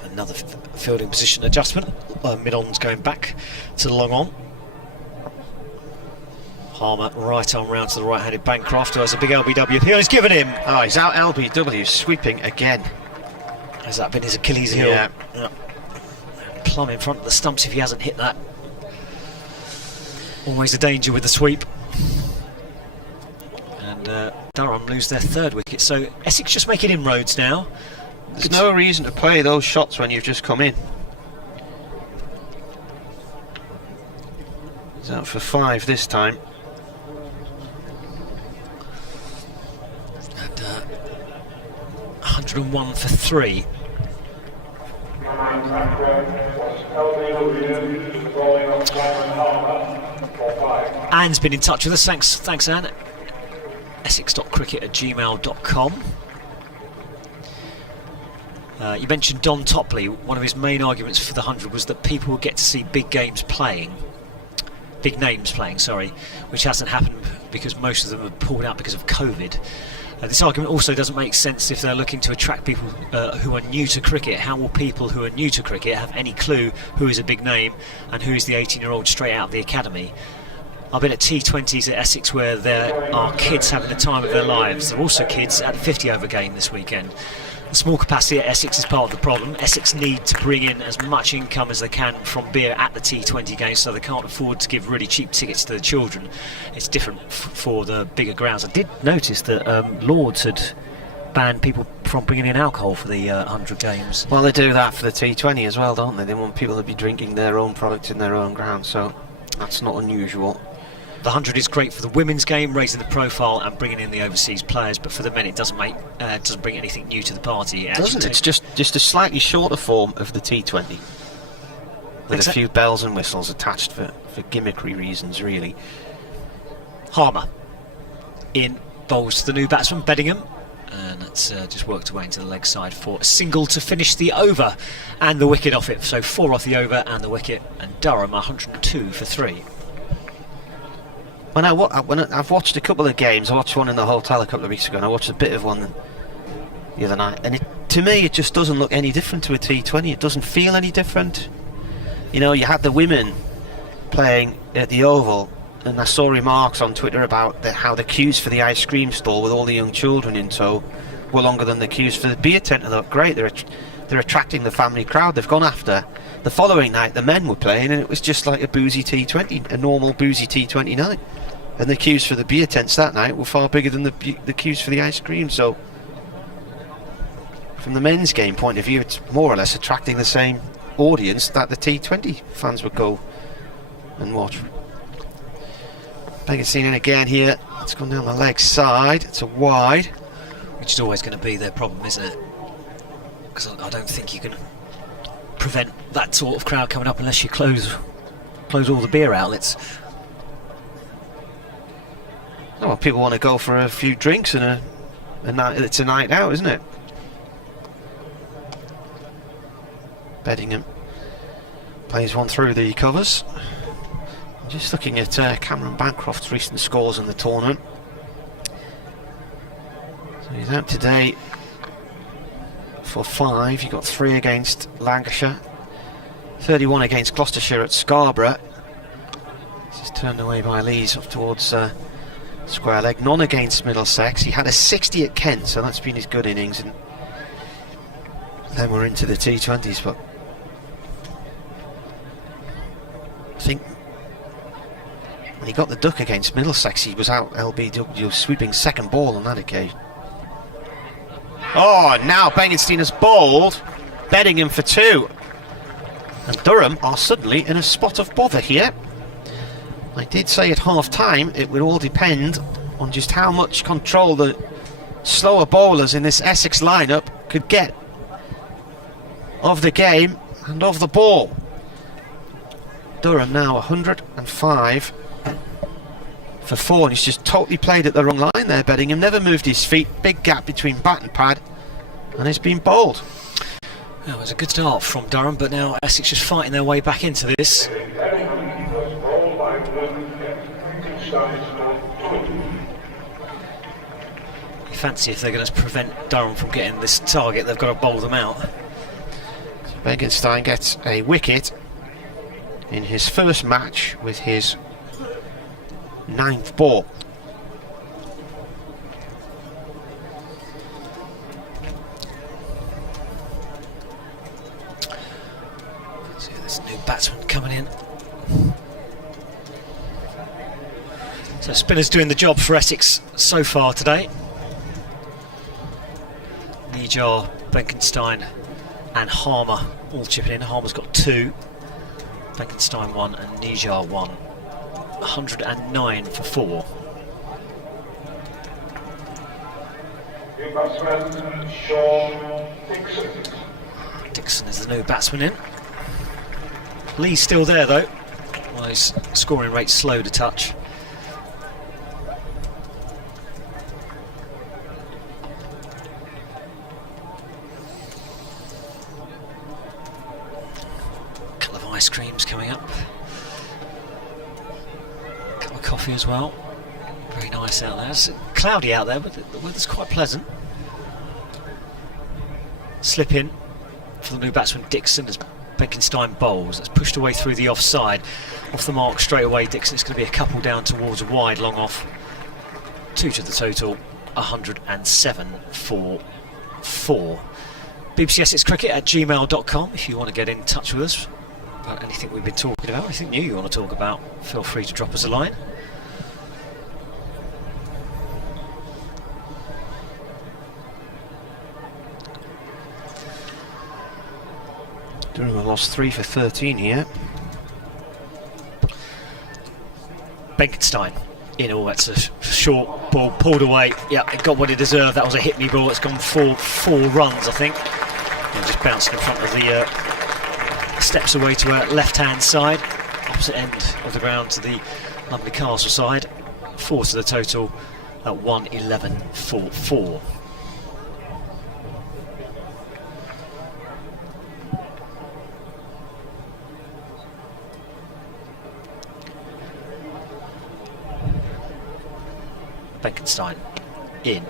Another fielding position adjustment. Mid-on's going back to the long on. Harmer right arm round to the right-handed Bancroft, who has a big LBW appeal. He's given him. Oh, he's out LBW, sweeping again. Has that been his Achilles heel? Yeah. Plumb in front of the stumps if he hasn't hit that. Always a danger with the sweep. And Durham lose their 3rd wicket, so Essex just making inroads now. There's no reason to play those shots when you've just come in. He's out for 5 this time. And 101 for 3. Anne's been in touch with us. Thanks Anne. Essex.cricket@gmail.com. You mentioned Don Topley. One of his main arguments for the 100 was that people would get to see big names playing, which hasn't happened because most of them have pulled out because of COVID. This argument also doesn't make sense if they're looking to attract people who are new to cricket. How will people who are new to cricket have any clue who is a big name and who is the 18-year-old straight out of the academy? I've been at T20s at Essex where there are kids having the time of their lives. There are also kids at the 50-over game this weekend. The small capacity at Essex is part of the problem. Essex need to bring in as much income as they can from beer at the T20 games, so they can't afford to give really cheap tickets to the children. It's different for the bigger grounds. I did notice that Lords had banned people from bringing in alcohol for the 100 games. Well, they do that for the T20 as well, don't they? They want people to be drinking their own product in their own ground, so that's not unusual. The 100 is great for the women's game, raising the profile and bringing in the overseas players, but for the men it doesn't bring anything new to the party. It's just a slightly shorter form of the T20, with a few bells and whistles attached for gimmickry reasons, really. Harmer in bowls to the new batsman, Beddingham, and that's just worked away into the leg side for a single to finish the over and the wicket off it. So 4 off the over and the wicket, and Durham 102 for 3. When I've watched a couple of games, I watched one in the hotel a couple of weeks ago, and I watched a bit of one the other night, and to me it just doesn't look any different to a T20. It doesn't feel any different. You know, you had the women playing at the Oval, and I saw remarks on Twitter about how the queues for the ice cream stall with all the young children in tow were longer than the queues for the beer tent. And they look great. They're attracting the family crowd they've gone after. The following night the men were playing, and it was just like a boozy T20, a normal boozy T20 night. And the queues for the beer tents that night were far bigger than the queues for the ice cream. So from the men's game point of view, it's more or less attracting the same audience that the T20 fans would go and watch. Begenstein in again here. It's gone down the leg side. It's a wide, which is always going to be their problem, isn't it? Because I don't think you can prevent that sort of crowd coming up unless you close all the beer outlets. Oh, well, people want to go for a few drinks and a night. It's a night out, isn't it? Beddingham plays one through the covers. Just looking at Cameron Bancroft's recent scores in the tournament. So he's out today for 5. He got 3 against Lancashire, 31 against Gloucestershire at Scarborough. This is turned away by Lees off towards square leg. None against Middlesex. He had a 60 at Kent, so that's been his good innings. And then we're into the T20s, but I think when he got the duck against Middlesex, he was out LBW sweeping second ball on that occasion. Oh, now Begenstein has bowled Beddingham for 2. And Durham are suddenly in a spot of bother here. I did say at half-time it would all depend on just how much control the slower bowlers in this Essex lineup could get of the game and of the ball. Durham now 105 for 4, and he's just totally played at the wrong line there. Beddingham never moved his feet. Big gap between bat and pad, and he's been bowled. Well, it was a good start from Durham, but now Essex just fighting their way back into this. You fancy if they're going to prevent Durham from getting this target, they've got to bowl them out. So Begenstein gets a wicket in his first match with his 9th ball. See this new batsman coming in. So spinners doing the job for Essex so far today. Nijar, Bekenstein and Harmer all chipping in. Harmer's got 2, Bekenstein 1 and Nijar 1. 109 for 4. Dixon is the new batsman in. Lee's still there though. Well, his scoring rate slowed a touch. Couple of ice creams coming up. Cup of coffee as well. Very nice out there. It's cloudy out there, but the weather's quite pleasant. Slip in for the new batsman Dixon as Bekenstein bowls. That's pushed away through the offside. Off the mark straight away, Dixon. It's going to be a couple down towards a wide, long off. 2 to the total, 107 for 4. BBC Essex Cricket at gmail.com if you want to get in touch with us about anything we've been talking about, anything new you want to talk about, feel free to drop us a line. Durham have lost 3 for 13 here. Benkenstein in. Oh, that's a short ball pulled away. Yeah, it got what it deserved. That was a hit me ball. It's gone for 4 runs, I think. And just bounced in front of the steps away to our left-hand side, opposite end of the ground to the Lumley Castle side. 4 to the total at 111.44. Benkenstein in,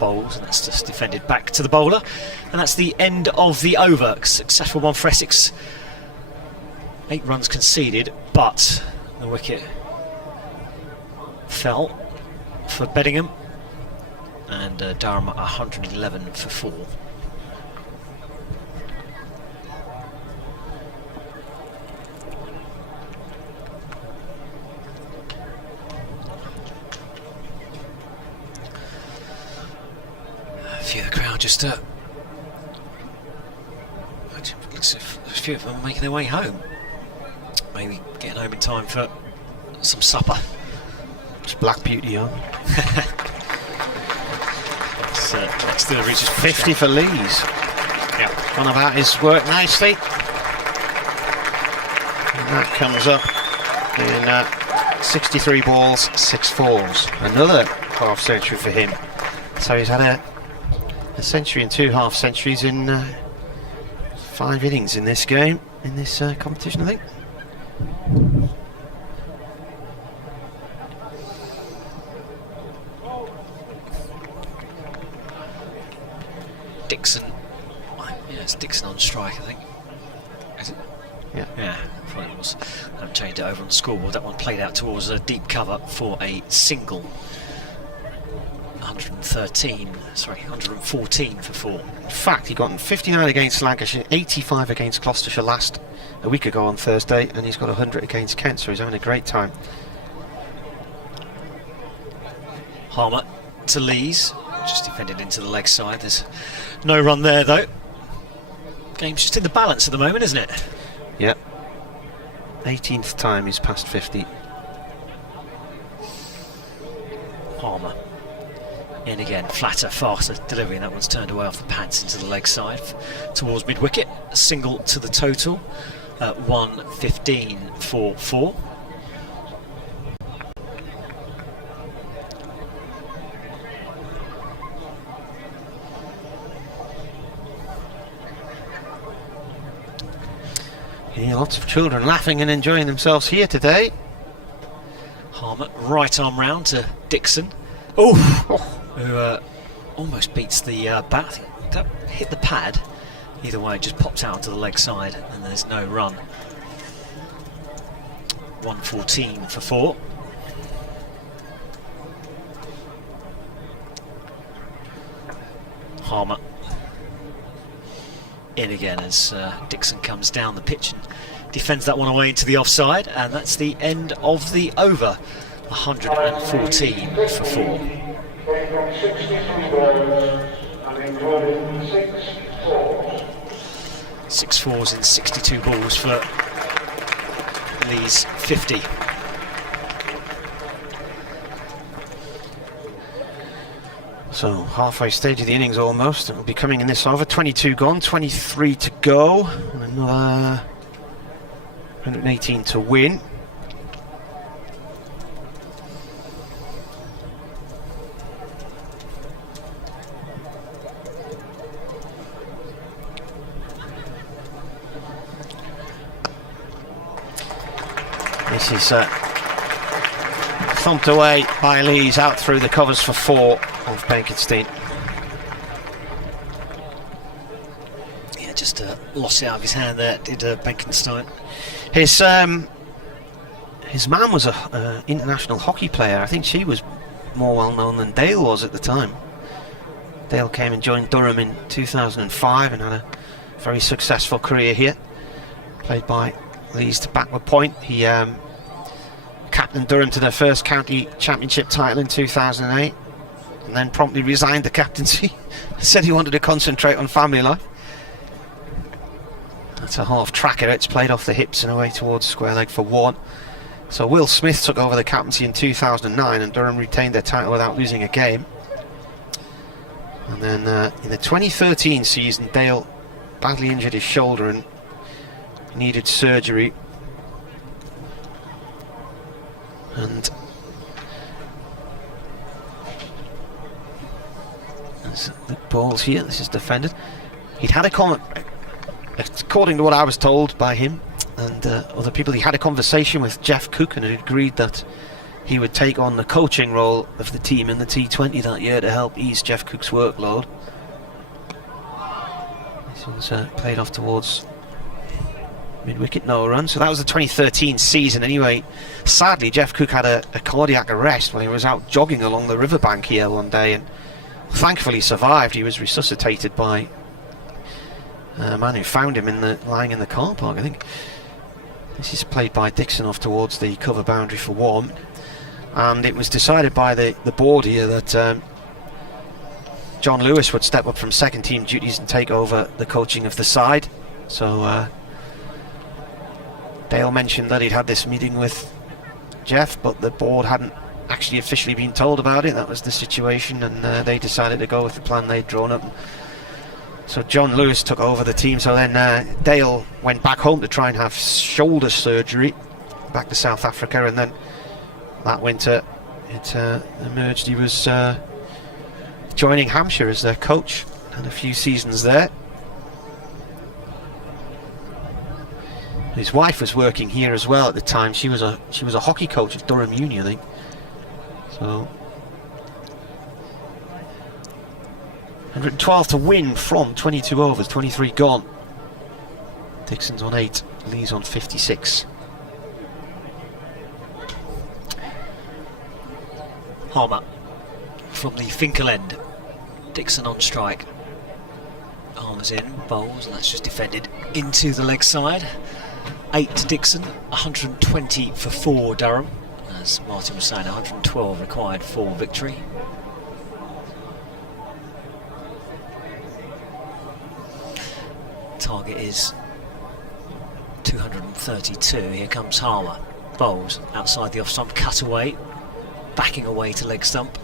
bowls, and that's just defended back to the bowler, and that's the end of the over. Successful one for Essex. 8 runs conceded, but the wicket fell for Beddingham, and Durham at 111 for 4. A few of the crowd just looks as if a few of them are making their way home. Maybe getting home in time for some supper. It's Black Beauty on. Next delivery just 50 for Lees. Yeah, Gone about his work nicely. And that comes up in 63 balls, 6 fours. Another half century for him. So he's had a century and 2 half centuries in 5 innings in this game, in this competition, I think. Dixon. Yeah, it's Dixon on strike, I think. Is it? Yeah. Yeah, I thought it was. I've changed it over on the scoreboard. That one played out towards a deep cover for a single. 114 for 4. In fact, he got 59 against Lancashire, 85 against Gloucestershire a week ago on Thursday, and he's got 100 against Kent, so he's having a great time. Harmer to Lees, just defended into the leg side. There's no run there though. Game's just in the balance at the moment, isn't it? Yep. 18th time he's passed 50. Harmer in again, flatter, faster delivery, and that one's turned away off the pads into the leg side towards mid wicket. A single to the total at 115 for 4. Yeah, lots of children laughing and enjoying themselves here today. Harmer right arm round to Dixon. Who almost beats the bat. That hit the pad. Either way, just popped out to the leg side, and there's no run. 114 for 4. Harmer in again as Dixon comes down the pitch and defends that one away into the offside, and that's the end of the over. 114 for 4. 6 fours in 62 balls for Lee's 50. So halfway stage of the innings almost. It will be coming in this over. 22 gone, 23 to go, and another 118 to win. This is thumped away by Lees out through the covers for 4 of Benkenstein. Yeah, just lost it out of his hand there, did Benkenstein. His mum was an international hockey player. I think she was more well known than Dale was at the time. Dale came and joined Durham in 2005 and had a very successful career here. Played by Lees to backward point. He captained Durham to their first county championship title in 2008, and then promptly resigned the captaincy. Said he wanted to concentrate on family life. That's a half tracker. It's played off the hips and away towards square leg for 1. So Will Smith took over the captaincy in 2009 and Durham retained their title without losing a game. And then in the 2013 season, Dale badly injured his shoulder and needed surgery. And there's the balls here, this is defended. He'd had a comment, according to what I was told by him and other people, he had a conversation with Jeff Cook and had agreed that he would take on the coaching role of the team in the T20 that year to help ease Jeff Cook's workload. This one's played off towards mid-wicket, no run. So that was the 2013 season anyway. Sadly, Jeff Cook had a cardiac arrest when he was out jogging along the riverbank here one day, and thankfully survived. He was resuscitated by a man who found him lying in the car park, I think. This is played by Dixon off towards the cover boundary for one. And it was decided by the board here that John Lewis would step up from second team duties and take over the coaching of the side. So Dale mentioned that he'd had this meeting with Jeff, but the board hadn't actually officially been told about it. That was the situation, and they decided to go with the plan they'd drawn up. So John Lewis took over the team. So then Dale went back home to try and have shoulder surgery, back to South Africa, and then that winter it emerged he was joining Hampshire as their coach. Had a few seasons there. His wife was working here as well at the time. She was a hockey coach at Durham Uni, I think. So 112 to win from 22 overs, 23 gone. Dixon's on 8, Lee's on 56. Harmer from the Finkel end. Dixon on strike. Harmer's in, bowls, and that's just defended into the leg side. 8 to Dixon, 120 for 4 Durham. As Martin was saying, 112 required for victory. Target is 232. Here comes Harmer. Bowls outside the off stump, cut away, backing away to leg stump,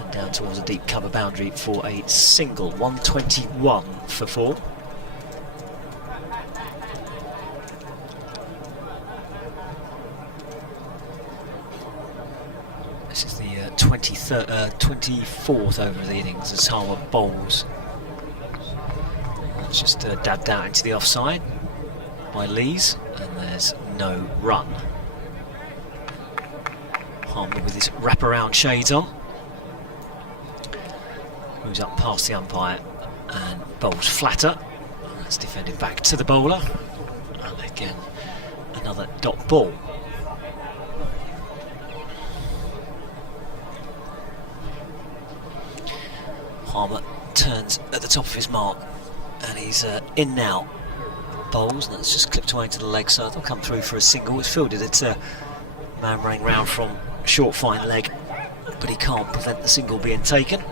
and down towards a deep cover boundary for a single. 121 for 4. This is the 24th over of the innings as Harmer bowls. It's just dabbed out into the offside by Lees, and there's no run. Harmer with his wraparound shades on. Moves up past the umpire and bowls flatter. And that's defended back to the bowler. And again, another dot ball. Harmer turns at the top of his mark, and he's in now. Bowls, and that's just clipped away to the leg side. They'll come through for a single. It's fielded. It's a man running round from short fine leg, but he can't prevent the single being taken.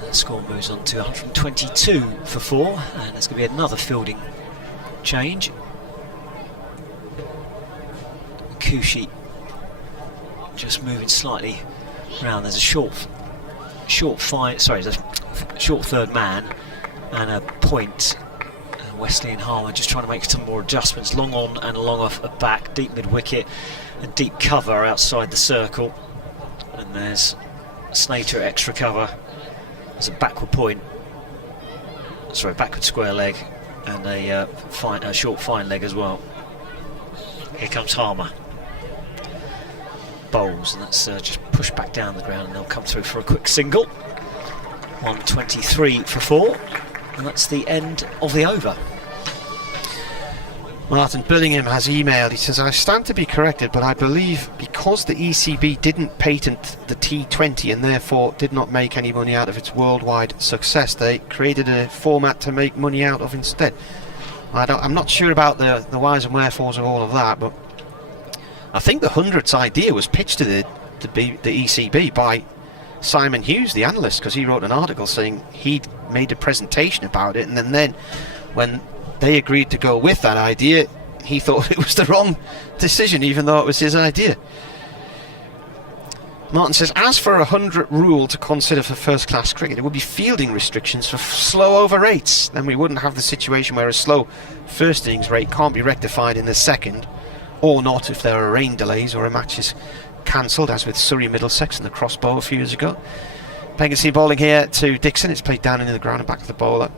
The score moves on to 122 for 4, and there's going to be another fielding change. Khushi just moving slightly round. There's a short third man and a point. Wesley and Harmer just trying to make some more adjustments. Long on and long off at back, deep mid-wicket and deep cover outside the circle. And there's Snater extra cover. There's a backward point, backward square leg, and a short fine leg as well. Here comes Harmer. Bowls, and that's just pushed back down the ground, and they'll come through for a quick single. 123 for 4. And that's the end of the over. Martin Billingham has emailed. He says, I stand to be corrected, but I believe because the ECB didn't patent the T20 and therefore did not make any money out of its worldwide success, they created a format to make money out of instead. I'm not sure about the whys and wherefores of all of that, but I think the hundreds idea was pitched to the ECB by Simon Hughes, the analyst, because he wrote an article saying he'd made a presentation about it, and then when they agreed to go with that idea, he thought it was the wrong decision, even though it was his idea. Martin says, as for a 100 rule to consider for first-class cricket, it would be fielding restrictions for slow over rates. Then we wouldn't have the situation where a slow first innings rate can't be rectified in the second, or not if there are rain delays or a match is cancelled, as with Surrey Middlesex and the crossbow a few years ago. Pegasi bowling here to Dixon. It's played down into the ground and back to the bowler.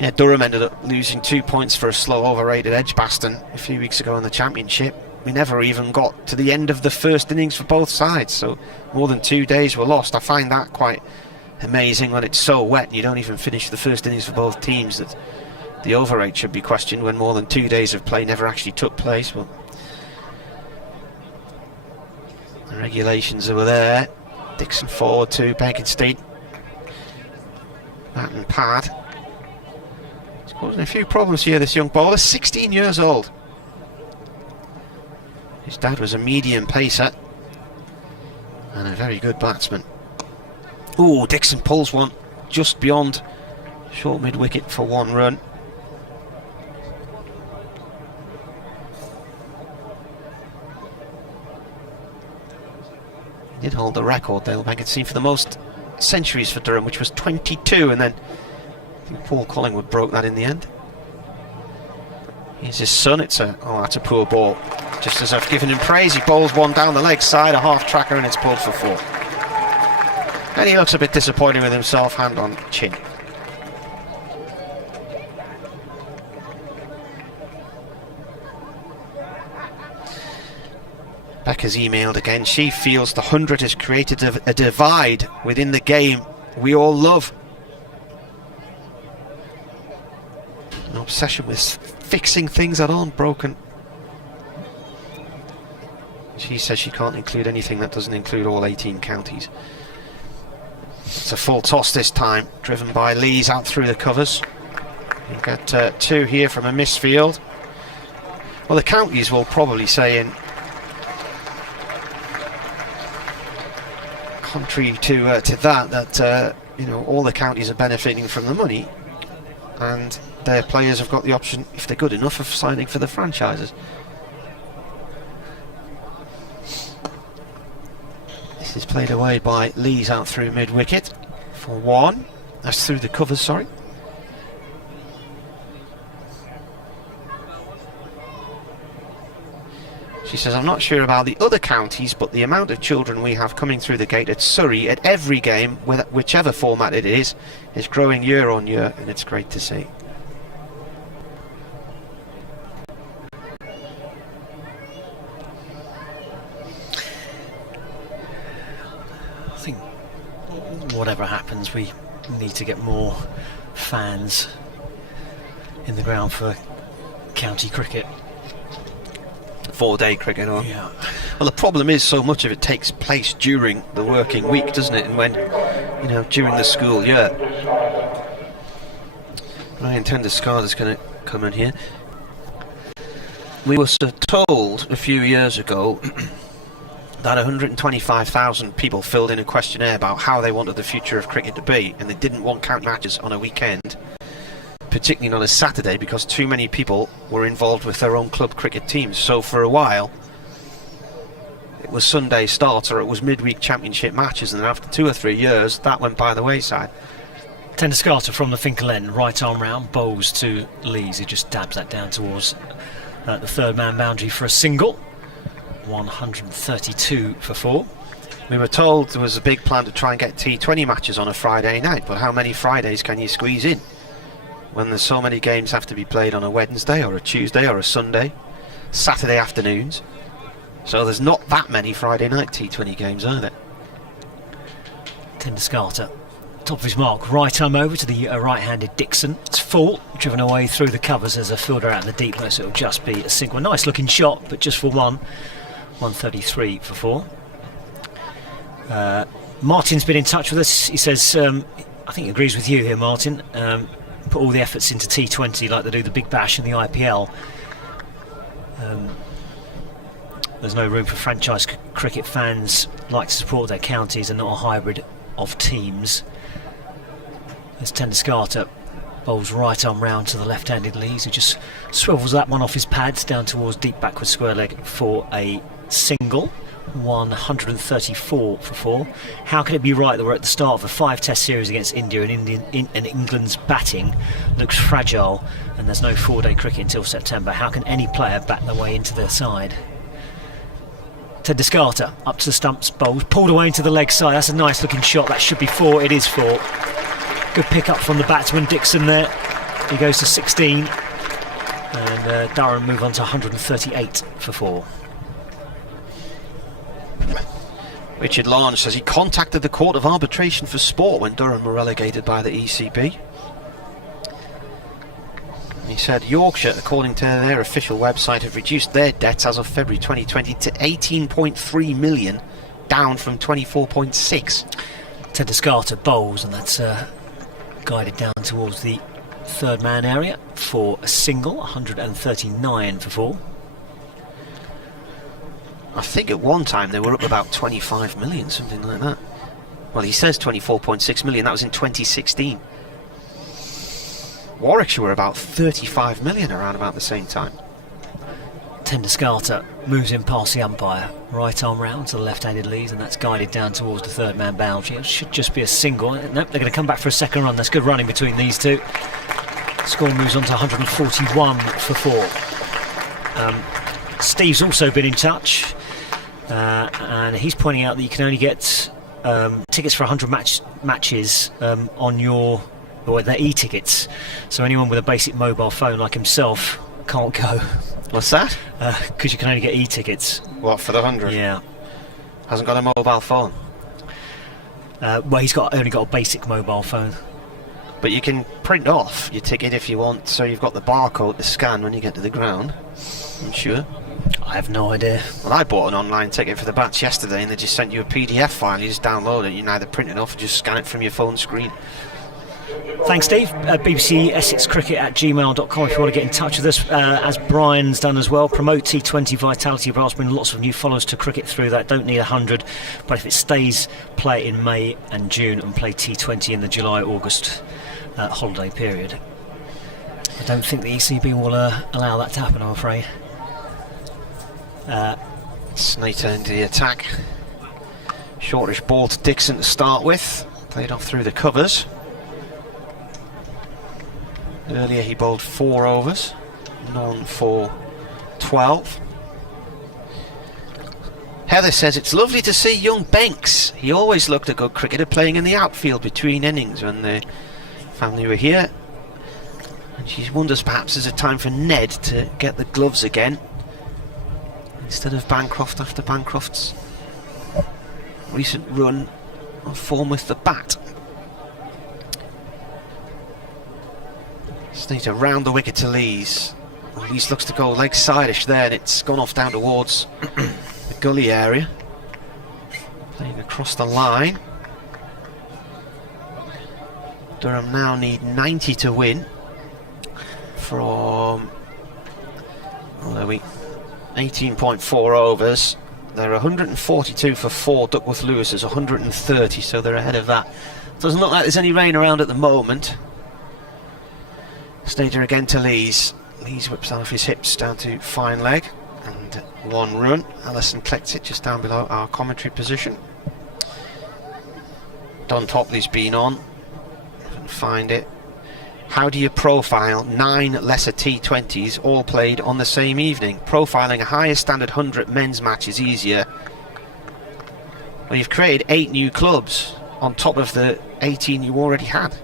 Yeah, Durham ended up losing 2 points for a slow over-rated Edgbaston a few weeks ago in the Championship. We never even got to the end of the first innings for both sides, so more than 2 days were lost. I find that quite amazing when it's so wet and you don't even finish the first innings for both teams, that the over rate should be questioned when more than 2 days of play never actually took place. Well, the regulations were there. Dixon forward to Beaconsteen. Bat and pad. He's causing a few problems here, this young bowler, 16 years old. His dad was a medium pacer and a very good batsman. Ooh, Dixon pulls one just beyond short mid-wicket for 1 run. He did hold the record, Dale Beaconsteen, for the most centuries for Durham, which was 22, and then I think Paul Collingwood broke that in the end. Here's his son. That's a poor ball. Just as I've given him praise, he bowls one down the leg side, a half tracker, and it's pulled for 4. And he looks a bit disappointed with himself, hand on chin. Becca's emailed again. She feels the 100 has created a divide within the game we all love. An obsession with fixing things that aren't broken. She says she can't include anything that doesn't include all 18 counties. It's a full toss this time, driven by Lees out through the covers. You've got 2 here from a misfield. Well, the counties will probably say, in contrary to that you know, all the counties are benefiting from the money, and their players have got the option, if they're good enough, of signing for the franchises. This is played away by Lees out through mid-wicket for 1. That's through the covers, sorry. She says, I'm not sure about the other counties, but the amount of children we have coming through the gate at Surrey at every game, whichever format it is growing year on year, and it's great to see. I think whatever happens, we need to get more fans in the ground for county cricket. 4-day cricket on. Yeah. Well, the problem is so much of it takes place during the working week, doesn't it? And when, you know, during the school year. Ryan Tender-Scars is going to come in here. We were told a few years ago that 125,000 people filled in a questionnaire about how they wanted the future of cricket to be, and they didn't want county matches on a weekend, particularly on a Saturday, because too many people were involved with their own club cricket teams. So for a while it was Sunday starts or it was midweek championship matches, and then after 2 or 3 years that went by the wayside. Tender-Scars from the Finkel end, right arm round, bowls to Lees, who just dabs that down towards the third man boundary for a single. 132 for 4. We were told there was a big plan to try and get T20 matches on a Friday night, but how many Fridays can you squeeze in when there's so many games have to be played on a Wednesday or a Tuesday or a Sunday, Saturday afternoons? So there's not that many Friday night T20 games, are there? Tender-Scars, top of his mark, right arm over to the right-handed Dixon. It's full, driven away through the covers as a fielder out in the deep left, so it'll just be a single. Nice looking shot, but just for 1. 133 for 4. Martin's been in touch with us. He says, I think he agrees with you here, Martin. Put all the efforts into T20 like they do the Big Bash and the IPL. There's no room for franchise cricket fans like to support their counties and not a hybrid of teams. There's Tender-Scars Bowls right arm round to the left-handed Lees, who just swivels that one off his pads down towards deep backward square leg for a single. 134 for 4. How can it be right that we're at the start of a 5-test series against India and England's batting looks fragile and there's no 4-day cricket until September? How can any player bat their way into their side? Tedescarter up to the stumps, bowls, pulled away into the leg side. That's a nice looking shot. That should be 4. It is 4. Good pick up from the batsman Dixon there. He goes to 16 and Durham move on to 138 for 4. Richard Lange says he contacted the Court of Arbitration for Sport when Durham were relegated by the ECB. He said Yorkshire, according to their official website, have reduced their debts as of February 2020 to 18.3 million, down from 24.6. Tedescarter bowls, and that's guided down towards the third man area for a single. 139 for 4. I think at one time they were up about 25 million, something like that. Well, he says 24.6 million, that was in 2016. Warwickshire were about 35 million around about the same time. Tedescarter moves in past the umpire, right arm round to the left-handed Lees, and that's guided down towards the third man boundary. It should just be a single. Nope, they're going to come back for a second run. That's good running between these two. Score moves on to 141 for 4. Steve's also been in touch, and he's pointing out that you can only get tickets for 100 matches on your, or they're e-tickets. So anyone with a basic mobile phone like himself can't go. What's that? Because you can only get e-tickets. What, for the 100? Yeah. Hasn't got a mobile phone? Well, he's only got a basic mobile phone. But you can print off your ticket if you want, so you've got the barcode to scan when you get to the ground. I'm sure. I have no idea. Well, I bought an online ticket for the batch yesterday, and they just sent you a PDF file. You just download it. You can either print it off or just scan it from your phone screen. Thanks, Steve. BBC Essex Cricket at gmail.com if you want to get in touch with us, as Brian's done as well. Promote T20 Vitality Bars. Bring lots of new followers to cricket through that. Don't need 100, but if it stays, play it in May and June and play T20 in the July-August holiday period. I don't think the ECB will allow that to happen, I'm afraid. Snater into the attack. Shortish ball to Dixon to start with. Played off through the covers. Earlier he bowled 4 overs, none for 12. Heather says it's lovely to see young Banks. He always looked a good cricketer, playing in the outfield between innings when the family were here. And she wonders perhaps there's a time for Ned to get the gloves again, instead of Bancroft after Bancroft's recent run of form with the bat. Snater round the wicket to Lees. Lees looks to go leg side-ish there, and it's gone off down towards the gully area. Playing across the line. Durham now need 90 to win from 18.4 overs. They're 142 for 4. Duckworth Lewis is 130, so they're ahead of that. Doesn't look like there's any rain around at the moment. Snater again to Lees. Lees whips that off his hips down to fine leg, and 1 run. Allison collects it just down below our commentary position. Don Topley's been on. Couldn't find it. How do you profile 9 lesser T20s all played on the same evening? Profiling a higher standard 100 men's match is easier. Well, you've created 8 new clubs on top of the 18 you already had.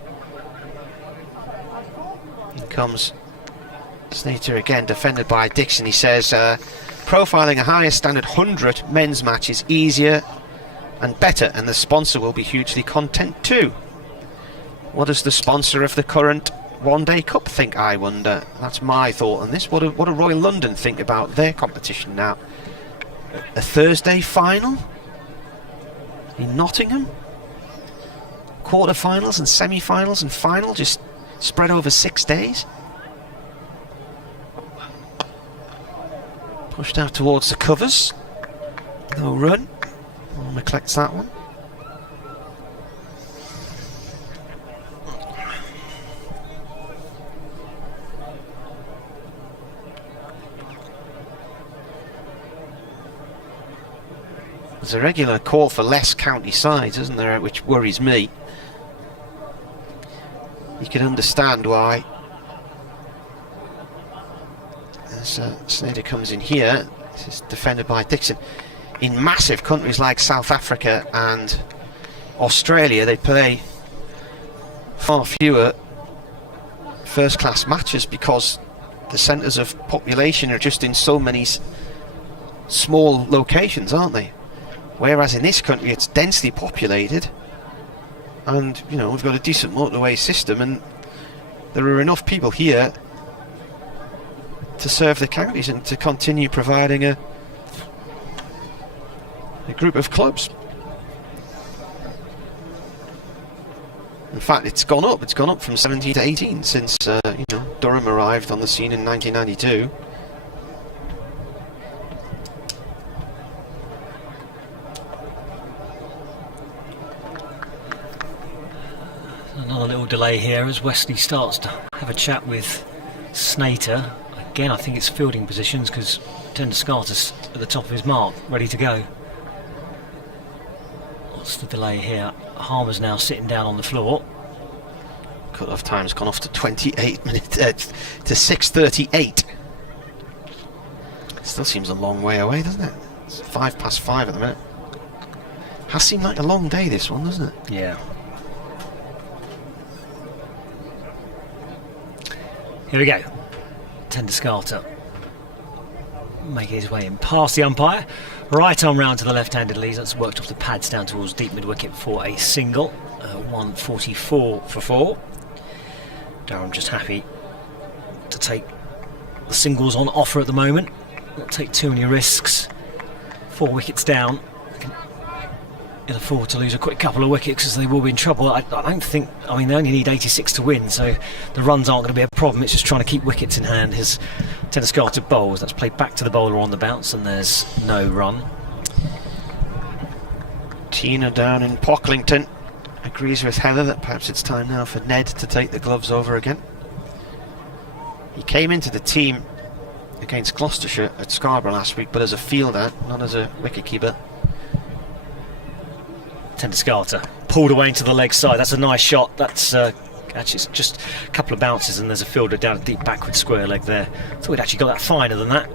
In comes Snater again, defended by Dixon. He says profiling a higher standard 100 men's match is easier and better, and the sponsor will be hugely content too. What does the sponsor of the current One Day Cup think, I wonder? That's my thought on this. What do Royal London think about their competition now? A Thursday final in Nottingham? Quarter-finals and semi-finals and final just spread over 6 days? Pushed out towards the covers. No run. Warner collects that one. There's a regular call for less county sides, isn't there, which worries me. You can understand why. As Sneijder comes in here, this is defended by Dixon. In massive countries like South Africa and Australia, they play far fewer first-class matches because the centres of population are just in so many small locations, aren't they? Whereas in this country it's densely populated, and you know, we've got a decent motorway system, and there are enough people here to serve the counties and to continue providing a group of clubs. In fact, it's gone up from 17 to 18 since you know, Durham arrived on the scene in 1992. Another little delay here as Wesley starts to have a chat with Sneijder. Again, I think it's fielding positions because Tendescarter's at the top of his mark, ready to go. What's the delay here? Harmer's now sitting down on the floor. Cut-off time's gone off to 28 minutes to 6:38. Still seems a long way away, doesn't it? It's 5:05 at the minute. Has seemed like a long day, this one, doesn't it? Yeah. Here we go. Tendescarter making his way in past the umpire. Right arm round to the left-handed leads. That's worked off the pads down towards deep mid-wicket for a single. 144 for 4. Durham just happy to take the singles on offer at the moment. Not take too many risks. 4 wickets down. Can afford to lose a quick couple of wickets because they will be in trouble. I don't think, I mean, they only need 86 to win, so the runs aren't going to be a problem. It's just trying to keep wickets in hand. His Tendescarter bowls. That's played back to the bowler on the bounce, and there's no run. Tina down in Pocklington agrees with Heather that perhaps it's time now for Ned to take the gloves over again. He came into the team against Gloucestershire at Scarborough last week, but as a fielder, not as a wicketkeeper. Tendescarter pulled away into the leg side. That's a nice shot. That's actually it's just a couple of bounces, and there's a fielder down a deep backward square leg there. Thought we'd actually got that finer than that.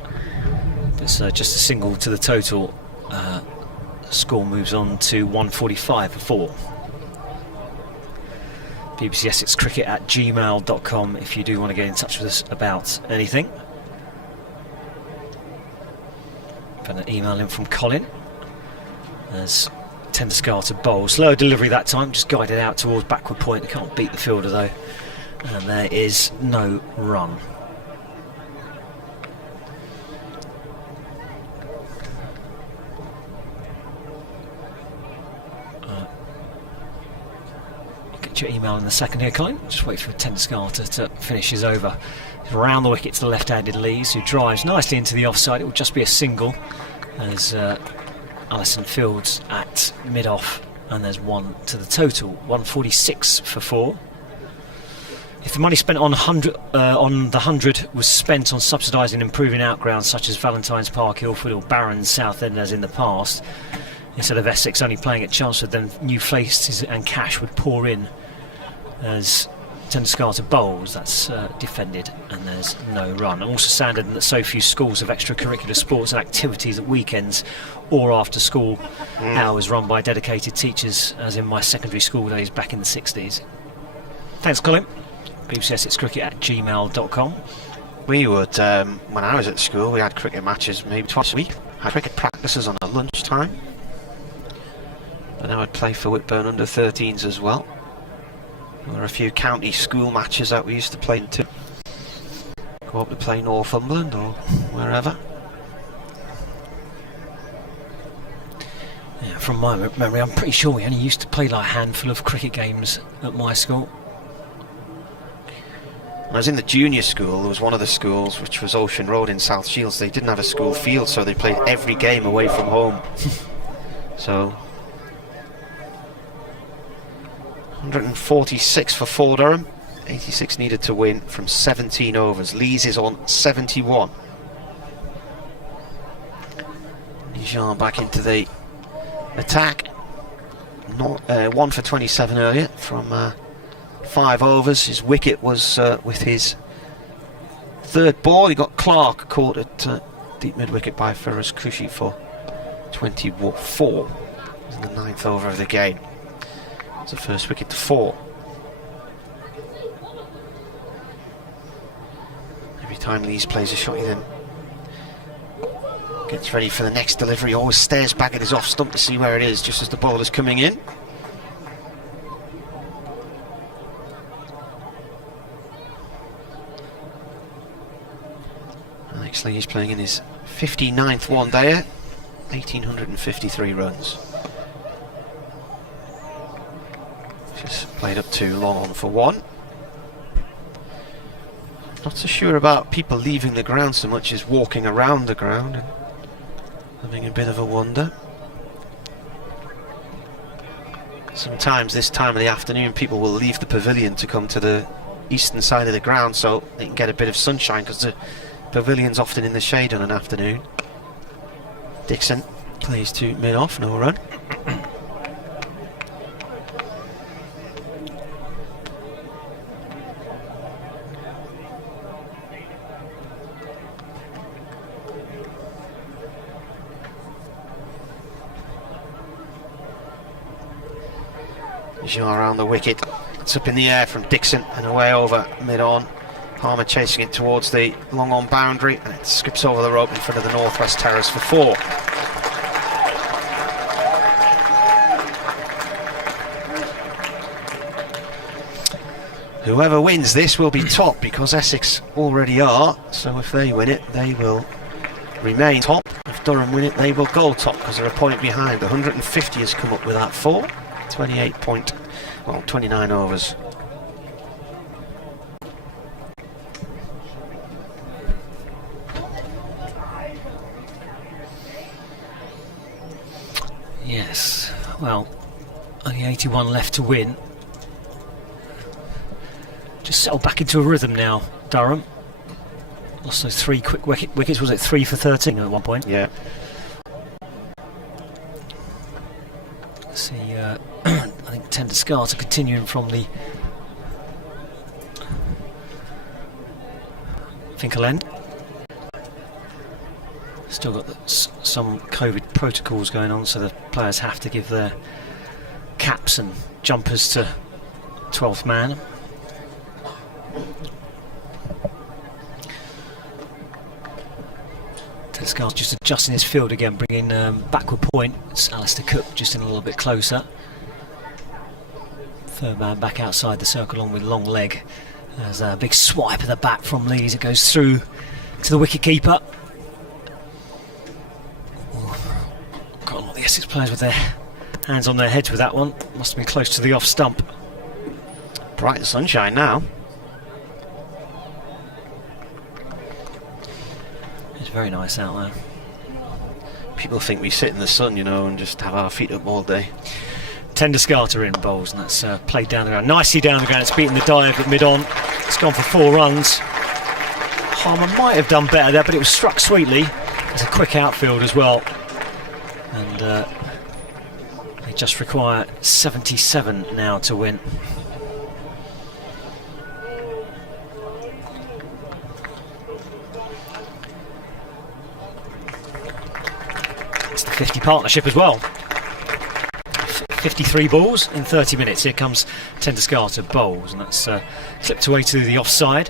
It's just a single to the total. Score moves on to 145 for 4. BBC Essex Cricket at gmail.com if you do want to get in touch with us about anything. Got an email in from Colin. There's Tendescarter bowl. Slower delivery that time, just guided out towards backward point. They can't beat the fielder though. And there is no run. I'll get your email in a second here, Colin. Just wait for Tendescarter to finish his over. He's around the wicket to the left-handed Lees, who drives nicely into the offside. It will just be a single as Allison fields at mid-off, and there's 1 to the total. 146 for 4. If the money spent on the 100 was spent on subsidising and improving outgrounds such as Valentine's Park, Ilford or Barron's Southend as in the past, instead of Essex only playing at Chelmsford, then new faces and cash would pour in as Tendescarter bowls. That's defended, and there's no run. I'm also saddened that so few schools have extracurricular sports and activities at weekends or after school hours run by dedicated teachers, as in my secondary school days back in the 60s. Thanks, Colin. BBC Essex Cricket at gmail.com. We would, when I was at school, we had cricket matches maybe twice a week. Had cricket practices on at lunchtime. And I would play for Whitburn under 13s as well. There were a few county school matches that we used to play too. Go up to play Northumberland or wherever. Yeah, from my memory, I'm pretty sure we only used to play like a handful of cricket games at my school. When I was in the junior school, there was one of the schools, which was Ocean Road in South Shields. They didn't have a school field, so they played every game away from home. So 146 for 4 Durham. 86 needed to win from 17 overs. Lees is on 71. Nijan back into the attack. Not 1 for 27 earlier from 5 overs. His wicket was with his third ball. He got Clark caught at deep mid-wicket by Khushi for 24. It was in the 9th over of the game. It's the first wicket to fall. Every time Lees plays a shot, he then gets ready for the next delivery. Always stares back at his off stump to see where it is just as the bowler's coming in. Alex Lees playing in his 59th one-dayer, 1,853 runs. Just played up too long on for 1. Not so sure about people leaving the ground so much as walking around the ground and having a bit of a wander. Sometimes this time of the afternoon people will leave the pavilion to come to the eastern side of the ground so they can get a bit of sunshine, because the pavilion's often in the shade on an afternoon. Dixon plays to mid-off, no run. Around the wicket, it's up in the air from Dixon and away over mid-on. Harmer chasing it towards the long-on boundary, and it skips over the rope in front of the northwest terrace for 4. Whoever wins this will be top, because Essex already are, so if they win it they will remain top. If Durham win it they will go top, because they're a point behind. 150 has come up with that 4. 29 overs. Yes, well, only 81 left to win. Just settled back into a rhythm now, Durham. Lost those 3 quick wickets. Was it 3 for 13 at one point? Yeah. See, I think Tender Scars are continuing from the Finkel end. Still got some COVID protocols going on, so the players have to give their caps and jumpers to 12th man. Tender Scars just adjusting his field again, bringing backward point. It's Alistair Cook just in a little bit closer. Third man back outside the circle on with long leg. There's a big swipe of the bat from Lees. It goes through to the wicket keeper. Got a lot of the Essex players with their hands on their heads with that one. Must have been close to the off stump. Bright sunshine now. It's very nice out there. People think we sit in the sun, you know, and just have our feet up all day. Tender Scarter in bowls, and that's played down the ground. Nicely down the ground. It's beaten the dive at mid-on. It's gone for 4 runs. Harmer might have done better there, but it was struck sweetly. It's a quick outfield as well. And they just require 77 now to win. It's the 50 partnership as well. 53 balls in 30 minutes. Here comes Tender Scarter bowls, and that's clipped away to the offside.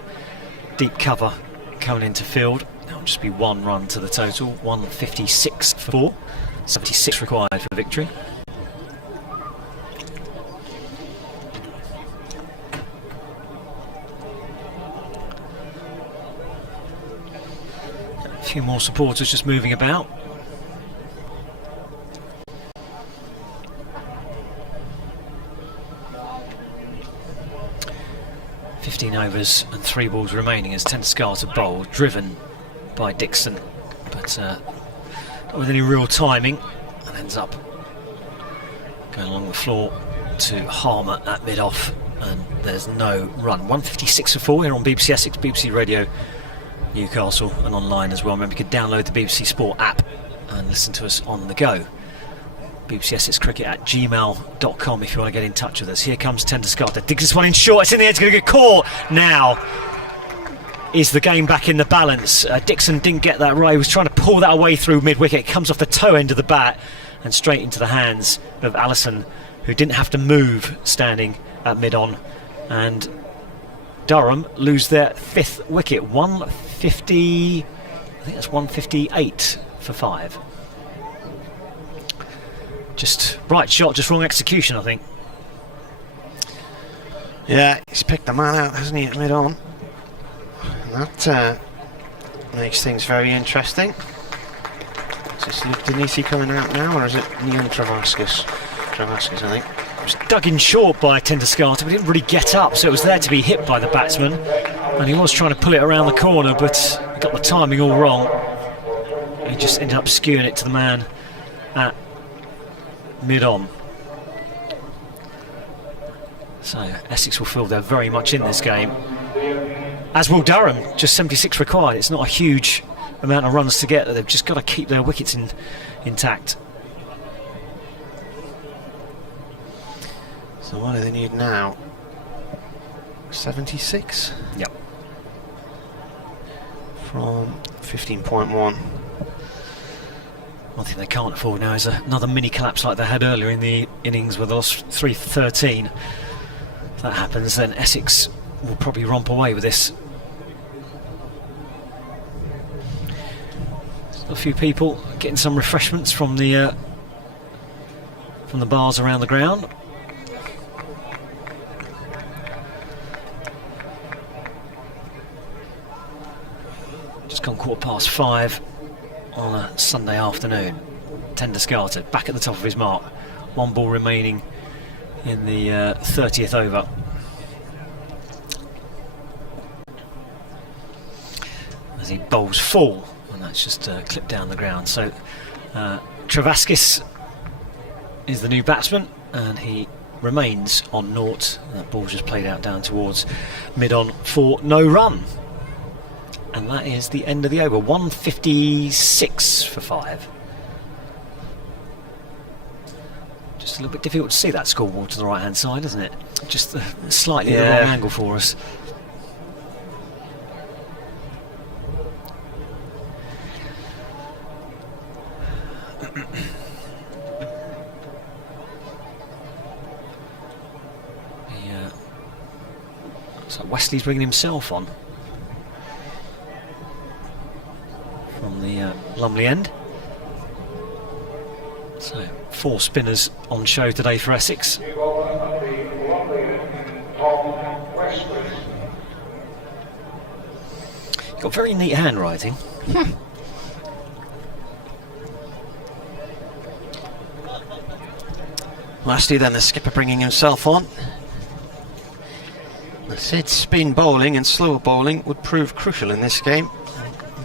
Deep cover coming into field. That'll just be 1 run to the total. 156 for 4. 76 required for victory. A few more supporters just moving about. 15 overs and 3 balls remaining as Tender Scarter bowled, driven by Dixon, but not with any real timing, and ends up going along the floor to Harmer at mid-off, and there's no run. 156 for 4 here on BBC Essex, BBC Radio Newcastle, and online as well. Remember, you can download the BBC Sport app and listen to us on the go. BBC Essex Cricket at gmail.com if you want to get in touch with us. Here comes Tenduskarta, digs this one in short, it's in the air, it's going to get caught. Now is the game back in the balance. Dixon didn't get that right, he was trying to pull that away through mid-wicket. It comes off the toe end of the bat and straight into the hands of Allison, who didn't have to move standing at mid-on. And Durham lose their 5th wicket. 150, I think that's 158 for 5. Just right shot, just wrong execution, I think. Yeah, he's picked the man out, hasn't he, at mid-on? And that makes things very interesting. Is this Luke Denisi coming out now, or is it Neil Travaskis? Travaskis, I think. It was dug in short by Tenduskarta, but didn't really get up, so it was there to be hit by the batsman. And he was trying to pull it around the corner, but he got the timing all wrong. He just ended up skewing it to the man at mid-on. So Essex will feel they're very much in this game, as will Durham. Just 76 required. It's not a huge amount of runs to get. They've just got to keep their wickets intact. So what do they need now? 76? Yep. From 15.1. One thing they can't afford now is another mini collapse like they had earlier in the innings with lost 3 for 13. If that happens, then Essex will probably romp away with this. A few people getting some refreshments from the bars around the ground. Just gone 5:15 on a Sunday afternoon. Tenduskarta back at the top of his mark. 1 ball remaining in the 30th over. As he bowls full, and that's just clipped down the ground. So Travaskis is the new batsman, and he remains on naught. That ball just played out down towards mid-on for no run. And that is the end of the over. 156 for 5. Just a little bit difficult to see that scoreboard to the right hand side, isn't it? Just slightly the wrong angle for us. So Wesley's bringing himself on from the Lumley end. So 4 spinners on show today for Essex. Got very neat handwriting. Lastly then, the skipper bringing himself on. I said spin bowling and slow bowling would prove crucial in this game.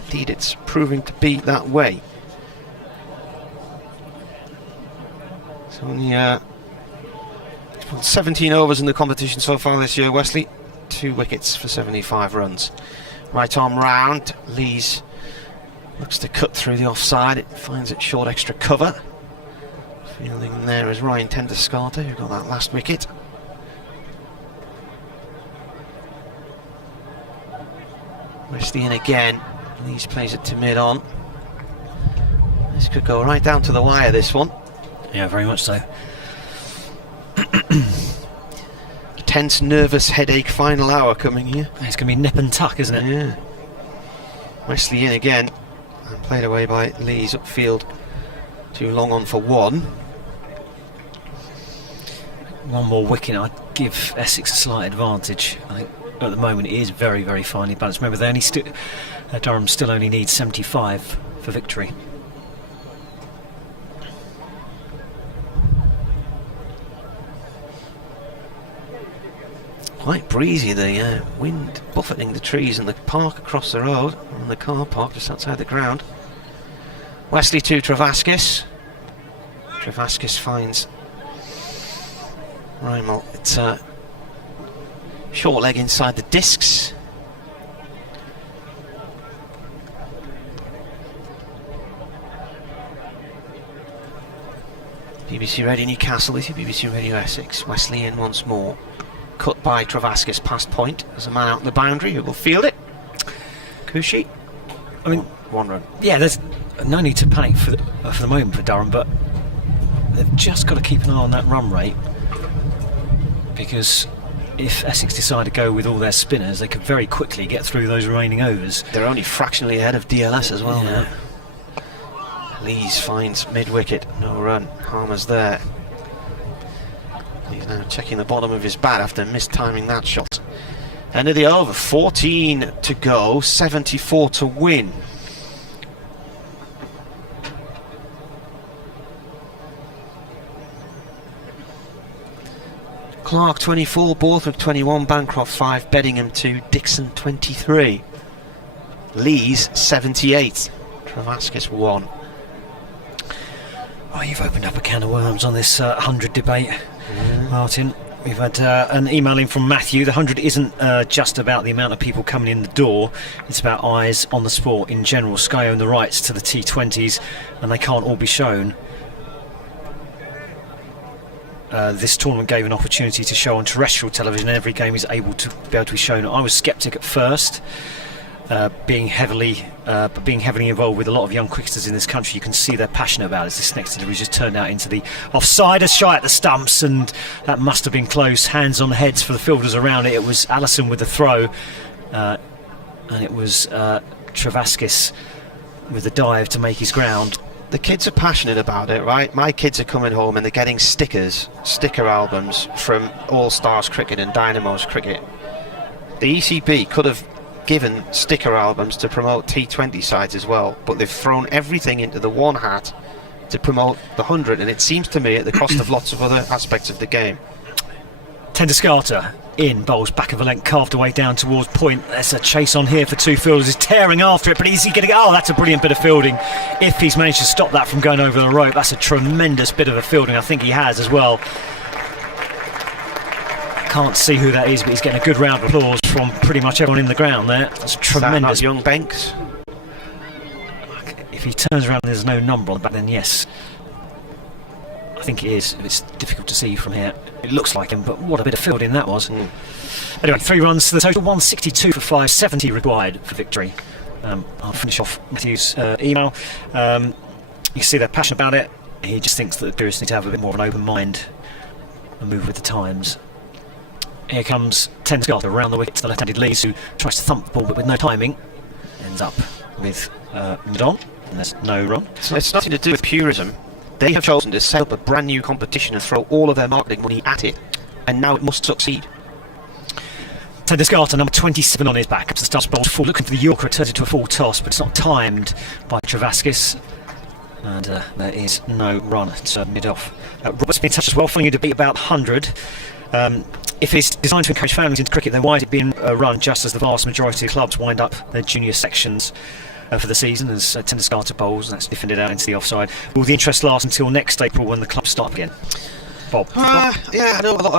Indeed, it's proving to be that way. So only 17 overs in the competition so far this year, Wesley. 2 wickets for 75 runs. Right arm round, Lees looks to cut through the offside. It finds it short extra cover. Fielding there is Ryan Tenduskarta, who got that last wicket. Wesley in again. Lees plays it to mid-on. This could go right down to the wire, this one. Yeah, very much so. Tense, nervous, headache final hour coming here. It's going to be nip and tuck, isn't it? Yeah. Wesley in again. And played away by Lees upfield. Too long on for 1. 1 more wicket, I'd give Essex a slight advantage. I think at the moment it is very, very finely balanced. Remember, they only Durham still only needs 75 for victory. Quite breezy, the wind buffeting the trees in the park across the road, and the car park just outside the ground. Wesley to Travaskis. Travaskis finds Rymel. It's a short leg inside the discs. BBC Radio Newcastle with you, BBC Radio Essex. Wesley in once more. Cut by Travaskis past point. There's a man out on the boundary who will field it. Khushi. I mean, one run. Yeah, there's no need to panic for the moment for Durham, but they've just got to keep an eye on that run rate, because if Essex decide to go with all their spinners, they could very quickly get through those remaining overs. They're only fractionally ahead of DLS as well. Yeah. Lees finds mid-wicket, no run. Harmer's there. He's now checking the bottom of his bat after mistiming that shot. End of the over, 14 to go, 74 to win. Clark 24, Borthwick 21, Bancroft 5, Beddingham 2, Dixon 23. Lees 78, Travaskis 1. Oh, you've opened up a can of worms on this 100 debate, Martin. We've had an email in from Matthew. The 100 isn't just about the amount of people coming in the door, it's about eyes on the sport in general. Sky own the rights to the T20s and they can't all be shown. This tournament gave an opportunity to show on terrestrial television, and every game is able to be shown. I was sceptic at first, being heavily involved with a lot of young cricketers in this country. You can see they're passionate about it. This next delivery just turned out into the offside, a shy at the stumps, and that must have been close. Hands on heads for the fielders around it. It was Allison with the throw, and it was Travaskis with the dive to make his ground. The kids are passionate about it, right? My kids are coming home and they're getting sticker albums from All Stars Cricket and Dynamos Cricket. The ECB could have given sticker albums to promote T20 sides as well, but they've thrown everything into the one hat to promote the 100, and it seems to me at the cost of lots of other aspects of the game. Tenduscarter in, bowls back of a length, carved away down towards point. There's a chase on here for two fielders. He's tearing after it, but is he going to go? Oh, that's a brilliant bit of fielding. If he's managed to stop that from going over the rope, that's a tremendous bit of a fielding. I think he has as well. Can't see who that is, but he's getting a good round of applause from pretty much everyone in the ground there. That's tremendous. Is that not young Banks? If he turns around and there's no number on the back, then yes, I think it is. It's difficult to see from here. It looks like him, but what a bit of fielding that was. Anyway, 3 runs to the total, 162 for 5, 70 required for victory. I'll finish off Matthew's email. You can see they're passionate about it. He just thinks that the purists need to have a bit more of an open mind and move with the times. Here comes Tenduscarter around the wicket to the left-handed Lees, who tries to thump the ball but with no timing. Ends up with mid-on, and there's no run. So it's nothing to do with purism. They have chosen to set up a brand new competition and throw all of their marketing money at it, and now it must succeed. Tenduscarter, number 27 on his back, up to the start ball full, looking for the Yorker. It turns into a full toss, but it's not timed by Travaskis, and there is no run. It's mid-off. Robert's been in touch as well, following a debate about 100. If it's designed to encourage families into cricket, then why is it being run just as the vast majority of clubs wind up their junior sections for the season as Tenduscarter bowls? That's defended out into the offside. Will the interest last until next April when the clubs start again? Bob? Yeah, I know a lot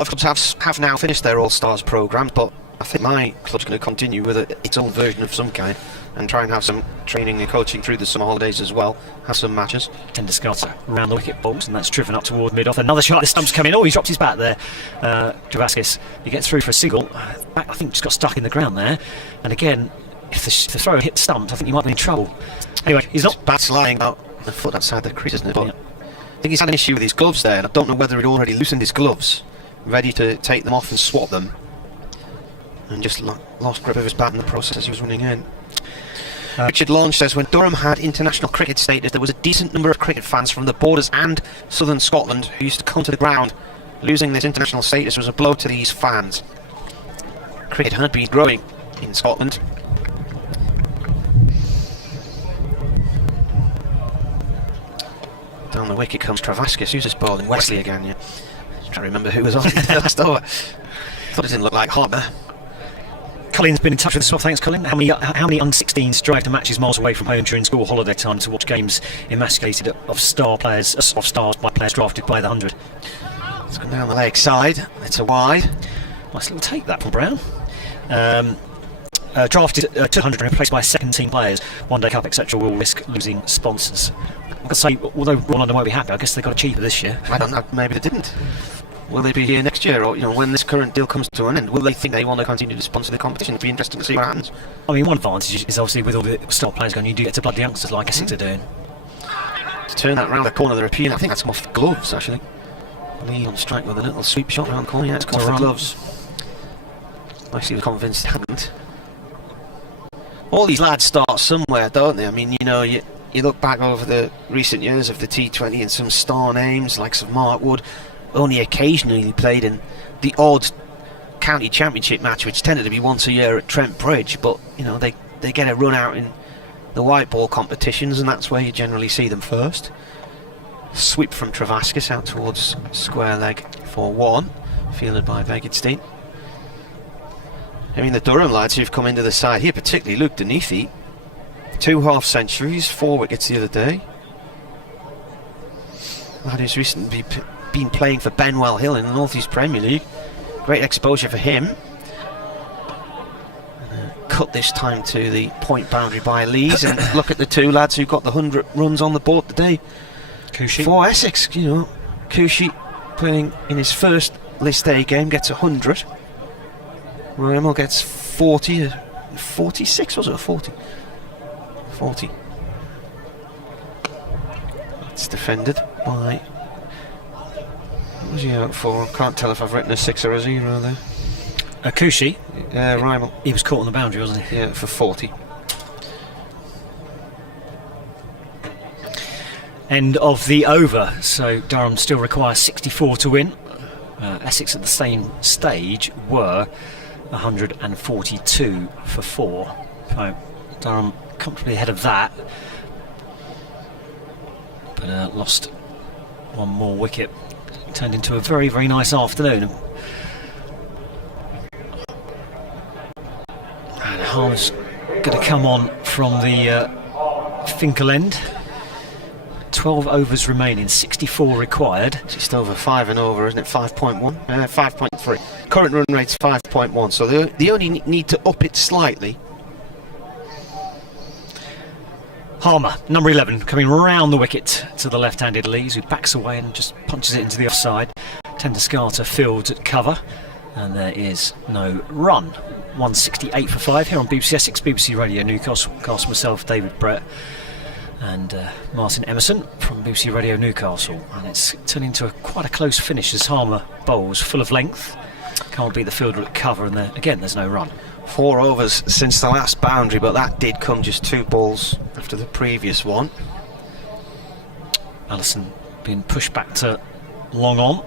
of clubs have now finished their All-Stars programmes, but I think my club's going to continue with its own version of some kind and try and have some training and coaching through the summer holidays as well. Have some matches. Tenduscarter around the wicket balls, and that's driven up toward mid-off. Another shot. The stump's coming. Oh, he's dropped his bat there. Travaskis, he gets through for a single. Back, I think, just got stuck in the ground there. And again, if the throw hit the stumps, I think he might be in trouble. Anyway, he's not. Bat's lying out the foot outside the crease, isn't it? But I think he's had an issue with his gloves there, and I don't know whether he'd already loosened his gloves, ready to take them off and swap them, and just lost grip of his bat in the process as he was running in. Richard Launch says, when Durham had international cricket status, there was a decent number of cricket fans from the borders and southern Scotland who used to come to the ground. Losing this international status was a blow to these fans. Cricket had been growing in Scotland. Down the wicket comes Travaskis. Who's this bowling? Wesley again, yeah. Trying to remember who was on the last over. Thought it didn't look like Harper. Colin's been in touch with us. Well, thanks, Colin. How many under-16s drive to matches miles away from home during school holiday time to watch games emasculated of stars by players drafted by the 100? It's gone down the leg side. It's a wide. Nice little take that from Brown. Drafted 200 and replaced by second-team players. One Day Cup, etc. will risk losing sponsors. I could say, although London won't be happy, I guess they got it cheaper this year. I don't know, maybe they didn't. Will they be here next year, or when this current deal comes to an end? Will they think they want to continue to sponsor the competition? It'll be interesting to see what happens. I mean, one advantage is obviously with all the star players going, you do get to blood the youngsters like Essex are doing. To turn that round the corner, they're appealing. I think that's come off the gloves, actually. Lee on strike with a little sweep shot around the corner. Yeah, it's come off the gloves. Actually, was convinced it hadn't. All these lads start somewhere, don't they? I mean, you look back over the recent years of the T20 and some star names like Mark Wood only occasionally played in the odd county championship match, which tended to be once a year at Trent Bridge, but they get a run out in the white ball competitions, and that's where you generally see them first. Sweep from Travaskis out towards square leg for 1, fielded by Vegetstein. I mean, the Durham lads who've come into the side here, particularly Luke Deneathy, 2 half centuries, 4 wickets the other day. Lad who's recently been playing for Benwell Hill in the North East Premier League. Great exposure for him. Cut this time to the point boundary by Lees, and look at the 2 lads who got the 100 runs on the board today. Khushi. For Essex, Khushi playing in his first List A game gets 100. Rimmel gets 40, 46 was it, or 40? 40. It's defended by... What was he out for? I can't tell if I've written a 6 or a 0 there. Khushi? Rimmel. He was caught on the boundary, wasn't he? Yeah, for 40. End of the over, so Durham still requires 64 to win. Essex at the same stage were 142 for 4. So Durham comfortably ahead of that, but lost one more wicket. Turned into a very, very nice afternoon. And Harmer's going to come on from the Finkel end. 12 overs remaining, 64 required. Just over 5 and over, isn't it? 5.1? 5.3. Current run rate's 5.1, so they only need to up it slightly. Harmer, number 11, coming round the wicket to the left-handed Lees, who backs away and just punches it into the offside. Tenduscarter fields at cover, and there is no run. 168 for 5 here on BBC Essex, BBC Radio Newcastle. Cast myself, David Brett, and Martin Emerson from BBC Radio Newcastle, and it's turning into quite a close finish as Harmer bowls full of length. Can't beat the fielder at cover, and again there's no run. 4 overs since the last boundary, but that did come just 2 balls after the previous one. Allison being pushed back to long on.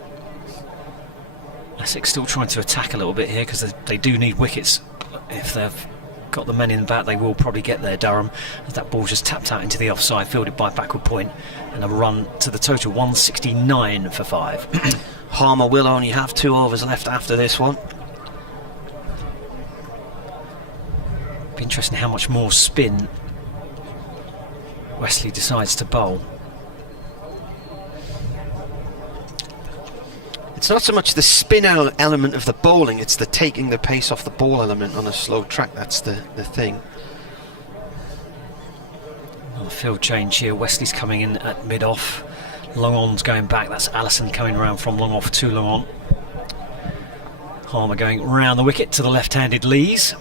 Essex still trying to attack a little bit here because they do need wickets. If they've got the men in the bat, they will probably get there, Durham, as that ball just tapped out into the offside, fielded by backward point, and a run to the total, 169 for 5. Harmer will only have 2 overs left after this one. Be interesting how much more spin Wesley decides to bowl. It's not so much the spin element of the bowling, it's the taking the pace off the ball element on a slow track. That's the thing. Another field change here. Wesley's coming in at mid-off. Long on's going back. That's Allison coming around from long off to long on. Harmer going round the wicket to the left-handed Lees.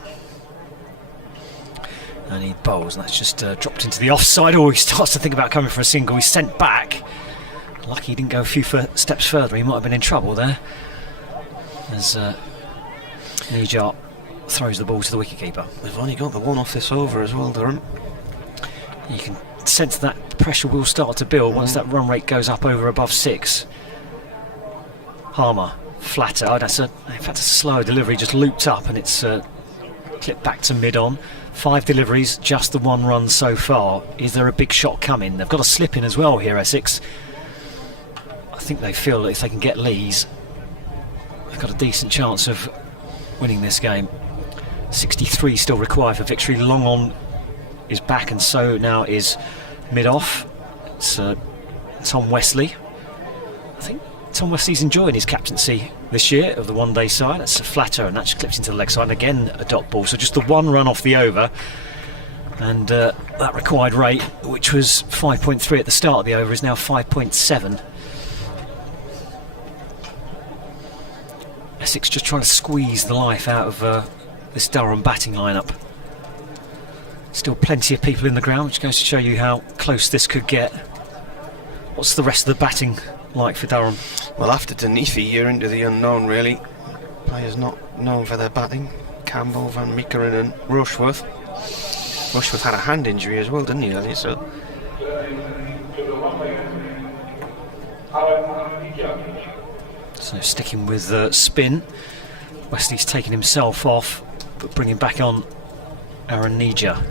And he bowls, and that's just dropped into the offside. Oh, he starts to think about coming for a single. He's sent back. Lucky he didn't go a few steps further. He might have been in trouble there. As Nijar throws the ball to the wicketkeeper. We've only got the 1 off this over as well, Durham. You can sense that pressure will start to build once that run rate goes up over above 6. Harmer, flatter. Oh, in fact, it's a slower delivery, just looped up, and it's clipped back to mid-on. 5 deliveries, just the 1 run so far. Is there a big shot coming? They've got a slip in as well here, Essex. I think they feel that if they can get Lees, they've got a decent chance of winning this game. 63 still required for victory. Long on is back, and so now is mid-off. It's Tom Wesley. I think Tom Wesley's enjoying his captaincy this year of the one-day side. That's a flatter, and that just clips into the leg side, and again a dot ball. So just the 1 run off the over. And that required rate, which was 5.3 at the start of the over, is now 5.7. Essex just trying to squeeze the life out of this Durham batting lineup. Still plenty of people in the ground, which goes to show you how close this could get. What's the rest of the batting like for Durham? Well, after Denithi, you're into the unknown, really. Players not known for their batting. Campbell, Van Meekeren and Rushworth. Rushworth had a hand injury as well, didn't he, earlier? So sticking with spin. Wesley's taking himself off, but bringing back on Aaron Nija.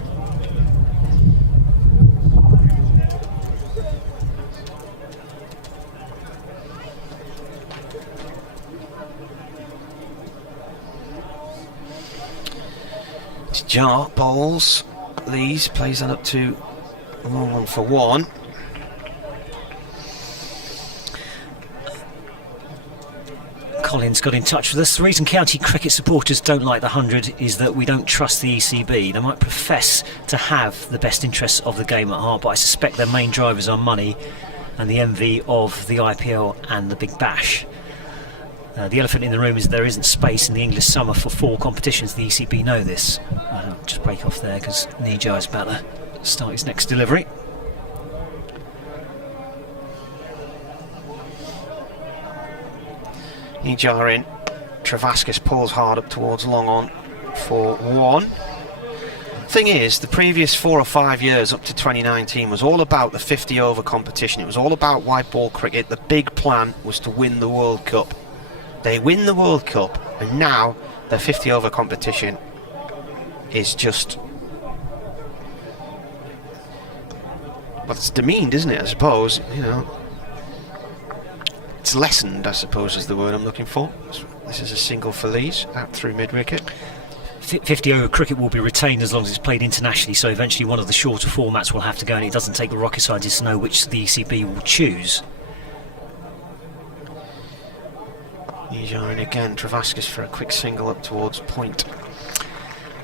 Jar bowls these, plays that up to 1 for 1. Collins got in touch with us. The reason county cricket supporters don't like the 100 is that we don't trust the ECB. They might profess to have the best interests of the game at heart, but I suspect their main drivers are money and the envy of the IPL and the Big Bash. The elephant in the room is there isn't space in the English summer for 4 competitions. The ECB know this. Just break off there because Nija is about to start his next delivery. Nija in. Travaskis pulls hard up towards long on for 1. Thing is, the previous 4 or 5 years up to 2019 was all about the 50 over competition. It was all about white ball cricket. The big plan was to win the World Cup. They win the World Cup, and now the 50 over competition is just, well, it's demeaned, isn't it? I suppose, you know, it's lessened, I suppose, is the word I'm looking for. This is a single for these out through mid wicket. 50 over cricket will be retained as long as it's played internationally, so eventually one of the shorter formats will have to go, and it doesn't take the rocket scientists to know which the ECB will choose. Nija in again, Travaskis for a quick single up towards point.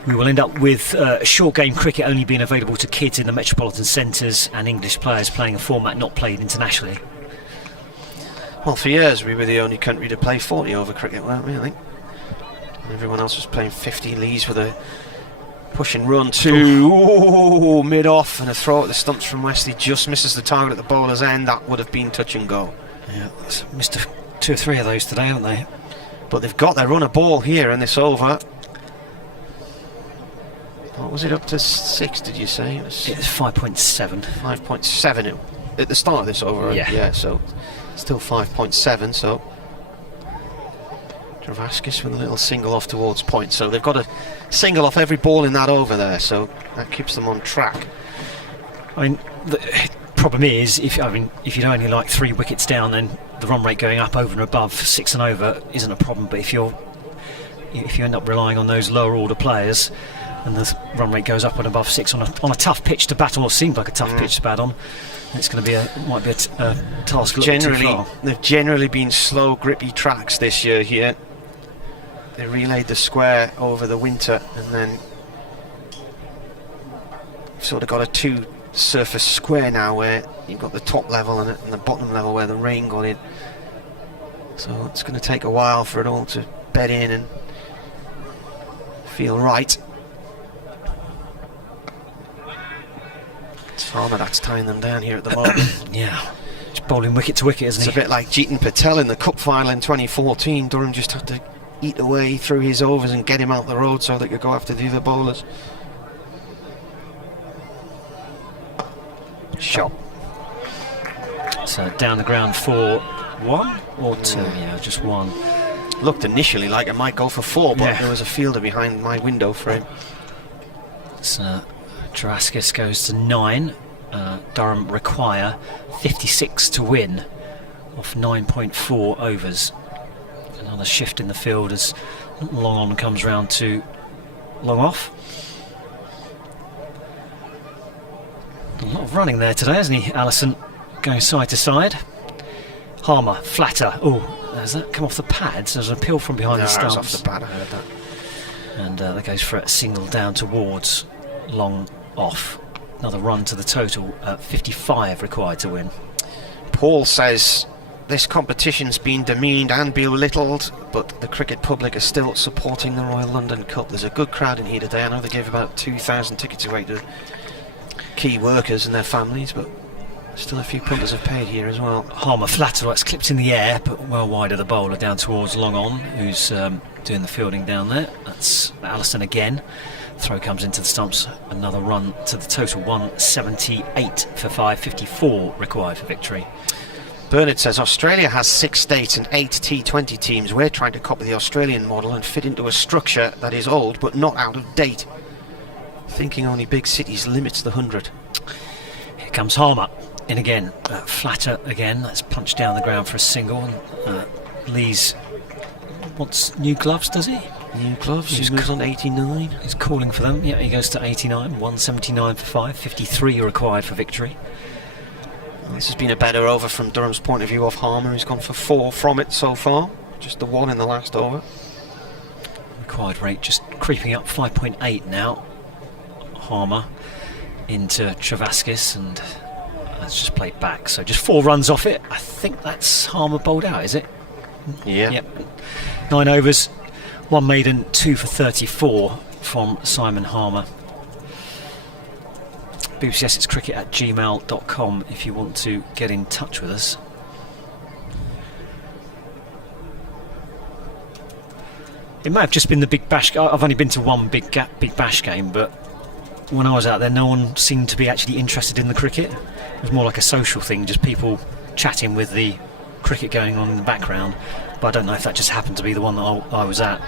We will end up with short game cricket only being available to kids in the metropolitan centres and English players playing a format not played internationally. Well, for years we were the only country to play 40 over cricket, weren't we, I think? Everyone else was playing 50. Lees with a push and run to mid off, and a throw at the stumps from Wesley just misses the target at the bowler's end. That would have been touch and go. Yeah, missed 2 or 3 of those today, haven't they? But they've got their run a ball here in this over. What was it, up to 6, did you say? It was 5.7. 5.7 at the start of this over. Yeah, so still 5.7, so Travaskis with a little single off towards point. So they've got a single off every ball in that over there, so that keeps them on track. I mean, the problem is, if you're only like 3 wickets down, then the run rate going up over and above 6 and over isn't a problem. But if you end up relying on those lower order players, and the run rate goes up and above 6 on a tough pitch to bat on, or seemed like a tough pitch to bat on, it's going to be might be a task. They've generally been slow, grippy tracks this year here. They relayed the square over the winter, and then sort of got a 2 surface square now where you've got the top level and the bottom level where the rain got in. So it's going to take a while for it all to bed in and feel right. It's Farmer that's tying them down here at the moment. Yeah, just bowling wicket to wicket, isn't he? It's a bit like Jeetan Patel in the cup final in 2014. Durham just had to eat away through his overs and get him out the road so they could go after the other bowlers. Shot. So down the ground for 1 or 2? Yeah, just 1. Looked initially like it might go for 4, but there was a fielder behind my window for him. So Travaskis goes to 9. Durham require 56 to win off 9.4 overs. Another shift in the field as long on comes round to long off. A lot of running there today, hasn't he, Allison? Going side to side. Harmer, flatter. Oh, has that come off the pads? There's an appeal from behind the stumps. Off the pad, I heard that. And that goes for a single down towards long off. Another run to the total, 55 required to win. Paul says this competition's been demeaned and belittled, but the cricket public is still supporting the Royal London Cup. There's a good crowd in here today. I know they gave about 2,000 tickets away to key workers and their families, but still a few punters have paid here as well. Harmer flatter, it's clipped in the air, but well wide of the bowler down towards long on, who's doing the fielding down there. That's Allison again. Throw comes into the stumps. Another run to the total, 178 for 554 required for victory. Bernard says Australia has 6 states and 8 T20 teams. We're trying to copy the Australian model and fit into a structure that is old but not out of date. Thinking only big cities limits the 100. Here comes Harmer in again. Flatter again. That's punched down the ground for a single. And Lee's wants new gloves, does he? New gloves. He moves on 89. He's calling for them. Yeah, he goes to 89. 179 for 5. 53 required for victory. This has been a better over from Durham's point of view off Harmer. He's gone for 4 from it so far. Just the 1 in the last over. Required rate just creeping up, 5.8 now. Harmer into Travaskis, and that's just played back. So just 4 runs off it. I think that's Harmer bowled out, is it? Yeah. Yep. 9 overs, 1 maiden, 2 for 34 from Simon Harmer. BBC Essex Cricket at gmail.com if you want to get in touch with us. It might have just been the Big Bash. I've only been to one Big Bash game, but when I was out there, no one seemed to be actually interested in the cricket. It was more like a social thing, just people chatting with the cricket going on in the background. But I don't know if that just happened to be the one that I was at.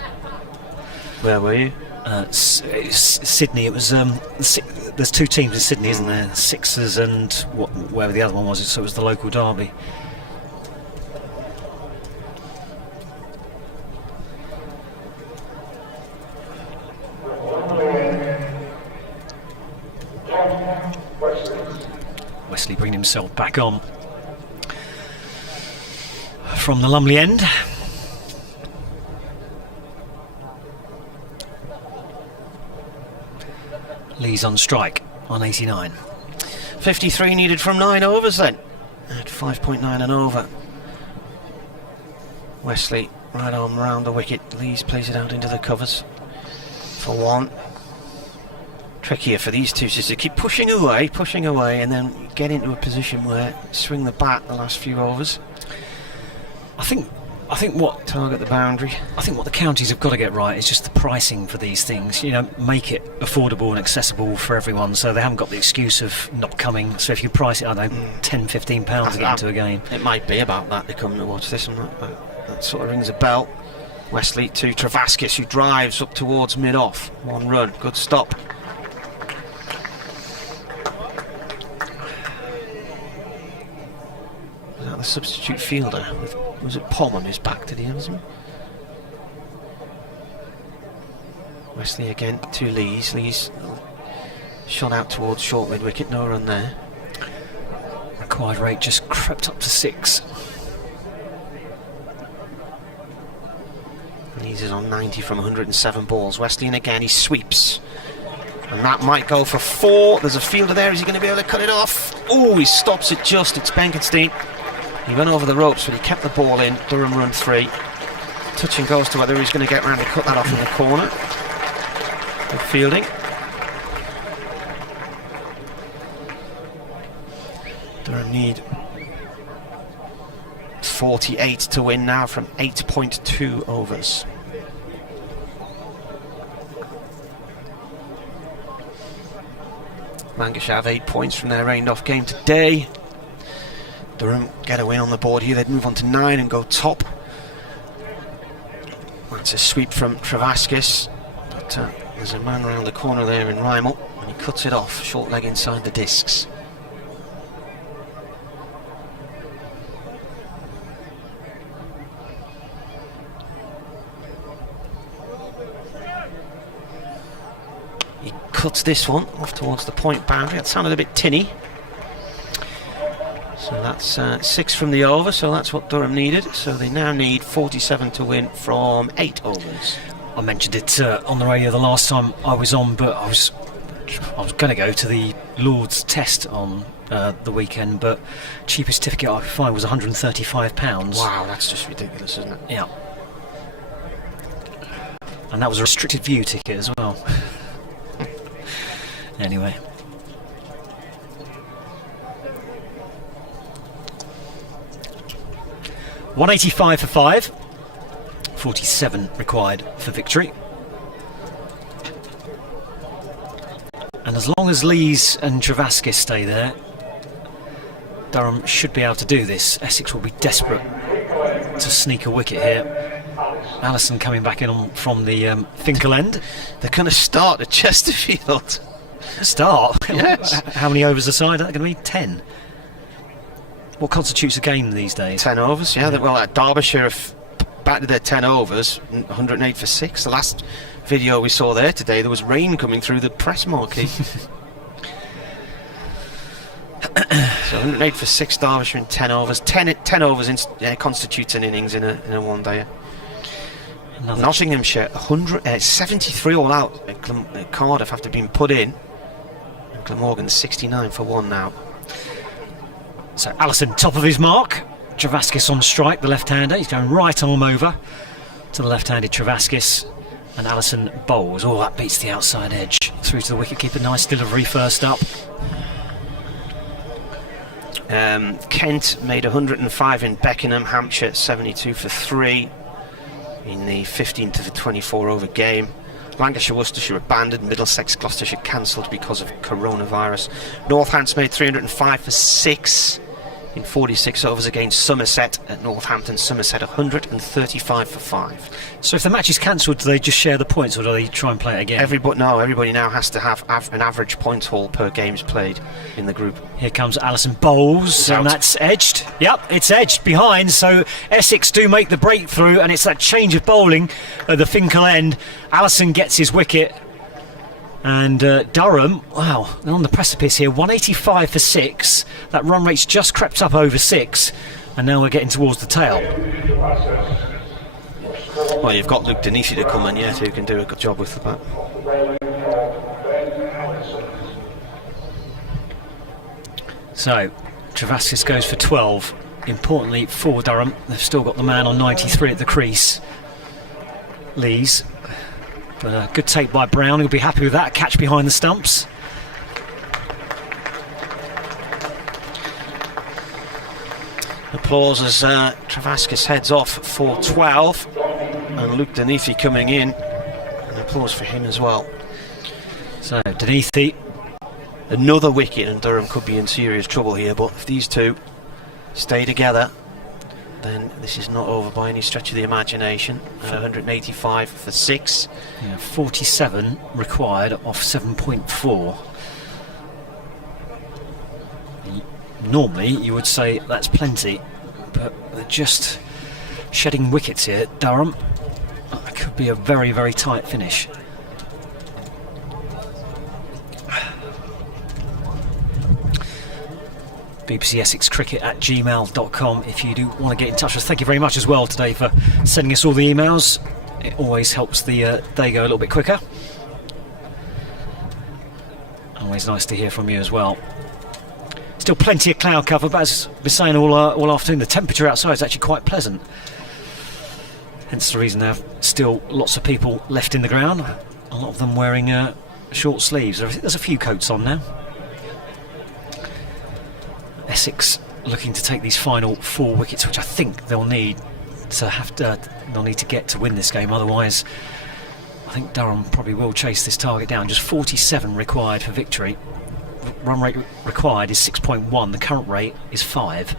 Where were you? Sydney. It was there's 2 teams in Sydney, isn't there? Sixers and wherever the other one was, so it was the local derby. Wesley bringing himself back on from the Lumley end. Lee's on strike on 89. 53 needed from 9 overs then. At 5.9 and over. Wesley, right arm round the wicket. Lees plays it out into the covers for 1. Trickier for these two just to keep pushing away, and then get into a position where swing the bat the last few overs. I think what target the boundary. I think what the counties have got to get right is just the pricing for these things. You know, make it affordable and accessible for everyone, so they haven't got the excuse of not coming. So if you price it, I don't know, £10-15 to get into a game. It might be about that. They come to watch this, and that sort of rings a bell. Wesley to Travaskis, who drives up towards mid-off. 1 run, good stop. Was that the substitute fielder? Was it Pom on his back to the Amazon? Wesley again to Lees. Lees shot out towards short mid wicket, no run there. Required rate just crept up to 6. Lees is on 90 from 107 balls. Wesley and again he sweeps. And that might go for 4. There's a fielder there. Is he going to be able to cut it off? Oh, he stops it just. It's Benkenstein. He went over the ropes, but he kept the ball in. Durham run 3. Touch and goes to whether he's going to get round to cut that off in the corner. Good fielding. Durham need 48 to win now from 8.2 overs. Lancashire have 8 points from their rained-off game today. Durham get a win on the board here. They'd move on to 9 and go top. That's a sweep from Travaskis, but there's a man around the corner there in Rymel, and he cuts it off. Short leg inside the discs. He cuts this one off towards the point boundary. That sounded a bit tinny. So that's 6 from the over, so that's what Durham needed. So they now need 47 to win from 8 overs. I mentioned it on the radio the last time I was on, but I was I was going to go to the Lord's Test on the weekend, but cheapest ticket I could find was £135. Wow, that's just ridiculous, isn't it? Yeah. And that was a restricted view ticket as well. Anyway. £185 for 5. 47 required for victory. And as long as Lees and Travaskis stay there, Durham should be able to do this. Essex will be desperate to sneak a wicket here. Allison coming back in from the Finkel end. They're going to start at Chesterfield. Start? Yes. How many overs aside are they going to be? 10. What constitutes a game these days? 10 overs, yeah. Well, Derbyshire have batted their 10 overs, 108 for 6. The last video we saw there today, there was rain coming through the press marquee. So 108 for 6, Derbyshire in 10 overs. 10 overs constitutes an innings in a one-dayer. Nottinghamshire, 73 all out at Cardiff after being put in. And Glamorgan 69 for 1 now. So Allison top of his mark. Travaskis on strike, the left-hander. He's going right arm over to the left-handed Travaskis. And Allison bowls. Oh, that beats the outside edge. Through to the wicket-keeper. Nice delivery first up. Kent made 105 in Beckenham. Hampshire 72 for 3 in the 15th of a 24 over game. Lancashire, Worcestershire abandoned. Middlesex, Gloucestershire cancelled because of coronavirus. Northants made 305 for 6 in 46 overs against Somerset at Northampton. Somerset 135 for 5. So if the match is cancelled, do they just share the points, or do they try and play it again? Everybody now has to have an average point haul per games played in the group. Here comes Allison bowls, and that's edged. Yep, it's edged behind, so Essex do make the breakthrough, and it's that change of bowling at the Finkel end. Allison gets his wicket, and Durham, wow, they're on the precipice here. 185 for 6. That run rate's just crept up over 6, and now we're getting towards the tail. Well, you've got Luke Denisi to come in yet, who can do a good job with the bat. So, Travaskis goes for 12. Importantly for Durham, they've still got the man on 93 at the crease. Lees. But a good take by Brown, he'll be happy with that. Catch behind the stumps. Applause as Travaskis heads off for 12, and Luke Denisi coming in, and applause for him as well. So Denisi, another wicket, and Durham could be in serious trouble here, but if these two stay together, then this is not over by any stretch of the imagination. 185 for 6. Yeah, 47 required off 7.4. Normally you would say that's plenty, but they're just shedding wickets here. Durham, it could be a very, very tight finish. BBC Essex Cricket at gmail.com if you do want to get in touch with us. Thank you very much as well today for sending us all the emails. It always helps the day go a little bit quicker. Always nice to hear from you as well. Still plenty of cloud cover, but as I've been saying all afternoon, the temperature outside is actually quite pleasant. Hence the reason there are still lots of people left in the ground. A lot of them wearing short sleeves. There's a few coats on now. Essex looking to take these final 4 wickets, which I think they'll need to get to win this game. Otherwise, I think Durham probably will chase this target down. Just 47 required for victory. Run rate required is 6.1. The current rate is 5.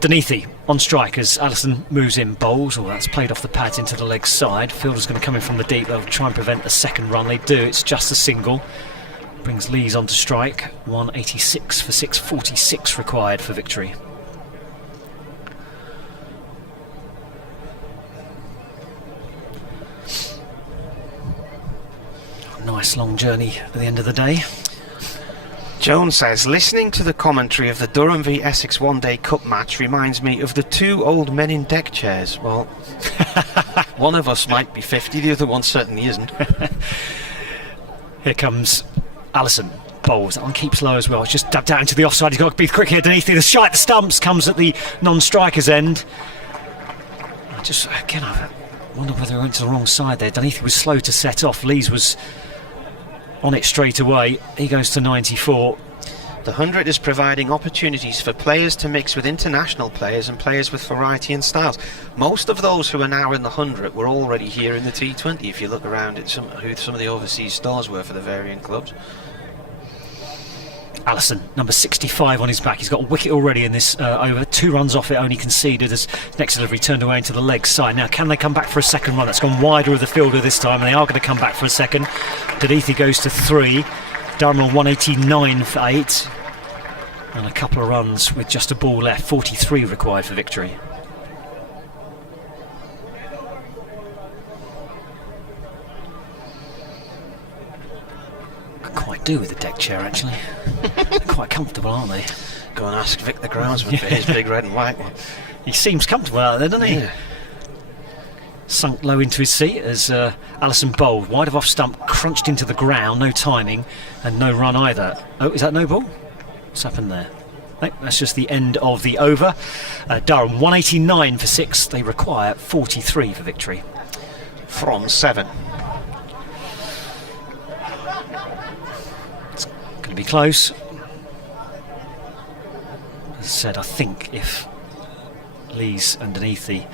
Denisi on strike as Allison moves in, bowls. Oh, that's played off the pads into the leg side. Fielder's going to come in from the deep. They'll try and prevent a second run. They do. It's just a single. Brings Lees onto strike. 186 for 6. 46 required for victory. Nice long journey at the end of the day. Jones says, listening to the commentary of the Durham v Essex one-day cup match reminds me of the 2 old men in deck chairs. Well, one of us might be 50, the other one certainly isn't. Here comes Allison. Bowls. That one keeps low as well. It's just dubbed out into the offside. He's got to be quick here. Underneath the shot at the stumps comes at the non-striker's end. I wonder whether he went to the wrong side there. Dunleavy was slow to set off. Lees was on it straight away. He goes to 94. The 100 is providing opportunities for players to mix with international players and players with variety and styles. Most of those who are now in the 100 were already here in the T20 if you look around at who some of the overseas stars were for the varying clubs. Allison, number 65 on his back. He's got a wicket already in this over. 2 runs off it, only conceded as next delivery turned away into the leg side. Now, can they come back for a second run? That's gone wider of the fielder this time, and they are going to come back for a second. Dunleavy goes to 3. Durham on 189 for 8. And a couple of runs with just a ball left. 43 required for victory. Quite do with the deck chair actually. Quite comfortable, aren't they? Go and ask Vic the groundsman for his big red and white one. He seems comfortable out there, doesn't he? Yeah. Sunk low into his seat as Allison bowled wide of off stump, crunched into the ground, no timing and no run either. Oh, is that no ball? What's happened there? No, that's just the end of the over. Durham 189 for 6. They require 43 for victory. From 7. Going to be close. As I said, I think if Lees and Dunleavy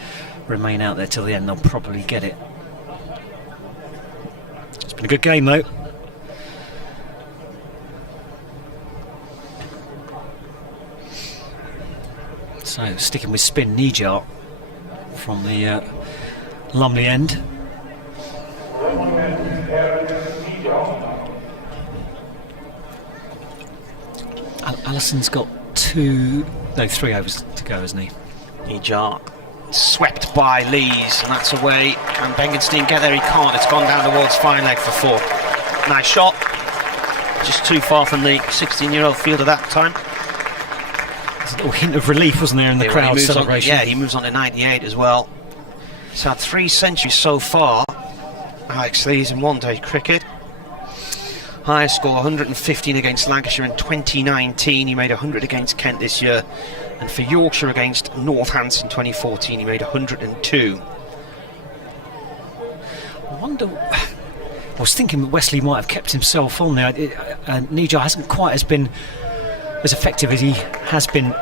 remain out there till the end, they'll probably get it. It's been a good game though. So sticking with spin, Nijar from the Lumley end. Allison's got 3 overs to go, hasn't he? Nijar swept by Lees, and that's away. And Bengenstein get there, he can't. It's gone down towards fine leg for 4. Nice shot. Just too far from the 16-year-old fielder that time. There's a little hint of relief, wasn't there, in the crowd celebration? He moves on to 98 as well. He's had 3 centuries so far, Alex Lees, in one-day cricket. Highest score 115 against Lancashire in 2019. He made 100 against Kent this year. And for Yorkshire against Northants in 2014, he made 102. I wonder. I was thinking that Wesley might have kept himself on there. Nijar hasn't quite been as effective as he has been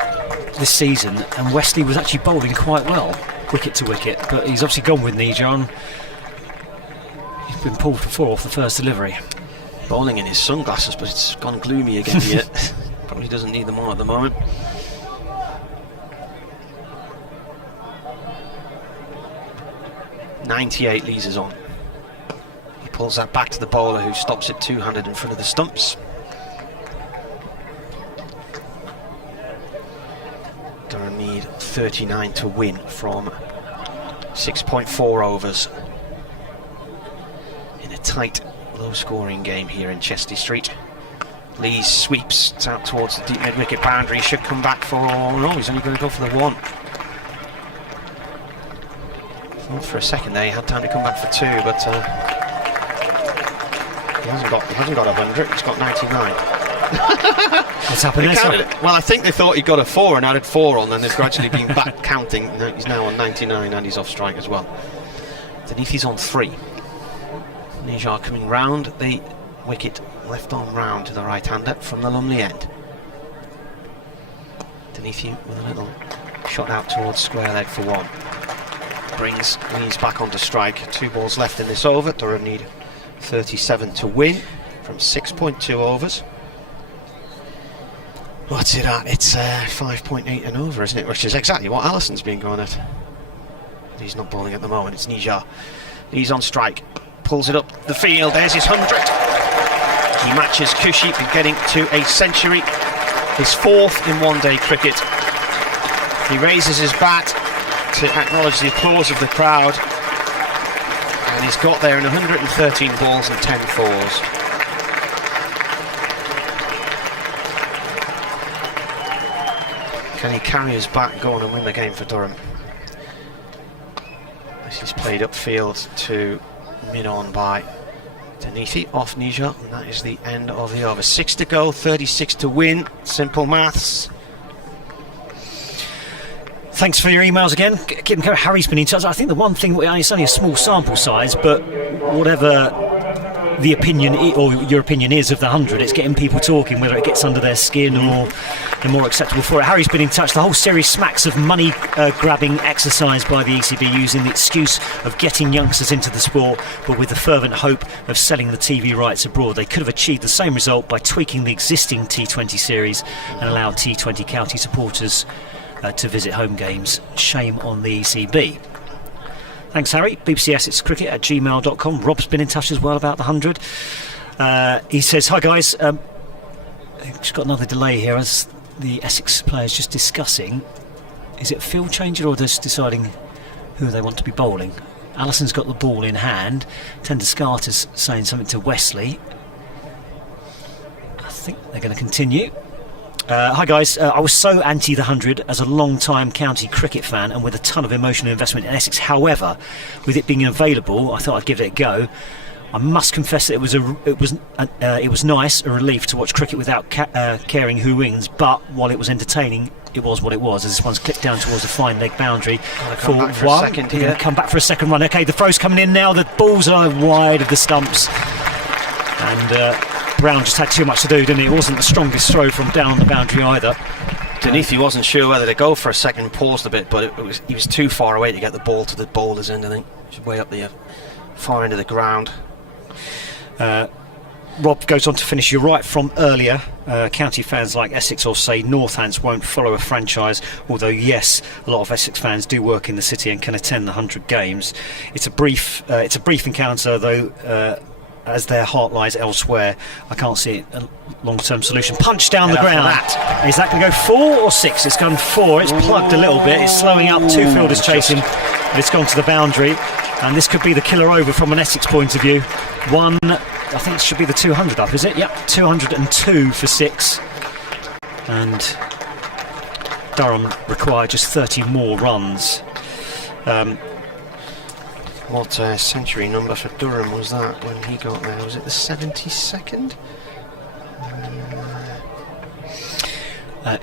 this season, and Wesley was actually bowling quite well, wicket to wicket. But he's obviously gone with Nijar, and he's been pulled for 4 off the first delivery. Bowling in his sunglasses, but it's gone gloomy again yet. Probably doesn't need them on at the moment. .98 Lees is on. He pulls that back to the bowler, who stops it two-handed in front of the stumps. Durham need 39 to win from 6.4 overs in a tight, low-scoring game here in Chester Street. Lees sweeps out towards the deep mid-wicket boundary. He should come back for... no, he's only going to go for the 1. Thought for a second there he had time to come back for 2, but he hasn't got 100. He's got 99. What's happened there? Well, I think they thought he got a 4 and added 4 on, then they've gradually been back counting. He's now on 99 and he's off strike as well. Dunleavy's on 3. Nijar coming round the wicket, left arm round to the right-hander from the Lumley end. Dunleavy with a little shot out towards square leg for 1. Brings Lees back onto strike. 2 balls left in this over. Durham need 37 to win from 6.2 overs. What's it at? It's 5.8 and over, isn't it? Which is exactly what Allison's been going at. He's not bowling at the moment. It's Nijar. He's on strike. Pulls it up the field. There's his 100. He matches Khushi in getting to a century. His 4th in one-day cricket. He raises his bat to acknowledge the applause of the crowd. And he's got there in 113 balls and 10 fours. Can he carry his bat, go on and win the game for Durham? This is played upfield to mid-on by Tanithi off knee shot, and that is the end of the over. 6 to go, 36 to win. Simple maths. Thanks for your emails again. Harry's been in touch. I think the one thing, it's only a small sample size, but whatever the opinion or your opinion is of the 100, it's getting people talking, whether it gets under their skin or they're more acceptable for it. Harry's been in touch. The whole series smacks of money grabbing exercise by the ECB, using the excuse of getting youngsters into the sport, but with the fervent hope of selling the TV rights abroad. They could have achieved the same result by tweaking the existing T20 series and allowed T20 county supporters to visit home games. Shame on the ECB. Thanks, Harry. BBC Essex Cricket at gmail.com. Rob's been in touch as well about the 100. He says, hi guys, just got another delay here as the Essex players just discussing, is it field changing or just deciding who they want to be bowling? Allison's got the ball in hand. Tender Scarter's saying something to Wesley. I think they're going to continue. Hi guys, I was so anti the 100 as a long-time county cricket fan and with a ton of emotional investment in Essex. However, with it being available, I thought I'd give it a go. I must confess that it was nice, a relief to watch cricket without caring who wins. But while it was entertaining, it was what it was. As this one's clipped down towards the fine leg boundary for one. Come back for a second run. Okay, the throw's coming in now. The balls are wide of the stumps, and Brown just had too much to do, didn't he? It wasn't the strongest throw from down the boundary either. Tanithi wasn't sure whether to go for a second, paused a bit, but he was too far away to get the ball to the bowler's end. I think he's way up the far end of the ground. Rob goes on to finish. You're right from earlier. County fans like Essex or say Northants won't follow a franchise, although yes, a lot of Essex fans do work in the city and can attend the 100 games. It's a brief encounter though. As their heart lies elsewhere, I can't see a long-term solution. Punch down the ground. Is that going to go 4 or 6? It's gone 4. It's plugged a little bit. It's slowing up. 2 fielders chasing, but it's gone to the boundary. And this could be the killer over from an Essex point of view. I think it should be the 200 up, is it? Yep, 202 for 6. And Durham required just 30 more runs. What century number for Durham was that when he got there? Was it the 72nd?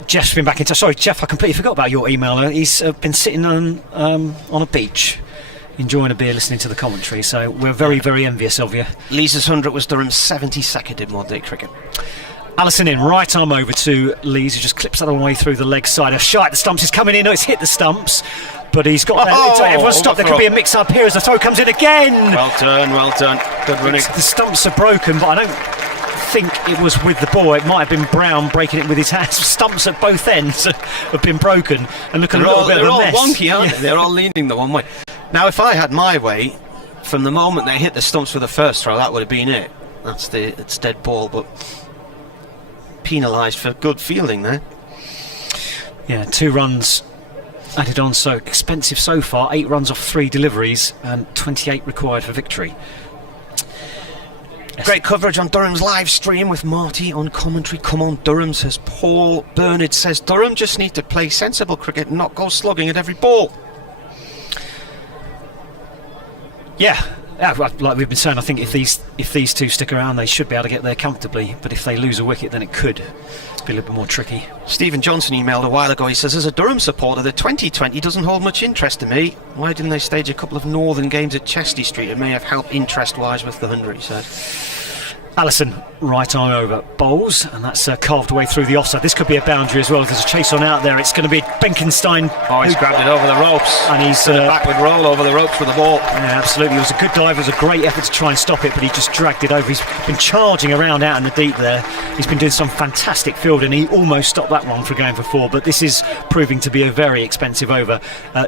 Jeff's been back in touch. Sorry, Jeff, I completely forgot about your email. He's been sitting on a beach, enjoying a beer, listening to the commentary. So we're very, very envious of you. Lee's 100 was Durham's 72nd in one-day cricket. Allison in, right arm over to Lees, who just clips that all the way through the leg side. A shot at the stumps is coming in. No, it's hit the stumps, but he's got everyone's stopped. There could be a mix-up here as the throw comes in again. Well done. Good running. The stumps are broken, but I don't think it was with the ball. It might have been Brown breaking it with his hands. Stumps at both ends have been broken and look a little bit of a mess. They're all wonky, aren't they? They're all leaning the one way. Now, if I had my way, from the moment they hit the stumps for the first throw, that would have been it. It's dead ball, but penalised for good fielding there. Yeah, 2 runs added on, so expensive so far. 8 runs off 3 deliveries and 28 required for victory. Great coverage on Durham's live stream with Marty on commentary. Come on Durham, says Paul. Bernard says Durham just need to play sensible cricket and not go slugging at every ball. Yeah, like we've been saying, I think if these two stick around, they should be able to get there comfortably. But if they lose a wicket, then it could be a little bit more tricky. Stephen Johnson emailed a while ago. He says, as a Durham supporter, the 2020 doesn't hold much interest to me. Why didn't they stage a couple of northern games at Chesty Street? It may have helped interest-wise with the 100, he said. Allison, right arm over, bowls, and that's carved away through the offside. This could be a boundary as well. There's a chase on out there. It's going to be Benkenstein. Oh, he's grabbed it over the ropes. And he's a backward roll over the ropes with the ball. Yeah, absolutely. It was a good dive. It was a great effort to try and stop it, but he just dragged it over. He's been charging around out in the deep there. He's been doing some fantastic fielding. He almost stopped that one from going for 4, but this is proving to be a very expensive over.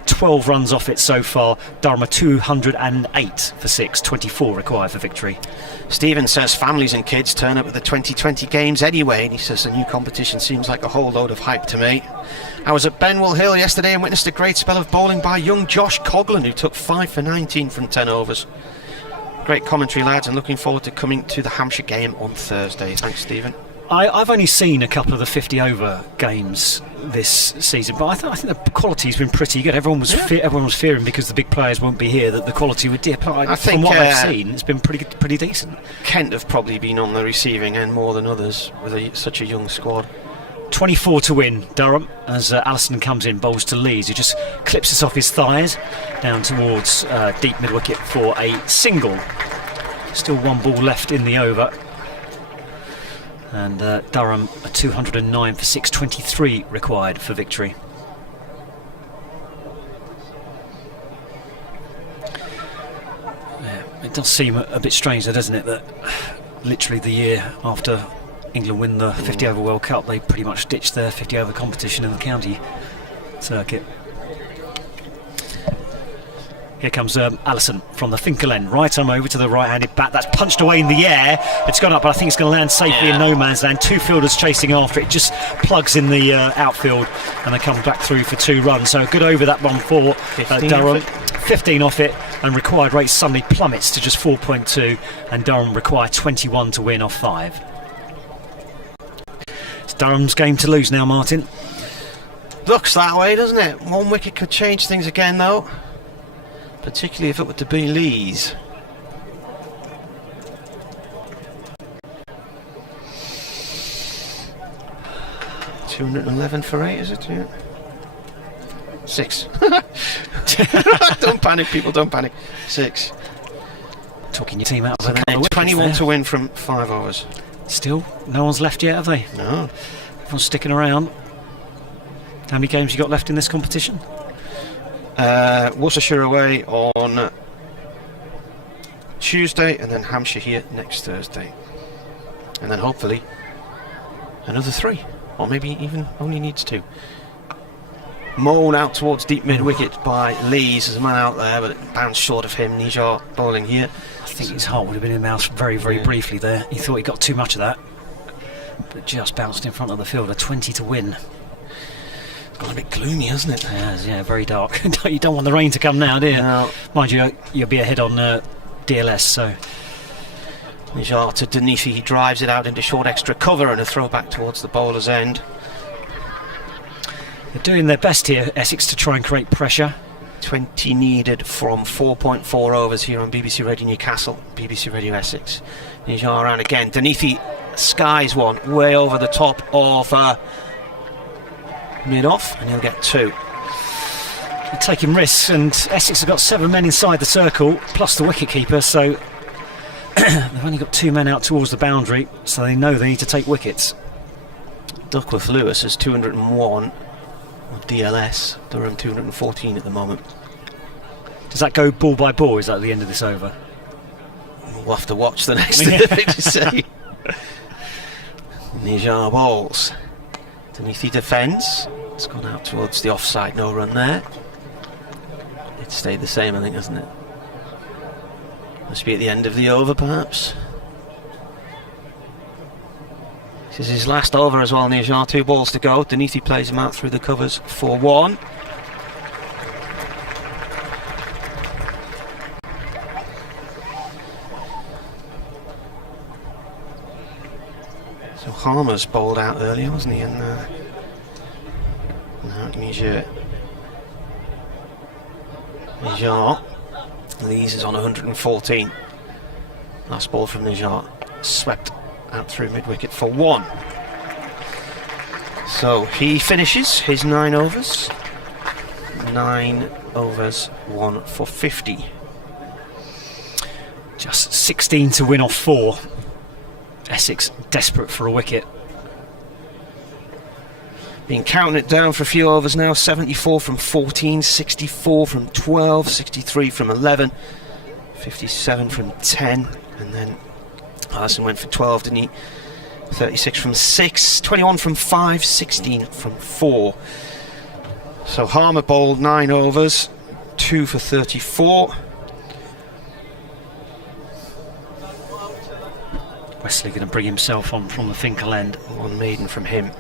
12 runs off it so far. Durham 208 for 6. 24 required for victory. Stephen says families and kids turn up at the 2020 games anyway, and he says the new competition seems like a whole load of hype to me. I was at Benwell Hill yesterday and witnessed a great spell of bowling by young Josh Coghlan, who took 5 for 19 from 10 overs. Great commentary, lads, and looking forward to coming to the Hampshire game on Thursday. Thanks, Stephen. I've only seen a couple of the 50 over games this season, but I think the quality's been pretty good. Everyone was fearing because the big players won't be here that the quality would dip. I think from what I've seen, it's been pretty decent. Kent have probably been on the receiving end more than others with such a young squad. 24 to win, Durham, as Allison comes in, bowls to Lees, who just clips us off his thighs down towards deep mid-wicket for a single. Still one ball left in the over. And Durham, a 209 for 623 required for victory. Yeah, it does seem a bit strange though, doesn't it, that literally the year after England win the 50 over World Cup, they pretty much ditched their 50 over competition in the county circuit. Here comes Allison from the Finkel end. Right arm over to the right-handed bat. That's punched away in the air. It's gone up, but I think it's going to land safely in no man's land. Two fielders chasing after it. Just plugs in the outfield, and they come back through for 2 runs. So a good over that one for Durham. 15 off it, and required rate suddenly plummets to just 4.2, and Durham require 21 to win off 5. It's Durham's game to lose now, Martin. Looks that way, doesn't it? 1 wicket could change things again, though. Particularly if it were to be Lees. $211 for 8, is it? Yeah. 6. Don't panic, people, don't panic. 6. Talking your team out of and 21 to win from 5 overs. Still, no one's left yet, have they? No. Everyone's sticking around. How many games you got left in this competition? Worcestershire away on Tuesday, and then Hampshire here next Thursday, and then hopefully another 3, or maybe even only needs 2. Mown out towards deep mid-wicket by Lees. There's a man out there, but it bounced short of him. Nijar bowling here. I think his heart would have been in the mouth very briefly there. He thought he got too much of that, but just bounced in front of the fielder. 20 to win. Got a bit gloomy, hasn't it? Yeah, very dark. You don't want the rain to come now, do you? No. Mind you, you'll be ahead on DLS, so. Nijar to Danifi, he drives it out into short extra cover and a throw back towards the bowler's end. They're doing their best here, Essex, to try and create pressure. 20 needed from 4.4 overs here on BBC Radio Newcastle, BBC Radio Essex. Nijar around again. Danifi skies one way over the top of mid-off, and he'll get 2. They're taking risks, and Essex have got 7 men inside the circle, plus the wicket-keeper, so they've only got 2 men out towards the boundary, so they know they need to take wickets. Duckworth Lewis is 201 with DLS, Durham 214 at the moment. Does that go ball by ball? Is that at the end of this over? We'll have to watch the next bit to see. Nijar bowls. Danifi defends. It's gone out towards the offside, no run there. It stayed the same, I think, hasn't it? Must be at the end of the over, perhaps. This is his last over as well, Nijar. 2 balls to go. Danifi plays him out through the covers for 1. So Harmer's bowled out earlier, wasn't he? And now Nijar. Lees is on 114. Last ball from Nijar. Swept out through mid-wicket for 1. So he finishes his 9 overs. 9 overs, 1 for 50. Just 16 to win off 4. Essex desperate for a wicket. Been counting it down for a few overs now. 74 from 14, 64 from 12, 63 from 11, 57 from 10, and then Allison went for 12, didn't he? 36 from 6, 21 from 5, 16 from 4. So Harmer bowled 9 overs, 2 for 34. Wesley going to bring himself on from the Finkel end. 1 maiden from him.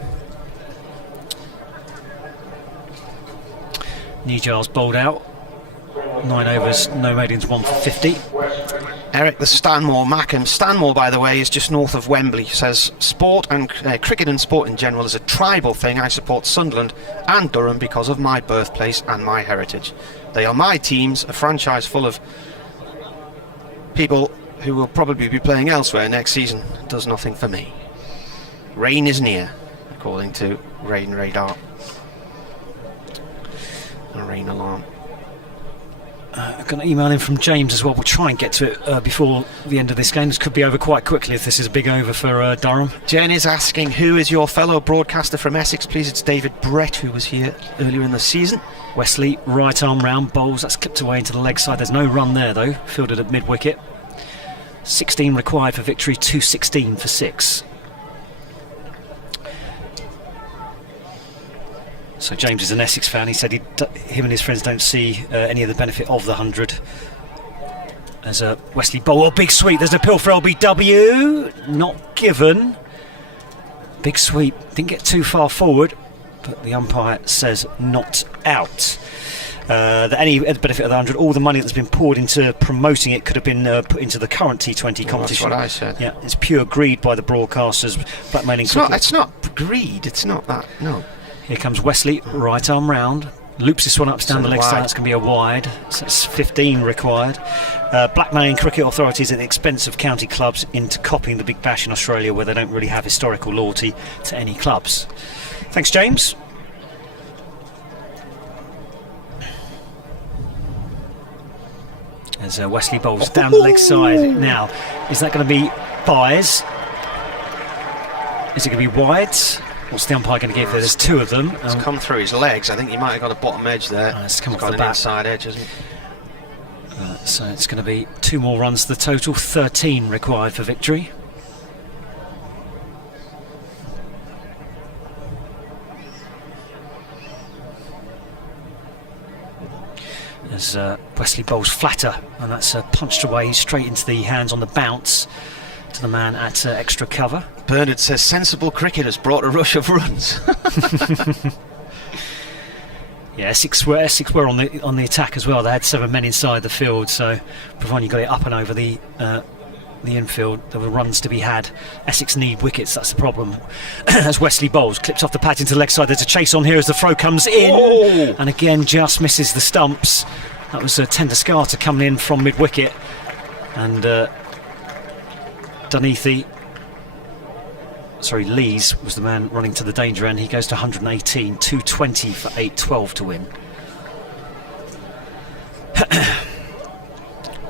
Nijar's bowled out. 9 overs, no maidens, 1 for 50. Eric the Stanmore Mackham. Stanmore, by the way, is just north of Wembley. Says, sport and cricket and sport in general is a tribal thing. I support Sunderland and Durham because of my birthplace and my heritage. They are my teams, a franchise full of people who will probably be playing elsewhere next season. Does nothing for me. Rain is near, according to Rain Radar. A rain alarm. I've got an email in from James as well. We'll try and get to it before the end of this game. This could be over quite quickly if this is a big over for Durham. Jen is asking, who is your fellow broadcaster from Essex? Please, it's David Brett, who was here earlier in the season. Wesley, right arm round, bowls. That's clipped away into the leg side. There's no run there, though. Fielded at mid-wicket. 16 required for victory, 216 for 6. So James is an Essex fan. He said him and his friends don't see any of the benefit of the 100. There's a Wesley bowl. Oh, big sweep. There's an appeal for LBW. Not given. Big sweep. Didn't get too far forward, but the umpire says not out. That any benefit of the 100, all the money that's been poured into promoting it could have been put into the current T20 competition. That's what I said. Yeah, it's pure greed by the broadcasters. Blackmailing cricket. It's not greed. It's not that. No. Here comes Wesley, right arm round. Loops this one up, down the leg side. That's going to be a wide. So that's 15 required. Blackmailing cricket authorities at the expense of county clubs into copying the Big Bash in Australia, where they don't really have historical loyalty to any clubs. Thanks, James. As Wesley bowls down the leg side. Now, is that going to be byes? Is it going to be wides? What's the umpire going to give there? There's two of them. It's come through his legs. I think he might have got a bottom edge there. It's come off got the an back. Inside edge, hasn't it? So it's going to be 2 more runs to the total. 13 required for victory. As Wesley bowls flatter, and that's punched away straight into the hands on the bounce to the man at extra cover. Bernard says sensible cricket has brought a rush of runs. Yeah, Essex were on the attack as well. They had 7 men inside the field, so providing you got it up and over the infield, there were runs to be had. Essex need wickets, that's the problem. As Wesley bowls, clips off the pad into the leg side. There's a chase on here as the throw comes in, and again just misses the stumps. That was Tendascarter coming in from mid-wicket, and Lees was the man running to the danger end. He goes to 118, 220 for 8-12 to win.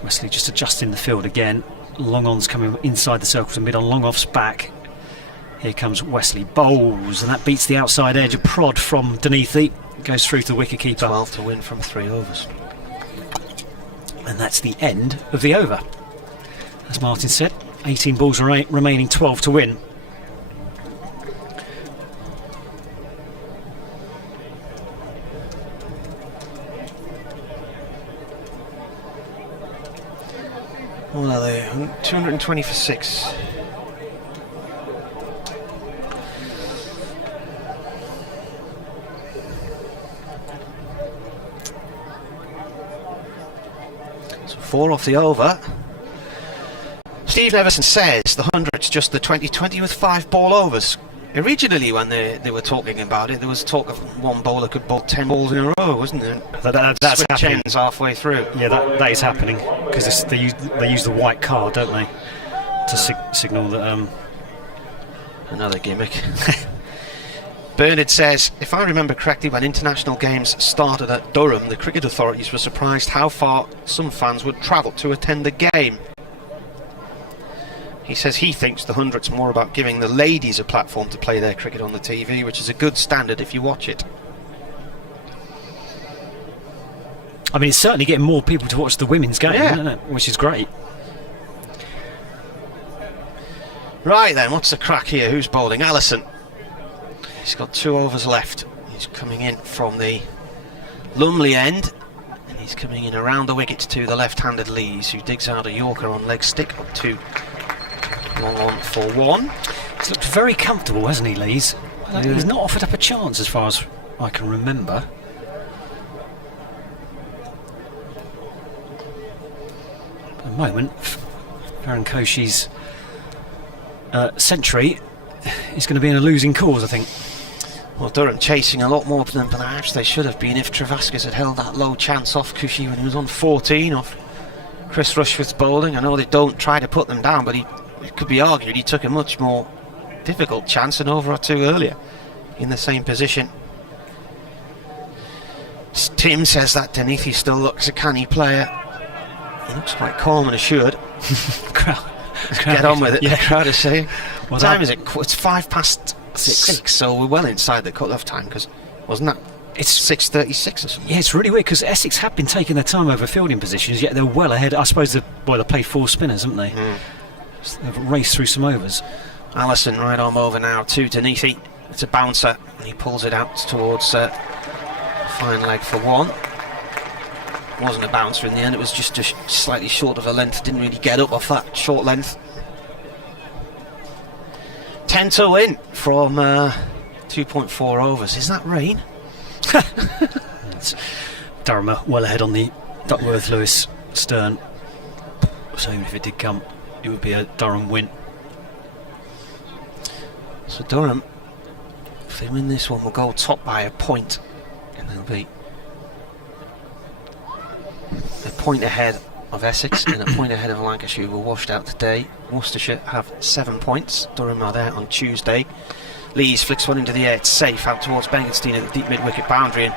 Wesley just adjusting the field again. Long on's coming inside the circle to mid on, long off's back. Here comes Wesley bowls, and that beats the outside edge. A prod from Duneathi goes through to the wicket keeper. 12 to win from 3 overs. And that's the end of the over. As Martin said, 18 balls remaining, 12 to win. What are they? 220 for 6. So 4 off the over. Steve Neverson says the 100's just the 2020 with 5 ball overs. Originally, when they were talking about it, there was talk of one bowler could bowl 10 balls in a row, wasn't there? That's happening. Ends halfway through. Yeah, that is happening, because they use the white card, don't they, to signal that. Another gimmick. Bernard says, if I remember correctly, when international games started at Durham, the cricket authorities were surprised how far some fans would travel to attend the game. He says he thinks the 100's more about giving the ladies a platform to play their cricket on the TV, which is a good standard if you watch it. I mean, it's certainly getting more people to watch the women's game, isn't it? Which is great. Right then, what's the crack here? Who's bowling? Allison. He's got 2 overs left. He's coming in from the Lumley end, and he's coming in around the wicket to the left-handed Lees, who digs out a Yorker on leg stick up to long on for 1. He's looked very comfortable, hasn't he, Lees? He's not offered up a chance as far as I can remember. At the moment, Khushi's century is going to be in a losing cause, I think. Well, Durham chasing a lot more than perhaps they should have been if Travascus had held that low chance off Khushi when he was on 14 off Chris Rushforth's bowling. I know they don't try to put them down, but it could be argued he took a much more difficult chance an over or two earlier in the same position. Tim says that Denithi still looks a canny player. He looks quite calm and assured. Get on with it, yeah. The crowd is saying. What time is it? It's 6:05, so we're well inside the cut-off time, because wasn't that? It's 6:36 or something. Yeah, it's really weird, because Essex have been taking their time over fielding positions, yet they're well ahead. I suppose they played 4 spinners, haven't they? So they've raced through some overs. Allison right arm over now to Denithi. It's a bouncer, and he pulls it out towards fine leg for 1. Wasn't a bouncer in the end, it was just slightly short of a length. Didn't really get up off that short length. 10 to win from 2.4 overs. Is that rain? Durham well ahead on the Duckworth Lewis Stern, so even if it did come, it would be a Durham win. So Durham, if they win this one, will go top by a point, and they'll be a point ahead of Essex and a point ahead of Lancashire, who were washed out today. Worcestershire have 7 points. Durham are there on Tuesday. Lees flicks one into the air. It's safe out towards Bengenstein at the deep mid-wicket boundary. And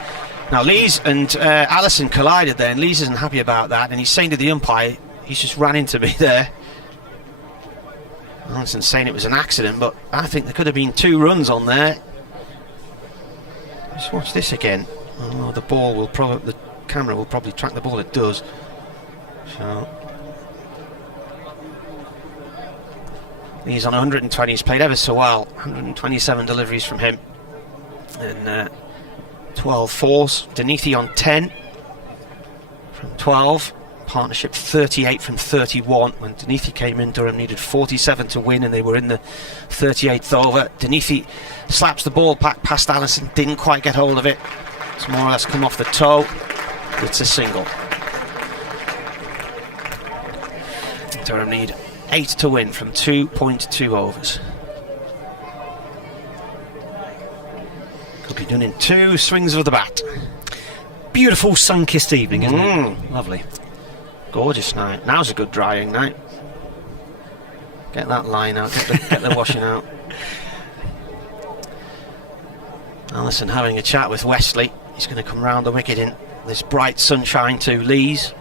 now Lees and Allison collided there, and Lees isn't happy about that, and he's saying to the umpire, he's just ran into me there. Allison's saying it was an accident, but I think there could have been 2 runs on there. Just watch this again. Oh, the camera will probably track the ball. It does. So he's on 120. He's played ever so well. 127 deliveries from him, and 12 fours. Denithi on 10 from 12. Partnership 38 from 31. When Denithi came in, Durham needed 47 to win, and they were in the 38th over. Denithi slaps the ball back past Allison, didn't quite get hold of it. It's more or less come off the toe. It's a single. Durham need 8 to win from 2.2 overs. Could be done in 2 swings of the bat. Beautiful sun-kissed evening, isn't it? Lovely. Gorgeous night. Now's a good drying night. Get that line out, get the washing out. Allison having a chat with Wesley. He's going to come round the wicket in this bright sunshine to Lees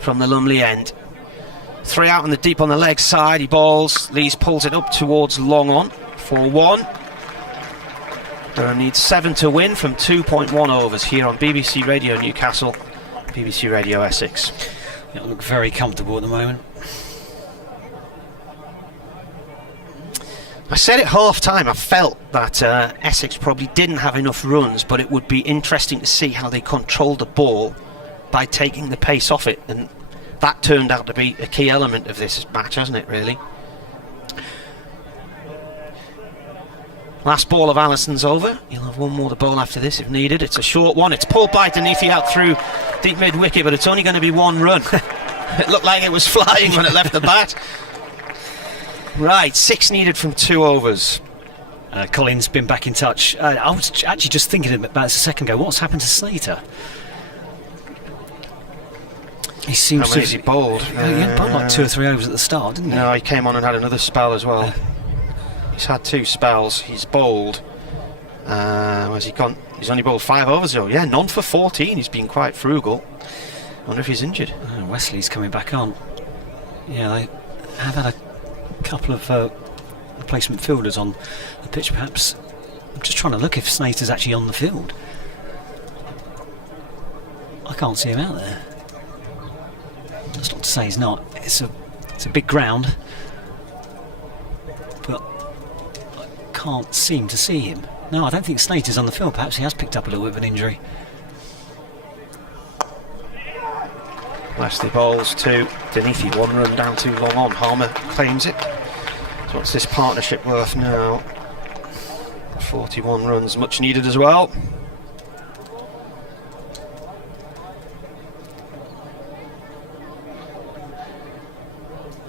from the Lumley end. 3 out on the deep on the leg side. He bowls. Lees pulls it up towards long on for 1. Durham needs 7 to win from 2.1 overs here on BBC Radio Newcastle, BBC Radio Essex. It'll look very comfortable at the moment. I said at half time I felt that Essex probably didn't have enough runs, but it would be interesting to see how they controlled the ball by taking the pace off it, and that turned out to be a key element of this match, hasn't it, really? Last ball of Allison's over. He'll have one more to bowl after this if needed. It's a short one. It's pulled by Denithi out through deep mid-wicket, but it's only going to be 1 run. It looked like it was flying when it left the bat. Right, 6 needed from 2 overs. Colin's been back in touch. I was actually just thinking about this a second ago. What's happened to Slater? He seems to have bowled. He bowled like 2 or 3 overs at the start, didn't he? No, he came on and had another spell as well. He's had 2 spells. He's bowled. Where's he gone? He's only bowled 5 overs though. Yeah, none for 14. He's been quite frugal. I wonder if he's injured. Wesley's coming back on. Yeah, they have had a couple of replacement fielders on the pitch, perhaps. I'm just trying to look if Slater's actually on the field. I can't see him out there. That's not to say he's not. It's a big ground, but I can't seem to see him. No, I don't think Slater's on the field. Perhaps he has picked up a little bit of an injury. Wesley bowls to Denithi, 1 run down to long on. Harmer claims it. So what's this partnership worth now? 41 runs, much needed as well.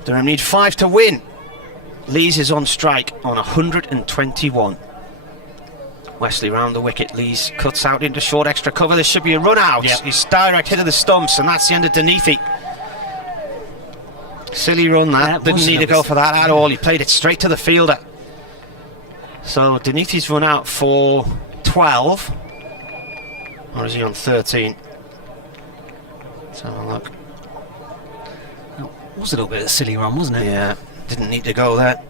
Durham need 5 to win. Lees is on strike on 121. Wesley round the wicket. Lees cuts out into short extra cover. There should be a run out. Yep. He's direct hit of the stumps, and that's the end of Deneathy. Silly run that. Didn't need to go for that at all. He played it straight to the fielder. So Deneathy's run out for 12. Or is he on 13? Let's have a look. That was a little bit of a silly run, wasn't it? Yeah, didn't need to go there.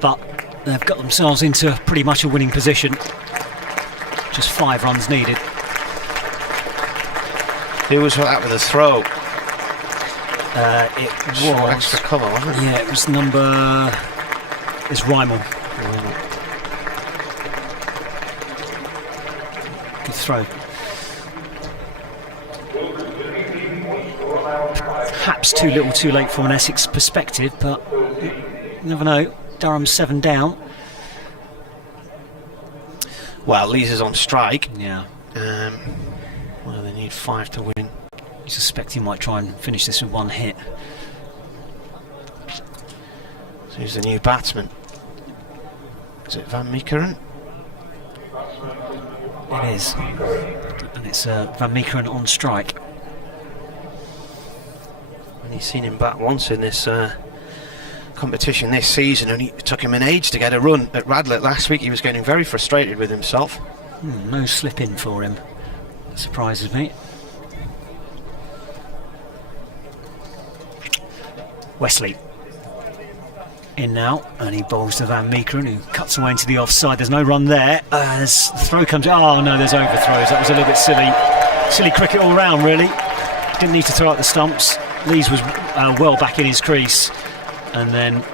But they've got themselves into pretty much a winning position. Just 5 runs needed. Who was that with a throw? It Short was extra cover, wasn't it? Yeah, it was number. It's Rymel. Good throw. Perhaps too little, too late from an Essex perspective, but you never know. Durham's 7 down. Well, Lees is on strike. Yeah. Well, they need 5 to win. You suspect he might try and finish this with 1 hit. So who's the new batsman? Is it Van Meekeren? It is. And it's Van Meekeren on strike. And he's seen him bat once in this competition this season, and it took him an age to get a run at Radlett last week. He was getting very frustrated with himself. No slip in for him. That surprises me. Wesley in now, and he bowls to Van Meekeren, who cuts away into the offside. There's no run there. As the throw comes, oh no, there's overthrows. That was a little bit silly cricket all round, really. Didn't need to throw out the stumps. Lees was well back in his crease, and then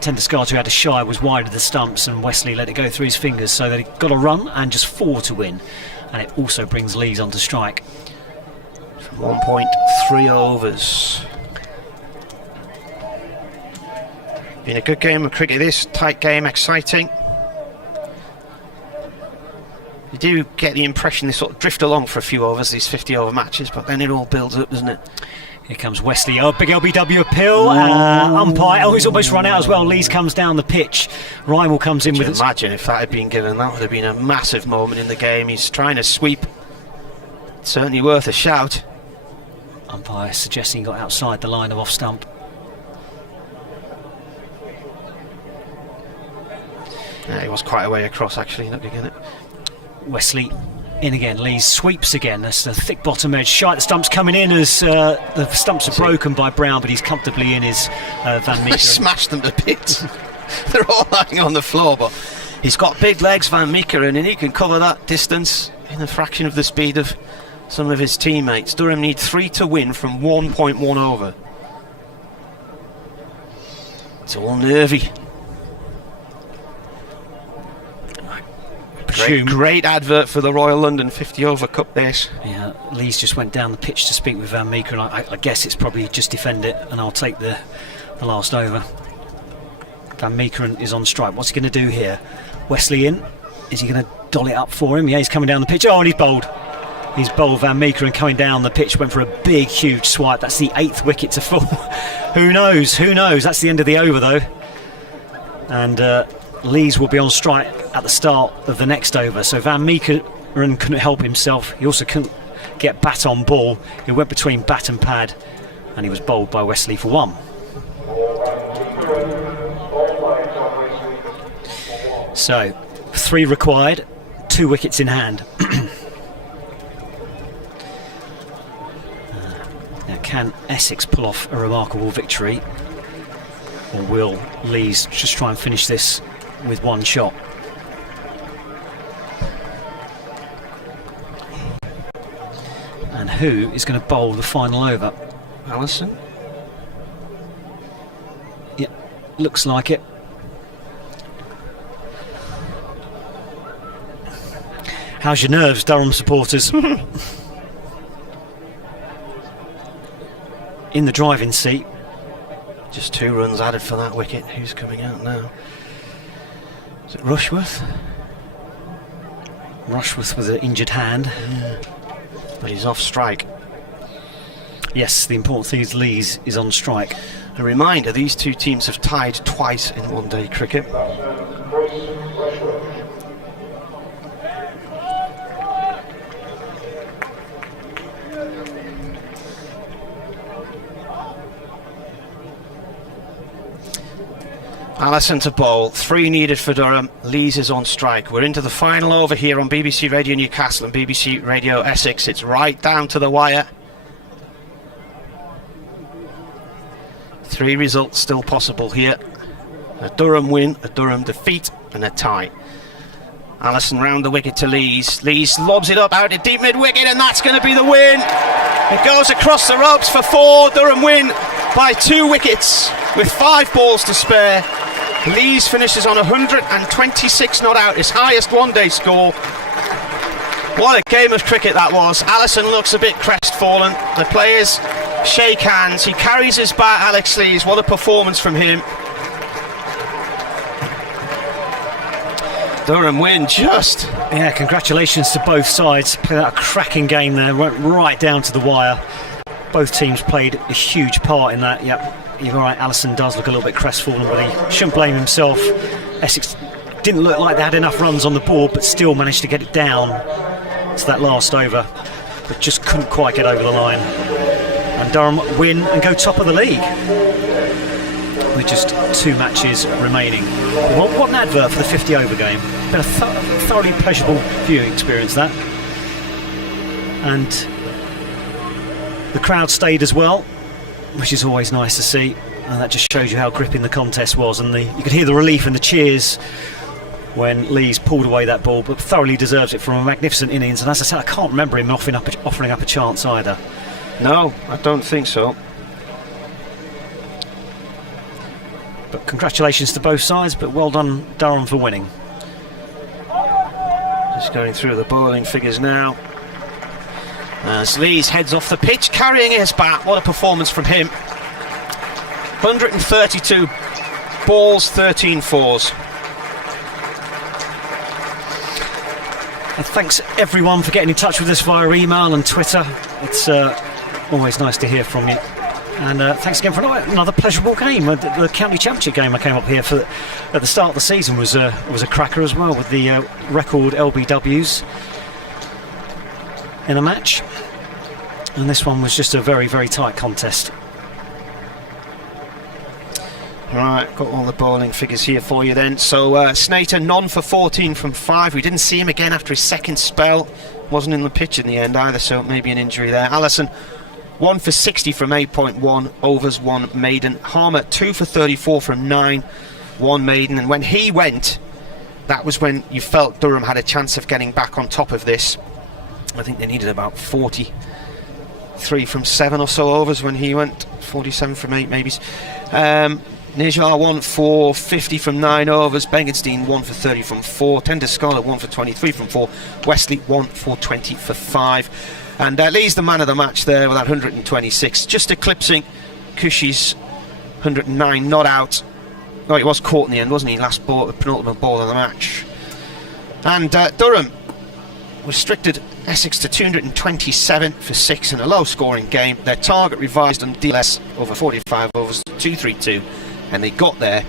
Tenduscard, who had a shy, was wide of the stumps, and Wesley let it go through his fingers, so that he got a run and just 4 to win, and it also brings Lees onto strike. 1.3 overs. Been a good game of cricket, this tight game, exciting. You do get the impression they sort of drift along for a few overs, these 50-over matches, but then it all builds up, doesn't it? Here comes Wesley. Oh, big LBW appeal. Umpire. Oh, he's almost run out as well. Lees comes down the pitch. Rymel comes in with it. Imagine if that had been given, that would have been a massive moment in the game. He's trying to sweep. Certainly worth a shout. Umpire suggesting he got outside the line of off stump. Yeah, he was quite a way across, actually, looking at it. Wesley in again. Lees sweeps again. That's the thick bottom edge. Shy, the stump's coming in as the stumps are broken by Brown, but he's comfortably in his Van Meekeren. He smashed them to bits. They're all lying on the floor, but he's got big legs, Van Meekeren, and he can cover that distance in a fraction of the speed of some of his teammates. Durham need 3 to win from 1.1 over. It's all nervy. Great advert for the Royal London 50 over cup this. Yeah, Lees just went down the pitch to speak with Van Meekeren. I guess it's probably just defend it and I'll take the last over. Van Meekeren is on strike. What's he going to do here? Wesley in. Is he going to doll it up for him? Yeah, he's coming down the pitch. Oh, and he's bowled. He's bowled. Van Meekeren coming down the pitch, went for a big, huge swipe. That's the 8th wicket to fall. Who knows? Who knows? That's the end of the over, though. And Lees will be on strike at the start of the next over. So Van Meekeren couldn't help himself. He also couldn't get bat on ball. He went between bat and pad, and he was bowled by Wesley for 1. So 3 required, 2 wickets in hand. Now, can Essex pull off a remarkable victory, or will Lees just try and finish this with 1 shot? And who is going to bowl the final over? Allison? Yeah, looks like it. How's your nerves, Durham supporters? In the driving seat. Just 2 runs added for that wicket. Who's coming out now? Is it Rushworth? Rushworth with an injured hand. Yeah. But he's off strike. Yes, the important thing is Lees is on strike. A reminder, these two teams have tied twice in one-day cricket. Allison to bowl, 3 needed for Durham. Lees is on strike. We're into the final over here on BBC Radio Newcastle and BBC Radio Essex. It's right down to the wire. 3 results still possible here. A Durham win, a Durham defeat and a tie. Allison round the wicket to Lees. Lees lobs it up out to deep mid-wicket, and that's going to be the win. It goes across the ropes for 4. Durham win by 2 wickets with 5 balls to spare. Lees finishes on 126 not out, his highest one-day score. What a game of cricket that was. Allison looks a bit crestfallen. The players shake hands. He carries his bat, Alex Lees. What a performance from him. Durham win just. Yeah, congratulations to both sides. Played out a cracking game there, went right down to the wire. Both teams played a huge part in that. Yep, you're right, Allison does look a little bit crestfallen, but he shouldn't blame himself. Essex didn't look like they had enough runs on the board, but still managed to get it down to that last over, but just couldn't quite get over the line. And Durham win and go top of the league with just 2 matches remaining. What an advert for the 50 over game. Been a thoroughly pleasurable viewing experience, that. And the crowd stayed as well, which is always nice to see, and that just shows you how gripping the contest was. And you could hear the relief and the cheers when Lees pulled away that ball, but thoroughly deserves it from a magnificent innings. And as I said, I can't remember him offering up a chance either. No, I don't think so. But congratulations to both sides, but well done Durham for winning. Just going through the bowling figures now. As Lees heads off the pitch, carrying his bat. What a performance from him. 132 balls, 13 fours. And thanks everyone for getting in touch with us via email and Twitter. It's always nice to hear from you. And thanks again for another pleasurable game. The county championship game I came up here for at the start of the season was a cracker as well, with the record LBWs in a match. And this one was just a very, very tight contest. Right, got all the bowling figures here for you then. So Snater none for 14 from 5. We didn't see him again after his second spell. Wasn't in the pitch in the end either, so maybe an injury there. Allison 1 for 60 from 8.1 overs, 1 maiden. Harmer 2 for 34 from 9, 1 maiden. And when he went, that was when you felt Durham had a chance of getting back on top of this. I think they needed about 43 from 7 or so overs when he went. 47 from 8 maybe. Nijar 1 for 50 from 9 overs. Bengenstein 1 for 30 from 4. Tender Scholar 1 for 23 from 4. Wesley 1 for 20 for 5. And Lee's the man of the match there with that 126, just eclipsing Khushi's 109 not out. Oh, he was caught in the end, wasn't he? Last ball, the penultimate ball of the match. And Durham restricted Essex to 227 for 6 in a low-scoring game. Their target revised on DLS over 45 overs to 232, and they got there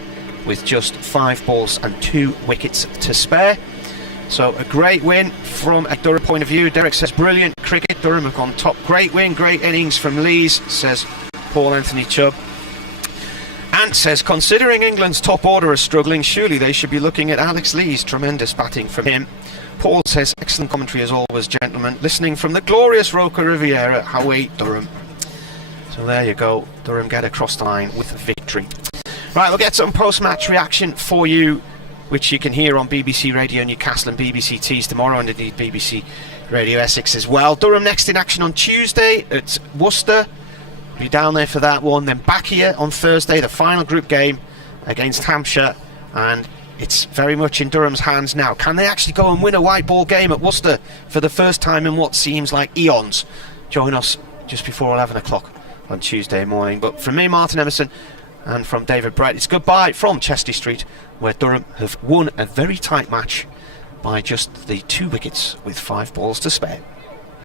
with just 5 balls and 2 wickets to spare. So a great win from a Durham point of view. Derek says brilliant cricket. Durham have gone top. Great win, great innings from Lees, says Paul Anthony Chubb. Ant says, considering England's top order are struggling, surely they should be looking at Alex Lees. Tremendous batting from him. Paul says, excellent commentary as always, gentlemen. Listening from the glorious Roca Riviera, Hawaii, Durham. So there you go. Durham get across the line with a victory. Right, we'll get some post-match reaction for you, which you can hear on BBC Radio Newcastle and BBC Tees tomorrow, and indeed BBC Radio Essex as well. Durham next in action on Tuesday at Worcester. Be down there for that one. Then back here on Thursday, the final group game against Hampshire, and it's very much in Durham's hands now. Can they actually go and win a white ball game at Worcester for the first time in what seems like eons? Join us just before 11 o'clock on Tuesday morning. But from me, Martin Emerson, and from David Brett, it's goodbye from Chesty Street, where Durham have won a very tight match by just the 2 wickets with 5 balls to spare.